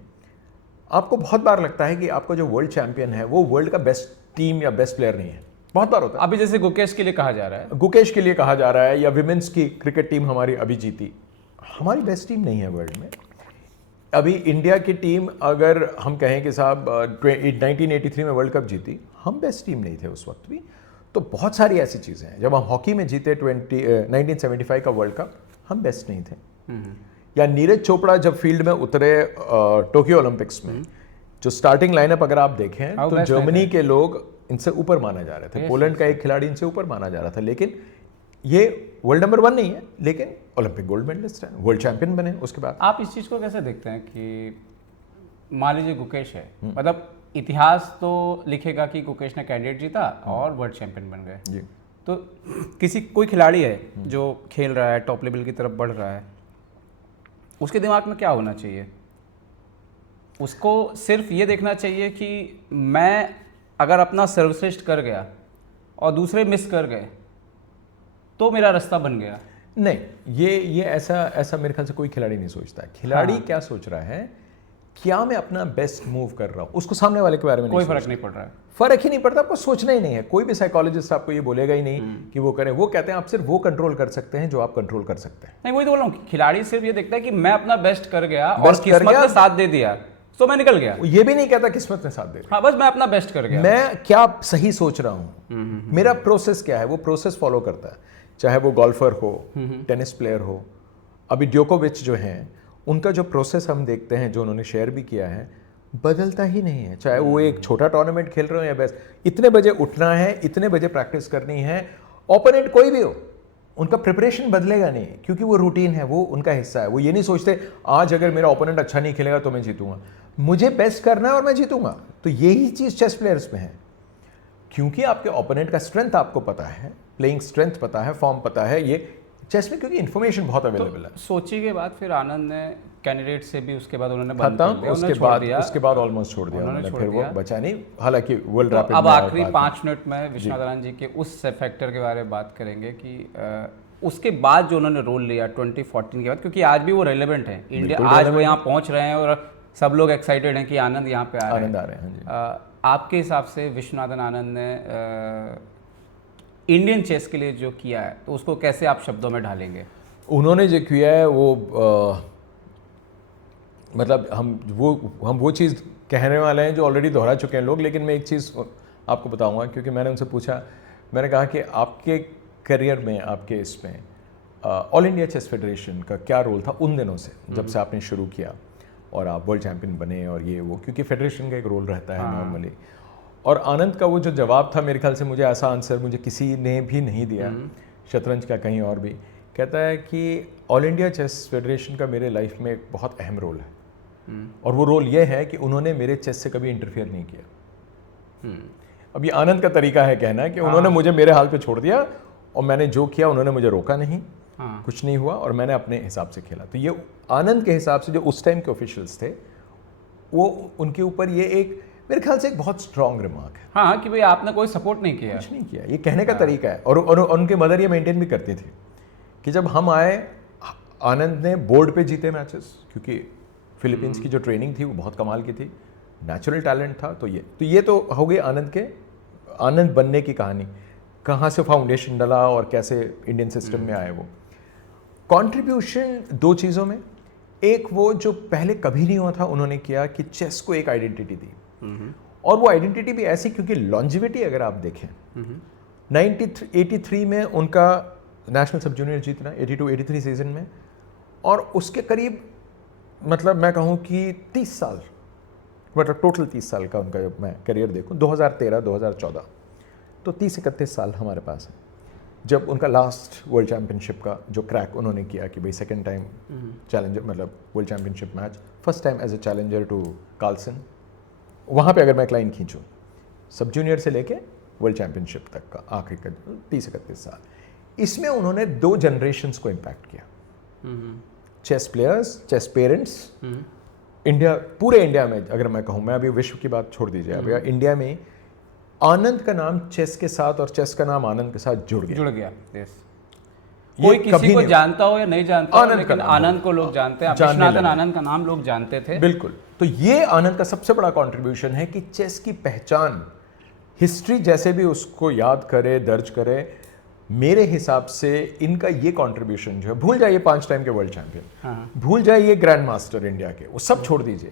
आपको बहुत बार लगता है कि आपका जो वर्ल्ड चैंपियन है वो वर्ल्ड का बेस्ट टीम या बेस्ट प्लेयर नहीं है, बहुत बार होता है। अभी जैसे गुकेश के लिए कहा जा रहा है, या विमेंस की क्रिकेट टीम हमारी अभी जीती, हमारी बेस्ट टीम नहीं है वर्ल्ड में। अभी इंडिया की टीम अगर हम कहें कि साहब 1983 में वर्ल्ड कप जीती, हम बेस्ट टीम नहीं थे उस वक्त भी। तो बहुत सारी ऐसी चीज़ें हैं। जब हम हॉकी में जीते 1975 का वर्ल्ड कप, हम बेस्ट नहीं थे। या नीरज चोपड़ा जब फील्ड में उतरे टोक्यो ओलंपिक्स में, जो स्टार्टिंग लाइनअप अगर आप देखें तो जर्मनी के लोग इनसे ऊपर माना जा रहे थे, पोलैंड का एक खिलाड़ी इनसे ऊपर माना जा रहा था। लेकिन ये वर्ल्ड नंबर 1 नहीं है, लेकिन ओलंपिक गोल्ड मेडलिस्ट है, वर्ल्ड चैंपियन बने उसके बाद। आप इस चीज़ को कैसे देखते हैं कि मान लीजिए गुकेश है, मतलब इतिहास तो लिखेगा कि गुकेश ने कैंडिडेट जीता और वर्ल्ड चैंपियन बन गए जी। तो कोई खिलाड़ी है जो खेल रहा है, टॉप लेवल की तरफ बढ़ रहा है, उसके दिमाग में क्या होना चाहिए? उसको सिर्फ ये देखना चाहिए कि मैं अगर अपना सर्वश्रेष्ठ कर गया और दूसरे मिस कर गए तो मेरा रास्ता बन गया। नहीं, ये ऐसा मेरे ख्याल से कोई खिलाड़ी नहीं सोचता है। खिलाड़ी क्या सोच रहा है, क्या मैं अपना बेस्ट मूव कर रहा हूँ, उसको सामने वाले के बारे में कोई फर्क नहीं पड़ रहा है। फर्क ही नहीं पड़ता, आपको सोचना ही नहीं है। कोई भी साइकोलॉजिस्ट आपको ये बोलेगा ही नहीं कि वो करें। वो कहते हैं आप सिर्फ वो कंट्रोल कर सकते हैं जो आप कंट्रोल कर सकते हैं। नहीं, वही तो बोल रहा हूँ, खिलाड़ी सिर्फ ये देखता है कि मैं अपना बेस्ट कर गया और किस्मत ने साथ दे दिया तो मैं निकल गया। ये भी नहीं कहता किस्मत ने साथ दे दिया, हाँ, बस मैं अपना बेस्ट कर गया। मैं क्या सही सोच रहा हूँ, मेरा प्रोसेस क्या है, वो प्रोसेस फॉलो करता है। चाहे वो गोल्फर हो, टेनिस प्लेयर हो। अभी ड्योकोविच जो हैं, उनका जो प्रोसेस हम देखते हैं, जो उन्होंने शेयर भी किया है, बदलता ही नहीं है। चाहे वो एक छोटा टूर्नामेंट खेल रहे हो या बेस्ट, इतने बजे उठना है, इतने बजे प्रैक्टिस करनी है। ओपोनेंट कोई भी हो, उनका प्रिपरेशन बदलेगा नहीं क्योंकि वो रूटीन है, वो उनका हिस्सा है। वो ये नहीं सोचते आज अगर मेरा ओपोनेंट अच्छा नहीं खेलेगा तो मैं जीतूंगा, मुझे बेस्ट करना है और मैं जीतूंगा। तो यही चीज़ चेस प्लेयर्स में है, क्योंकि आपके ओपोनेंट का स्ट्रेंथ आपको पता है, प्लेइंग स्ट्रेंथ पता है, फॉर्म पता है। ये चेस में क्योंकि इन्फॉर्मेशन बहुत अवेलेबल है। सोची के बाद फिर आनंद ने कैंडिडेट से भी उसके बाद उन्होंने उसके बाद ऑलमोस्ट छोड़ दिया उन्होंने, फिर वो बचा नहीं। हालांकि वर्ल्ड रैपिड अब आखिरी 5 मिनट में विश्वनाथ आनंद जी के उस फैक्टर के बारे में बात करेंगे कि उसके बाद जो उन्होंने रोल लिया 2014 के बाद, क्योंकि आज भी वो रेलेवेंट है। इंडिया आज वो यहाँ पहुँच रहे हैं और सब लोग एक्साइटेड हैं कि आनंद यहाँ पे आ रहे हैं। आपके हिसाब से विश्वनाथन आनंद ने इंडियन चेस के लिए जो किया है, तो उसको कैसे आप शब्दों में ढालेंगे? उन्होंने जो किया है वो मतलब हम वो चीज़ कहने वाले हैं जो ऑलरेडी दोहरा चुके हैं लोग। लेकिन मैं एक चीज़ आपको बताऊंगा, क्योंकि मैंने उनसे पूछा, मैंने कहा कि आपके करियर में, आपके इसमें ऑल इंडिया चेस फेडरेशन का क्या रोल था उन दिनों से, जब से आपने शुरू किया और आप वर्ल्ड चैंपियन बने और ये वो, क्योंकि फेडरेशन का एक रोल रहता है नॉर्मली। और आनंद का वो जो जवाब था, मेरे ख्याल से मुझे ऐसा आंसर मुझे किसी ने भी नहीं दिया, शतरंज का कहीं और भी। कहता है कि ऑल इंडिया चेस फेडरेशन का मेरे लाइफ में एक बहुत अहम रोल है, और वो रोल ये है कि उन्होंने मेरे चेस से कभी इंटरफेयर नहीं किया। अब ये आनंद का तरीका है कहना है कि उन्होंने मुझे मेरे हाल पे छोड़ दिया और मैंने जो किया उन्होंने मुझे रोका नहीं, कुछ नहीं हुआ और मैंने अपने हिसाब से खेला। तो ये आनंद के हिसाब से जो उस टाइम के ऑफिशियल्स थे, वो उनके ऊपर ये एक मेरे ख्याल से एक बहुत स्ट्रॉन्ग रिमार्क है। हाँ कि भाई आपने कोई सपोर्ट नहीं किया। कुछ नहीं किया, ये कहने का तरीका है। और उनके मदर ये मेंटेन भी करती थी कि जब हम आए, आनंद ने बोर्ड पे जीते मैचेस, क्योंकि फिलीपींस की जो ट्रेनिंग थी वो बहुत कमाल की थी, नेचुरल टैलेंट था। तो ये तो हो गई आनंद बनने की कहानी, कहाँ से फाउंडेशन डला और कैसे इंडियन सिस्टम में आए वो। कंट्रीब्यूशन दो चीज़ों में, एक वो जो पहले कभी नहीं हुआ था उन्होंने किया कि चेस को एक आइडेंटिटी दी, और वो आइडेंटिटी भी ऐसी क्योंकि लॉन्जिविटी अगर आप देखें 83 में उनका नेशनल सब जूनियर जीतना, 82-83 सीजन में, और उसके करीब मतलब मैं कहूँ कि 30 साल, मतलब टोटल 30 साल का उनका जब मैं करियर देखूँ 2013-2014, तो 30-31 साल हमारे पास है। जब उनका लास्ट वर्ल्ड चैम्पियनशिप का जो क्रैक उन्होंने किया कि भाई सेकंड टाइम चैलेंजर, मतलब world championship match, first time as a challenger to Carlsen, वहाँ पे अगर मैं एक लाइन खींचूँ सब जूनियर से लेके वर्ल्ड चैम्पियनशिप तक का आखिरी का 30-31 साल, इसमें उन्होंने 2 जनरेशन्स को इम्पैक्ट किया। Chess players, chess parents, India, पूरे इंडिया में अगर मैं कहूँ, मैं अभी विश्व की बात छोड़ दीजिए, अभी इंडिया में आनंद का नाम चेस के साथ और चेस का नाम आनंद के साथ जुड़ गया। कोई किसी को जानता हो या नहीं जानता हो, लेकिन आनंद को लोग जानते हैं, विश्वनाथन आनंद का नाम लोग जानते थे। बिल्कुल। तो ये आनंद का सबसे बड़ा कंट्रीब्यूशन है कि चेस की पहचान, हिस्ट्री जैसे भी उसको याद करे, दर्ज करे, मेरे हिसाब से इनका ये कंट्रीब्यूशन जो है, भूल जाइए 5 टाइम के वर्ल्ड चैंपियन, भूल जाइए ग्रैंड मास्टर इंडिया के, वो सब छोड़ दीजिए,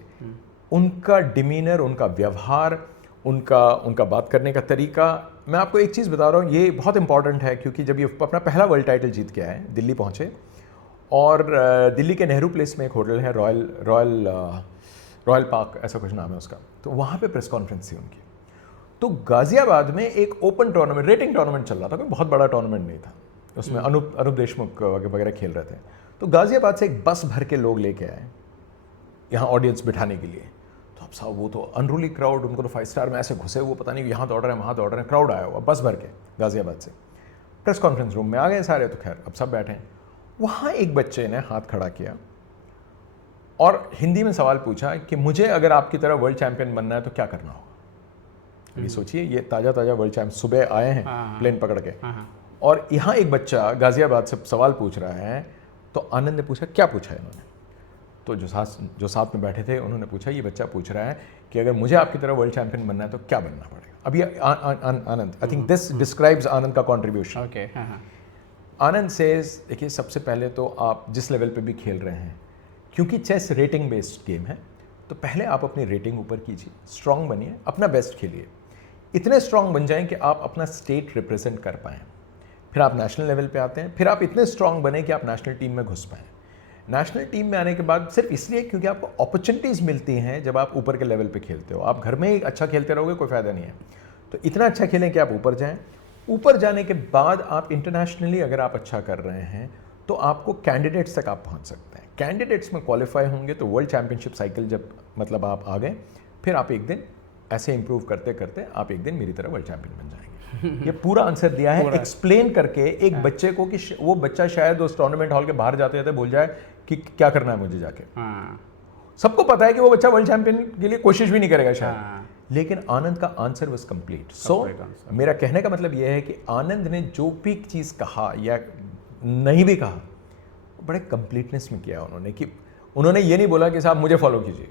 उनका डिमीनर, उनका व्यवहार, उनका बात करने का तरीका। मैं आपको एक चीज़ बता रहा हूँ, ये बहुत इंपॉर्टेंट है, क्योंकि जब ये अपना पहला वर्ल्ड टाइटल जीत के आए, दिल्ली पहुँचे, और दिल्ली के नेहरू प्लेस में एक होटल है, रॉयल पार्क ऐसा कुछ नाम है उसका, तो वहाँ पे प्रेस कॉन्फ्रेंस थी उनकी। तो गाजियाबाद में एक ओपन टूर्नामेंट, रेटिंग टूर्नामेंट चल रहा था, कोई बहुत बड़ा टूर्नामेंट नहीं था, उसमें अनूप देशमुख वगैरह खेल रहे थे। तो गाजियाबाद से एक बस भर के लोग लेके आए यहाँ ऑडियंस बिठाने के लिए। तो अब साहब वो तो अनरूली क्राउड, उनको तो 5 स्टार में ऐसे घुसे हुए, पता नहीं यहाँ दौड़ रहे हैं वहाँ दौड़ रहे हैं, क्राउड आया हुआ बस भर के गाजियाबाद से। प्रेस कॉन्फ्रेंस रूम में आ गए सारे, तो खैर अब सब बैठे हैं। वहाँ एक बच्चे ने हाथ खड़ा किया और हिंदी में सवाल पूछा कि मुझे अगर आपकी तरह वर्ल्ड चैंपियन बनना है तो क्या करना होगा। अभी सोचिए, ये ताज़ा वर्ल्ड चैंपियन सुबह आए हैं प्लेन पकड़ के, और यहाँ एक बच्चा गाजियाबाद से सवाल पूछ रहा है। तो आनंद ने पूछा, क्या पूछा है इन्होंने? तो जो साथ में बैठे थे उन्होंने पूछा, ये बच्चा पूछ रहा है कि अगर मुझे आपकी तरह वर्ल्ड चैंपियन बनना है तो क्या बनना पड़ेगा। अब ये आनंद, आई थिंक दिस डिस्क्राइब्स आनंद का कॉन्ट्रीब्यूशन। आनंद सेज, देखिए सबसे पहले तो आप जिस लेवल पे भी खेल रहे हैं, क्योंकि चेस रेटिंग बेस्ड गेम है, तो पहले आप अपनी रेटिंग ऊपर कीजिए, स्ट्रांग बनिए, अपना बेस्ट खेलिए, इतने स्ट्रांग बन जाएं कि आप अपना स्टेट रिप्रेजेंट कर पाएँ। फिर आप नेशनल लेवल पे आते हैं, फिर आप इतने स्ट्रांग बने कि आप नेशनल टीम में घुस पाएँ। नेशनल टीम में आने के बाद सिर्फ इसलिए क्योंकि आपको अपॉर्चुनिटीज़ मिलती हैं जब आप ऊपर के लेवल पे खेलते हो। आप घर में ही अच्छा खेलते रहोगे, कोई फ़ायदा नहीं है। तो इतना अच्छा खेलें कि आप ऊपर जाएं। ऊपर जाने के बाद आप इंटरनेशनली अगर आप अच्छा कर रहे हैं तो आपको कैंडिडेट्स तक आप पहुंच सकते हैं। कैंडिडेट्स में क्वालिफाई होंगे तो वर्ल्ड चैम्पियनशिप साइकिल जब मतलब आप आ गए, फिर आप एक दिन ऐसे इंप्रूव करते करते आप एक दिन मेरी तरह वर्ल्ड चैंपियन बन जाएंगे। ये पूरा आंसर दिया है एक्सप्लेन करके एक बच्चे को कि वो बच्चा शायद उस टूर्नामेंट हॉल के बाहर जाते जाते भूल जाए कि क्या करना है मुझे जाके। सबको पता है कि वो बच्चा वर्ल्ड चैंपियन के लिए कोशिश भी नहीं करेगा शायद, लेकिन आनंद का आंसर वाज कंप्लीट। सो मेरा कहने का मतलब यह है कि आनंद ने जो भी चीज़ कहा या नहीं भी कहा, बड़े कंप्लीटनेस में किया उन्होंने। कि उन्होंने ये नहीं बोला कि साहब मुझे फॉलो कीजिए,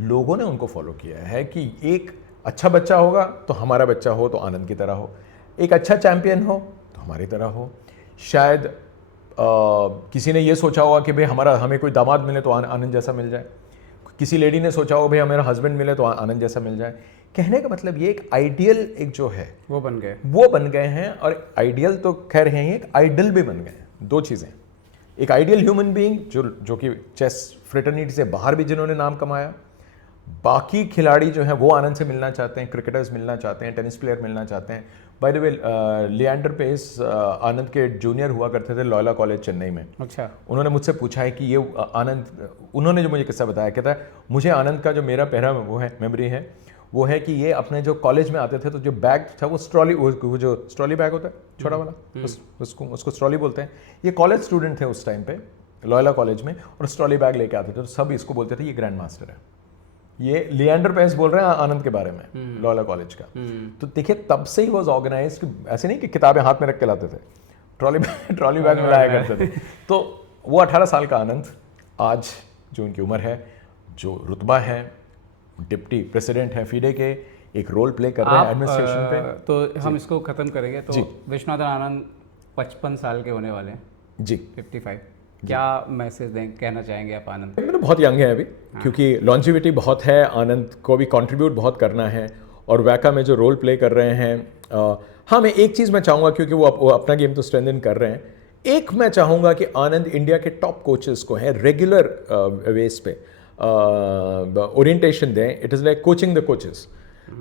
लोगों ने उनको फॉलो किया है कि एक अच्छा बच्चा होगा तो हमारा बच्चा हो तो आनंद की तरह हो, एक अच्छा चैंपियन हो तो हमारी तरह हो। शायद किसी ने ये सोचा होगा कि भाई हमें कोई दामाद मिले तो आनंद जैसा मिल जाए, किसी लेडी ने सोचा होगा भाई हमारा हस्बैंड मिले तो आनंद जैसा मिल जाए। कहने का मतलब ये एक आइडियल एक जो है वो बन गए हैं। और आइडियल तो खैर है ही, एक आइडल भी बन गए हैं। 2 चीज़ें, एक आइडियल ह्यूमन बीइंग जो कि चेस फ्रेटर्निटी से बाहर भी जिन्होंने नाम कमाया, बाकी खिलाड़ी जो हैं वो आनंद से मिलना चाहते हैं, क्रिकेटर्स मिलना चाहते हैं, टेनिस प्लेयर मिलना चाहते हैं। By the way Leander Paes Anand के जूनियर हुआ करते थे लॉयला कॉलेज चेन्नई में। अच्छा। उन्होंने मुझसे पूछा है कि ये आनंद, उन्होंने जो मुझे किस्सा बताया, कहता है मुझे आनंद का जो मेरा पहला वो है मेमोरी है वो है कि ये अपने जो कॉलेज में आते थे तो जो बैग था वो जो स्ट्रॉली बैग होता है छोटा वाला, उसको स्ट्रॉली बोलते हैं। ये कॉलेज स्टूडेंट थे उस टाइम पे लॉयला कॉलेज में, और स्ट्रॉली बैग लेके आते थे, तो सब इसको बोलते थे ये ग्रैंड मास्टर है। ये लिएंडर पेस बोल रहे हैं आनंद के बारे में, लॉला कॉलेज का। तो देखिए तब से ही वॉज ऑर्गेनाइज, ऐसे नहीं कि किताबें हाथ में रख के लाते थे, ट्रॉली बैग में लाया करते थे। तो वो 18 साल का आनंद आज जो उनकी उम्र है, जो रुतबा है, डिप्टी प्रेसिडेंट है फीडे के, एक रोल प्ले कर रहे हैं एडमिनिस्ट्रेशन पे। तो हम इसको खत्म करेंगे। तो विश्वनाथन आनंद 55 साल के होने वाले हैं जी, 55। क्या मैसेज दें, कहना चाहेंगे आप आनंद? मतलब बहुत यंग है अभी, क्योंकि लॉन्जिविटी बहुत है, आनंद को भी कंट्रीब्यूट बहुत करना है, और वैका में जो रोल प्ले कर रहे हैं। हाँ, मैं एक चीज़ मैं चाहूँगा, क्योंकि वो अपना गेम तो स्ट्रेंथन कर रहे हैं, एक मैं चाहूँगा कि आनंद इंडिया के टॉप कोचेस को हैं रेगुलर बेस पे ओरिएंटेशन दें। It is like coaching the coaches.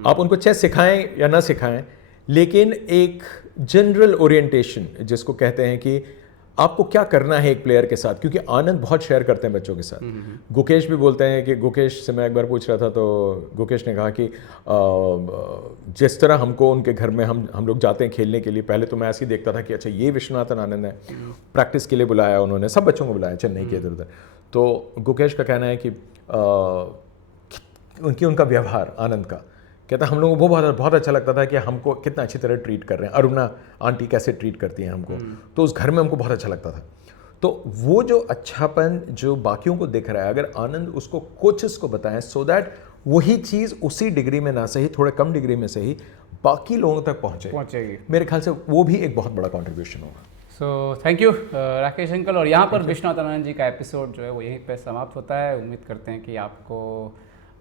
आप उनको चेस सिखाएं या ना सिखाएं, लेकिन एक जनरल ओरिएंटेशन जिसको कहते हैं कि आपको क्या करना है एक प्लेयर के साथ, क्योंकि आनंद बहुत शेयर करते हैं बच्चों के साथ। गुकेश भी बोलते हैं कि, गुकेश से मैं एक बार पूछ रहा था तो गुकेश ने कहा कि जिस तरह हमको उनके घर में हम लोग जाते हैं खेलने के लिए, पहले तो मैं ऐसे ही देखता था कि अच्छा ये विश्वनाथन आनंद है, प्रैक्टिस के लिए बुलाया उन्होंने, सब बच्चों को बुलाया चेन्नई के इधर उधर। तो गुकेश का कहना है कि उनका व्यवहार आनंद का, कहता हम लोगों को बहुत अच्छा लगता था कि हमको कितना अच्छी तरह ट्रीट कर रहे हैं, अरुणा आंटी कैसे ट्रीट करती हैं हमको, तो उस घर में हमको बहुत अच्छा लगता था। तो वो जो अच्छापन जो बाकियों को दिख रहा है, अगर आनंद उसको कोचेस को बताएं, सो दैट वही चीज़ उसी डिग्री में ना सही, थोड़े कम डिग्री में सही, बाकी लोगों तक पहुँचेगी, मेरे ख्याल से वो भी एक बहुत बड़ा कॉन्ट्रीब्यूशन होगा। So thank you Rakesh uncle. और यहाँ पर विश्वनाथन आनंद जी का एपिसोड जो है वो यहीं पे समाप्त होता है। उम्मीद करते हैं कि आपको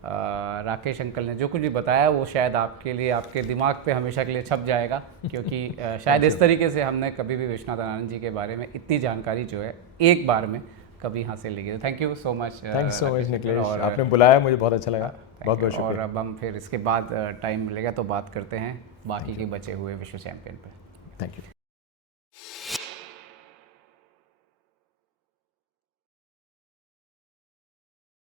राकेश अंकल ने जो कुछ भी बताया वो शायद आपके लिए, आपके दिमाग पे हमेशा के लिए छप जाएगा, क्योंकि शायद इस तरीके से हमने कभी भी विश्वनाथन आनंद जी के बारे में इतनी जानकारी जो है एक बार में कभी हासिल नहीं की। Thank you so much. Thank so much Nikhilesh, और आपने बुलाया, मुझे बहुत अच्छा लगा, बहुत बहुत शुक्रिया। और अब हम फिर इसके बाद टाइम मिलेगा तो बात करते हैं बाकी के बचे हुए विश्व चैंपियन पर। Thank you.